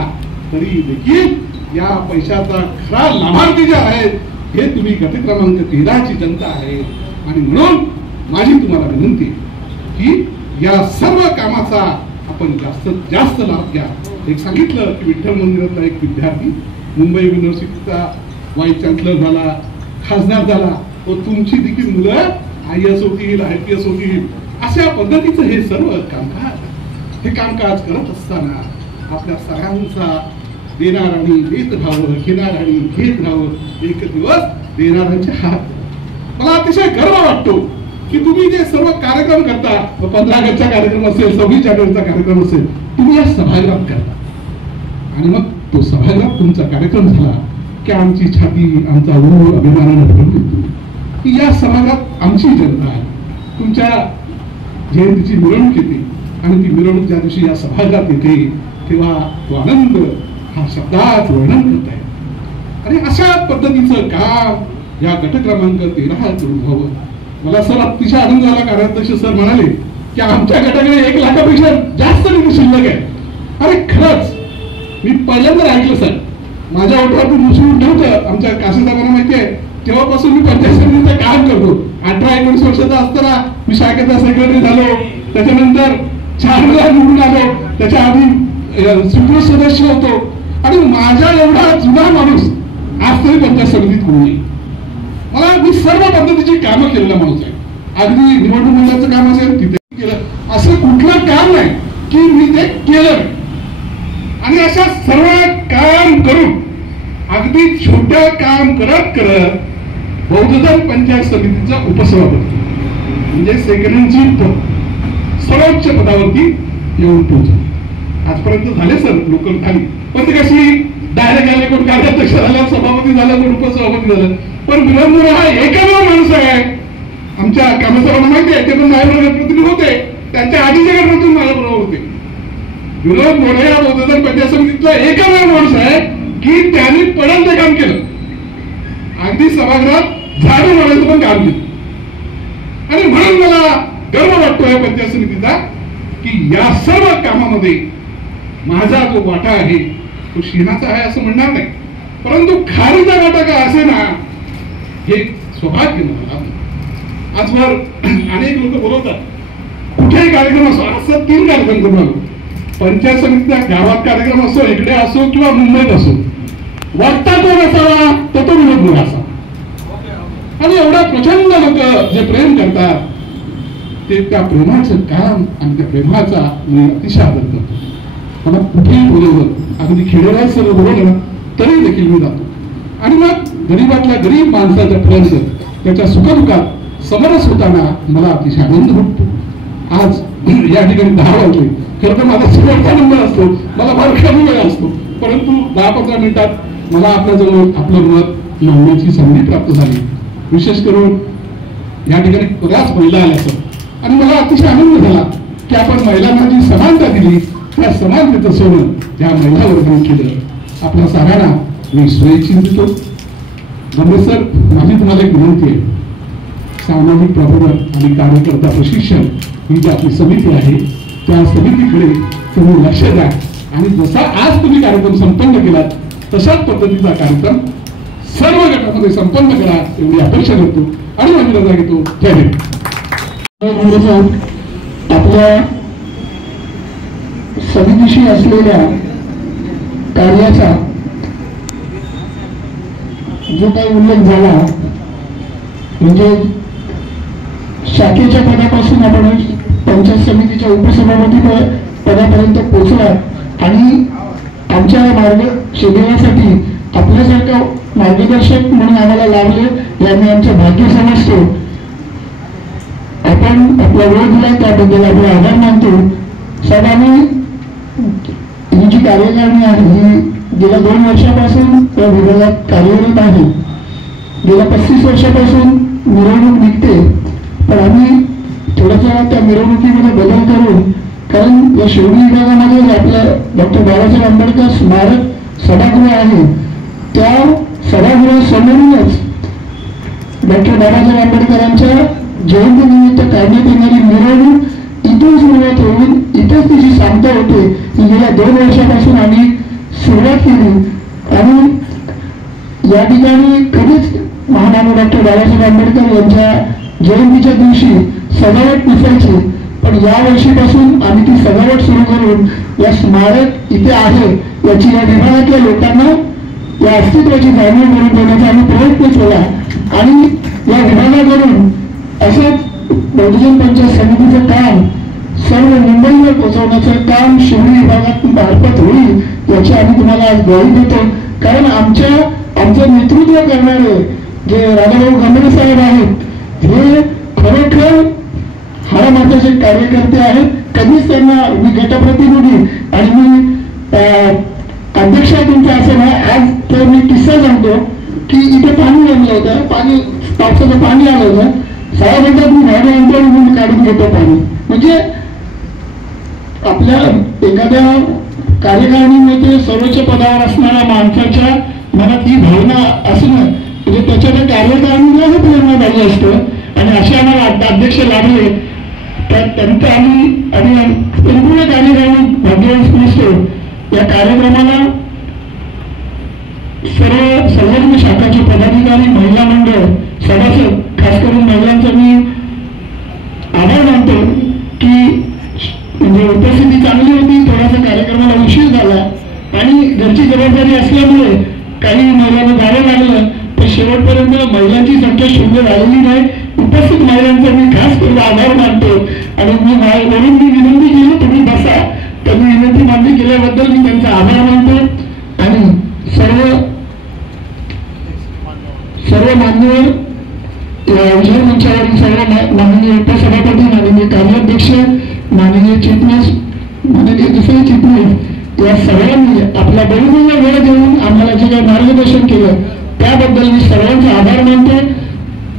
तरी देखील या पैशाचा खरा लाभार्थी जे आहेत हे तुम्ही गट क्रमांक 13 ची जनता आहे. आणि म्हणून माझी तुम्हाला विनंती की या सर्व कामाचा आपण जास्तीत जास्त लाभ घ्या. एक सांगितलं की विठ्ठल मंदिरातला एक विद्यार्थी मुंबई युनिव्हर्सिटीचा वाईस चान्सलर झाला, खासदार झाला, तो तुमची देखील मुलं IAS होतील, IPS होतील. अशा पद्धतीचं हे सर्व कामकाज, हे कामकाज करत असताना आपल्या सगळ्यांचा देणार आणि देत राहावं, घेणार आणि घेत राहावं. एक दिवस देणाऱ्यांचे हात. मला अतिशय गर्व वाटतो की तुम्ही जे सर्व कार्यक्रम करता, 15 ऑगस्टचा कार्यक्रम असेल, 26 जानेवारीचा कार्यक्रम असेल, तुम्ही या सभागृहात करता. आणि मग तो सभागृहात तुमचा कार्यक्रम झाला की आमची छाती, आमचा ऊर अभिमानाने भरून येतो की या सभागृहात आमची जनता आहे. तुमच्या जयंतीची मिरवणूक येते आणि ती मिरवणूक ज्या दिवशी या सभागृहात येते तेव्हा तो आनंद हा शब्दात वर्णन करत आहे. आणि अशा पद्धतीचं काम या गट क्रमांक 13 करून व्हावं. मला सर अतिशय आनंद झाला. कार्याध्यक्ष सर म्हणाले की आमच्या गटाकडे 1 लाखापेक्षा जास्त निधी शिल्लक आहे. अरे खरंच मी पहिल्यांदा ऐकलं सर. माझ्या ओठातून मुसून नव्हतं. आमच्या काशीसाहेबांना माहिती आहे तेव्हापासून मी पंचायत समितीचं काम करतो. 18-19 वर्षाचा असताना मी शाखेचा सेक्रेटरी झालो, त्याच्यानंतर 4 वेळा निवडून आलो, त्याच्या आधी स्वीकृत सदस्य होतो. आणि माझ्या एवढा जुना माणूस आज तरी पंचायत समितीत कोणी नाही. मला मी सर्व पद्धतीची कामं केलेला माणूस आहे. अगदी निवडणूक मंडळाचं काम असेल तिथे केलं, असं कुठलं काम नाही की मी ते केलं. आणि अशा सर्व काम करून अगदी छोट्या काम करत करत बौद्धधन पंचायत समितीचा उपसभापती म्हणजे सेक्रेटरीची सर्वोच्च पदावरती येऊन पोहोचलो. आजपर्यंत झाले सर लोकल खाली, पण ते कशी डायरेक्ट आले, कोण कार्याध्यक्ष झाला, सभापती झाला, कोण उपसभापती झालं. पण विनोद मोरे हा एकमेव माणूस आहे. आमच्या कामेश्वरांना माहिती आहे, ते पण माझ्याबरोबर प्रतिनिधी होते, त्यांच्या आधीच्या गटमधून माझ्याबरोबर होते. विनोद मोरे या बौद्धधन पंचायत समितीतला एकमेव माणूस आहे की त्यांनी पडंत काम केलं. अगदी सभागृहात झाडू मारायचं पण काम केलं. आणि म्हणून मला गर्व वाटतो या पंचायत समितीचा की या सर्व कामामध्ये माझा जो वाटा आहे तो शिनाचा आहे असं म्हणणार नाही, परंतु खारीचा वाटा का असे ना हे सौभाग्य मला. आजवर अनेक लोक बोलवतात कुठेही कार्यक्रम असो, असं 3 कार्यक्रम करून आलो. पंचायत समितीचा गावात कार्यक्रम असो, इकडे असो किंवा मुंबईत असो, वक्ता कोण असावा तर तो विनोद मोरे असावा. आणि एवढा प्रचंड लोक जे प्रेम करतात ते त्या प्रेमाचं काम आणि त्या प्रेमाचा मी अतिशय आदर करतो. मला कुठेही बोलवलं, अगदी खेडेगावात सर्व बोलवलं तरी देखील मी जातो. आणि मग गरीबातल्या गरीब माणसाच्या पर्यंत त्याच्या सुखदुःखात समरस होताना मला अतिशय आनंद वाटतो. आज या ठिकाणी 10 वाजले. खरं तर माझा शेवटचा नंबर असतो, मला फार कमी वेळ असतो, परंतु 10-15 मिनिटात मला आपल्याजवळ आपलं मत मांडण्याची संधी प्राप्त झाली. विशेष करून या ठिकाणी बऱ्याच महिला आल्या सर, आणि मला अतिशय आनंद झाला की आपण महिलांना जी समानता दिली त्या समानतेचं सोडून या महिला वर्गाने केलं. आपल्या साऱ्यांना मी शुभेच्छा. गंभीर सर, माझी तुम्हाला एक विनंती आहे. सामाजिक प्रबोधन आणि कार्यकर्ता प्रशिक्षण ही जी आपली समिती आहे त्या समितीकडे तुम्ही लक्ष द्या आणि जसा आज तुम्ही कार्यक्रम संपन्न केलात तशाच पद्धतीचा कार्यक्रम सर्व गटामध्ये संपन्न करा एवढी अपेक्षा करतो आणि माझी रजा घेतो. जय हिंद. आपल्या समितीशी असलेल्या कार्याचा जो काही उल्लेख झाला म्हणजे शाखेच्या पदापासून आपण पंचायत समितीच्या उपसभापती पदापर्यंत पोहोचला आणि आमच्या मार्ग शिबिरासाठी आपल्यासारखं मार्गदर्शक म्हणून आम्हाला लाभले याने आमचं भाग्य समजतो. आपण आपला वेळ दिला त्याबद्दल आपले आभार मानतो. साहेब, आम्ही ही जी कार्यकारिणी आहे ही गेल्या 2 वर्षापासून या विभागात कार्यरत आहे. गेल्या 35 वर्षापासून मिरवणूक निघते, पण आम्ही थोडासा त्या मिरवणुकीमध्ये बदल करून, कारण या शिवडी विभागामध्ये आपलं डॉक्टर बाबासाहेब आंबेडकर स्मारक सभागृह आहे, त्या सभागृहासमोरूनच डॉक्टर बाबासाहेब आंबेडकरांच्या जयंतीनिमित्त काढण्यात येणारी मिरवणूक इथून सुरुवात होऊन इथेच तिची सांगता होते. ही गेल्या 2 वर्षापासून आम्ही सुरुवात केली आणि या ठिकाणी कधीच महामानव डॉक्टर बाबासाहेब आंबेडकर यांच्या जयंतीच्या दिवशी सजावट नसायची, पण या वर्षीपासून आम्ही ती सजावट सुरू करून या स्मारक इथे आहे याची या विभागातल्या लोकांना या अस्तित्वाची जाणीव करून देण्याचा आम्ही प्रयत्न केला. आणि या विभागाकडून असंच बहुजन पंचायत समितीचं काम सर्व मुंबईवर पोहोचवण्याचं काम शिवडी विभागात मार्फत होईल याची आम्ही तुम्हाला आज ग्वाही देतो. कारण आमचं नेतृत्व करणारे जे राधाभाऊ गंभीर साहेब आहेत हे खरोखर हाडामाटाचे कार्यकर्ते आहेत. कधीच त्यांना मी गटप्रतिनिधी आणि मी अध्यक्ष तुमचा असं नाही. आज तर मी किस्सा सांगतो की इथे पाणी जमलं होतं, पावसाचं पाणी आलं होतं. साहेब म्हणतात मी बाहेर आणतो मी काढून घेतो पाणी. म्हणजे आपल्या एखाद्या कार्यकारिणीमध्ये सर्वोच्च पदावर असणाऱ्या माणसाच्या मनात ही भावना असणं म्हणजे त्याच्या कार्यकारिणीला हे प्रेरणा झाली असतं. आणि असे आम्हाला अध्यक्ष लाभले तर त्यांचं आम्ही संपूर्ण कार्यक्रम भाग्यवंत समजतो. या कार्यक्रमाला सर्व संलग्न शाखाचे पदाधिकारी, महिला मंडळ, सभासद, खास करून महिलांचा मी आभार मानतो की म्हणजे उपस्थिती चांगली होती. थोडासा कार्यक्रमाला उशीर झाला आणि घरची जबाबदारी असल्यामुळे काही महिलांना जावं लागलं, पण शेवटपर्यंत महिलांची संख्या शून्य झालेली नाही. उपस्थित महिलांचा मी खास करून आभार मानतो. आणि वरून मी विनंती केली तुम्ही बसा, त्यांनी विनंती मान्य केल्याबद्दल मी त्यांचा आभार मानतो. आणि सर्व मान्यवर विजय मंचावरील सर्व माननीय उपसभापती, माननीय कार्याध्यक्ष, माननीय चिटणीस, माननीय दुसरे चिटणीस या सर्वांनी आपला बहुमूल्य वेळ देऊन आम्हाला जे काही मार्गदर्शन केलं त्याबद्दल मी सर्वांचा आभार मानतो.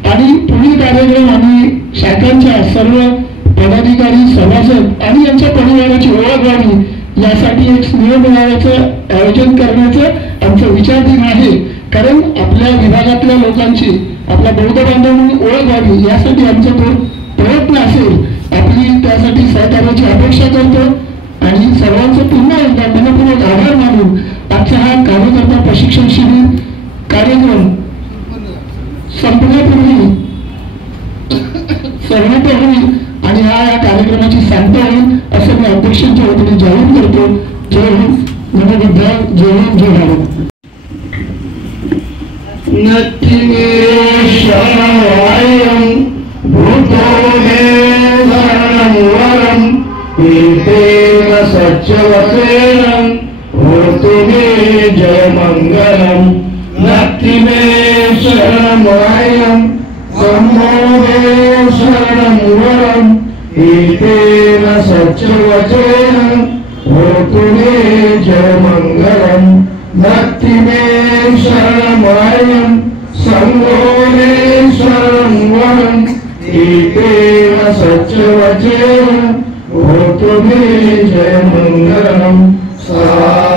आणि पुढील कार्यक्रम आणि शाखांच्या सर्व पदाधिकारी, सभासद आणि यांच्या परिवाराची ओळख व्हावी यासाठी एक स्नेह मेळाव्याचं आयोजन करण्याचं आमचं विचारधीन आहे. कारण आपल्या विभागातल्या लोकांची, आपल्या बौद्ध बांधवांनी ओळख व्हावी यासाठी आमचा तो प्रयत्न असेल. आपली त्यासाठी सहकार्याची अपेक्षा करतो आणि सर्वांचं पुन्हा एकदा मनपूर्वक आभार मानून आजचा हा कार्यकर्ता प्रशिक्षण शिबिर कार्यक्रम संपण्यापूर्वी सर्वांत होईल आणि या कार्यक्रमाची सांगता होईल असं मी अध्यक्षांच्या वतीने जाहीर करतो. जय हिंद, जय हिंद, जय भारत. नत्ति मे शरणं भूतो मे शरणं वरं एतेन सच्चवचनं होतु मे जयमङ्गलं नत्ति मे शरणं सम्मो मे शरणं वरं एतेन सच्चवचनं होतु मे जयमङ्गलं नत्ति मे शरणं सम्मो मे शरणं वरं एतेन सच्चवचनं होतु मे जयमङ्गलं सा